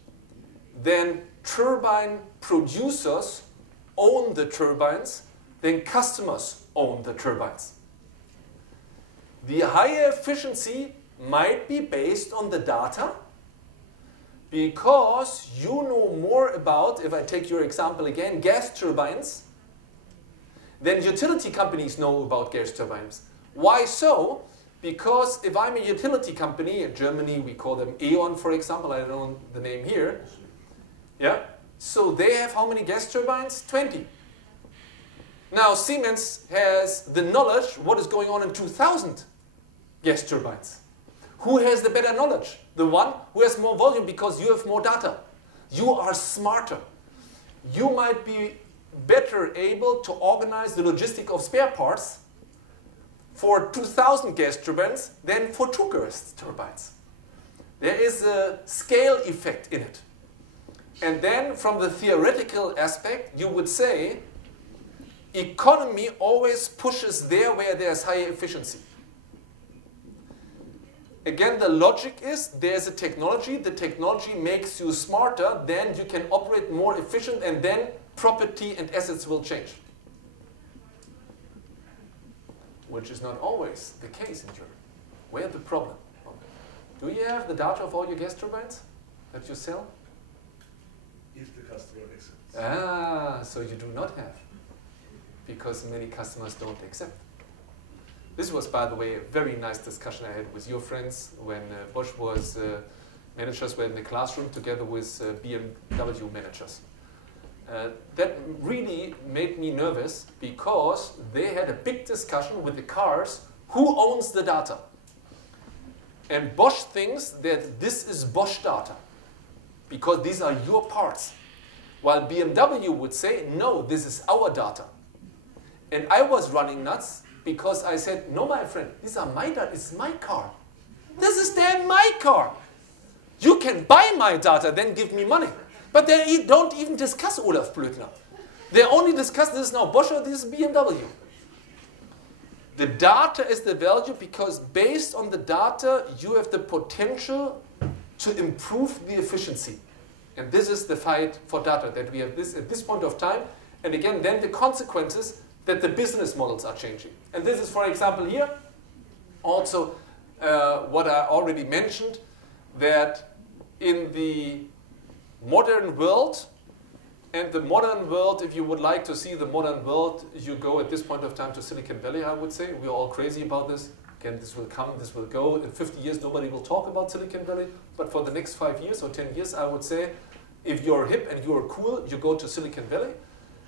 than turbine producers own the turbines than customers own the turbines. The higher efficiency might be based on the data, because you know more about, if I take your example again, gas turbines, than utility companies know about gas turbines. Why so? Because if I'm a utility company, in Germany we call them E.ON, for example, I don't know the name here. Yeah? So they have how many gas turbines? 20. Now Siemens has the knowledge what is going on in 2000 gas turbines. Who has the better knowledge? The one who has more volume, because you have more data. You are smarter. You might be better able to organize the logistic of spare parts for 2000 gas turbines than for 2 gas turbines. There is a scale effect in it. And then from the theoretical aspect, you would say economy always pushes there where there's higher efficiency. Again, the logic is there's a technology, the technology makes you smarter, then you can operate more efficient, and then property and assets will change. Which is not always the case in Germany. Where's the problem? Do you have the data of all your gas turbines that you sell? If the customer accepts. Ah, so you do not have. because many customers don't accept. This was, by the way, a very nice discussion I had with your friends when Bosch was, managers were in the classroom together with BMW managers. That really made me nervous because they had a big discussion with the cars, who owns the data? And Bosch thinks that this is Bosch data because these are your parts. While BMW would say, no, this is our data. And I was running nuts because I said, no, my friend, these are my data, it's my car. This is then my car. You can buy my data, then give me money. But they don't even discuss Olaf Plötner. They only discuss this is now Bosch or this is BMW. The data is the value because based on the data, you have the potential to improve the efficiency. And this is the fight for data, that we have this at this point of time. And again, then the consequences that the business models are changing. And this is, for example, here, also what I already mentioned, that in the modern world, and the modern world, if you would like to see the modern world, you go at this point of time to Silicon Valley, I would say. We're all crazy about this. Again, this will come, this will go. In 50 years, nobody will talk about Silicon Valley. But for the next 5 years or 10 years, I would say, if you're hip and you're cool, you go to Silicon Valley.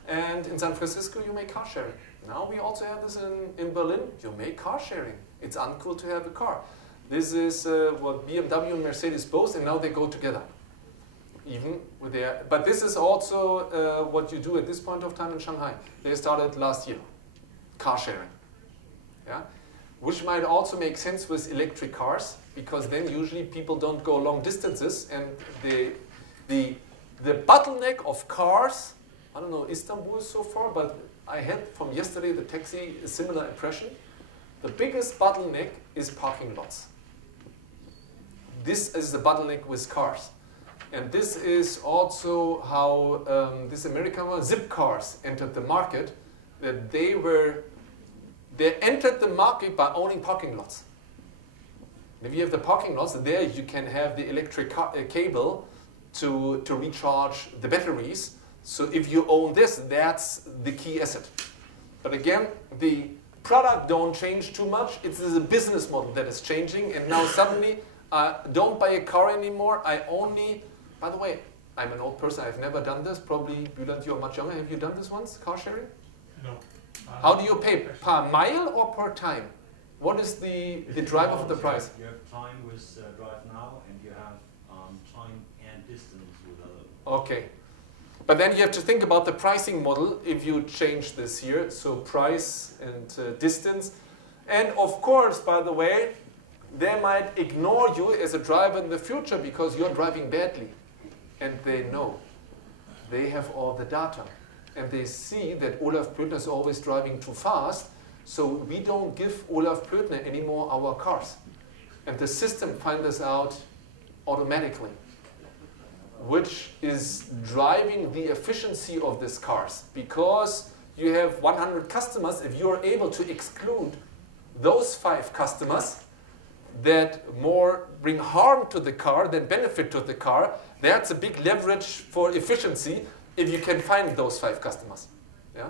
And in San Francisco, you make car sharing. Now we also have this in Berlin. You make car sharing. It's uncool to have a car. This is what BMW and Mercedes both, and now they go together. Even with their, but this is also what you do at this point of time in Shanghai. They started last year, car sharing. Yeah? Which might also make sense with electric cars, because then usually people don't go long distances, and the bottleneck of cars, I don't know Istanbul so far, but I had from yesterday the taxi a similar impression. The biggest bottleneck is parking lots. This is the bottleneck with cars. And this is also how this American one, Zip cars entered the market, that they entered the market by owning parking lots. If you have the parking lots, there you can have the electric cable to recharge the batteries. So if you own this, that's the key asset. But again, the product don't change too much. It's the business model that is changing. And now suddenly, don't buy a car anymore. I only, by the way, I'm an old person. I've never done this. Probably, Bülent, you're much younger. Have you done this once, car sharing? No. How do you pay? Per mile or per time? What is the driver for the price? You have time with Drive Now, and you have time and distance with other. Okay. But then you have to think about the pricing model if you change this here. So price and distance. And of course, by the way, they might ignore you as a driver in the future because you're driving badly. And they know. They have all the data. And they see that Olaf Plötner is always driving too fast. So we don't give Olaf Plötner anymore our cars. And the system finds us out automatically, which is driving the efficiency of these cars. Because you have 100 customers, if you're able to exclude those 5 customers that more bring harm to the car than benefit to the car, that's a big leverage for efficiency if you can find those 5 customers. Yeah?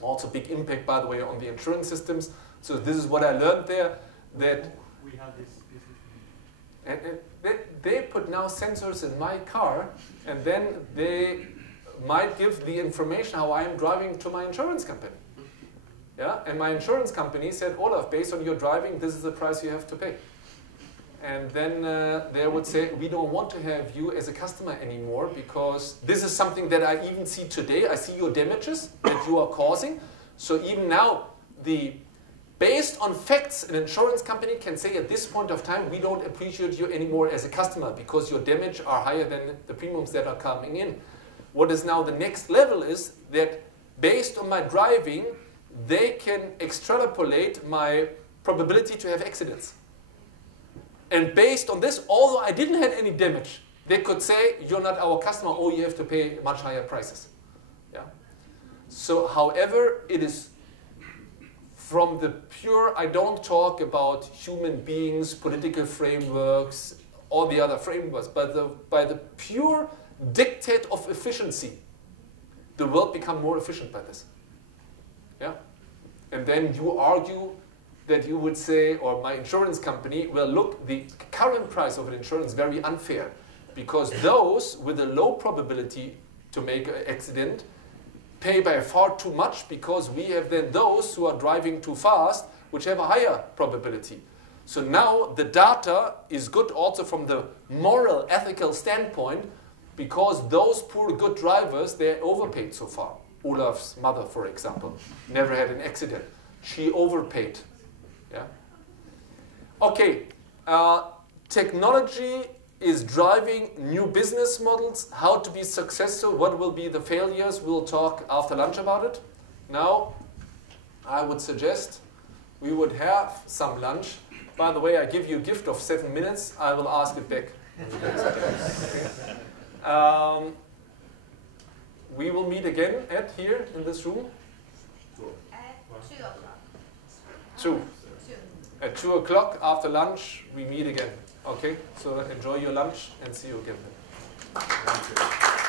Also big impact, by the way, on the insurance systems. So this is what I learned there, that We have this. and they put now sensors in my car, and then they might give the information how I'm driving to my insurance company. Yeah, and my insurance company said, Olaf, based on your driving, this is the price you have to pay. And then they would say, we don't want to have you as a customer anymore because this is something that I even see today. I see your damages that you are causing. So even now, based on facts, an insurance company can say at this point of time, we don't appreciate you anymore as a customer because your damage are higher than the premiums that are coming in. What is now the next level is that based on my driving, they can extrapolate my probability to have accidents. And based on this, although I didn't have any damage, they could say, you're not our customer, or you have to pay much higher prices. Yeah. So, however, it is from the pure, I don't talk about human beings, political frameworks, all the other frameworks, but by the pure dictate of efficiency, the world become more efficient by this. And then you argue that you would say, or my insurance company, well, look, the current price of an insurance is very unfair because those with a low probability to make an accident pay by far too much because we have then those who are driving too fast, which have a higher probability. So now the data is good also from the moral, ethical standpoint because those poor good drivers, they're overpaid so far. Olaf's mother, for example, never had an accident. She overpaid. Yeah. Okay, technology is driving new business models, how to be successful, what will be the failures. We'll talk after lunch about it. Now, I would suggest we would have some lunch. By the way, I give you a gift of 7 minutes. I will ask it back. Okay. We will meet again at here in this room. At 2 o'clock. 2. At 2 o'clock after lunch, we meet again. Okay, so enjoy your lunch and see you again then. Thank you.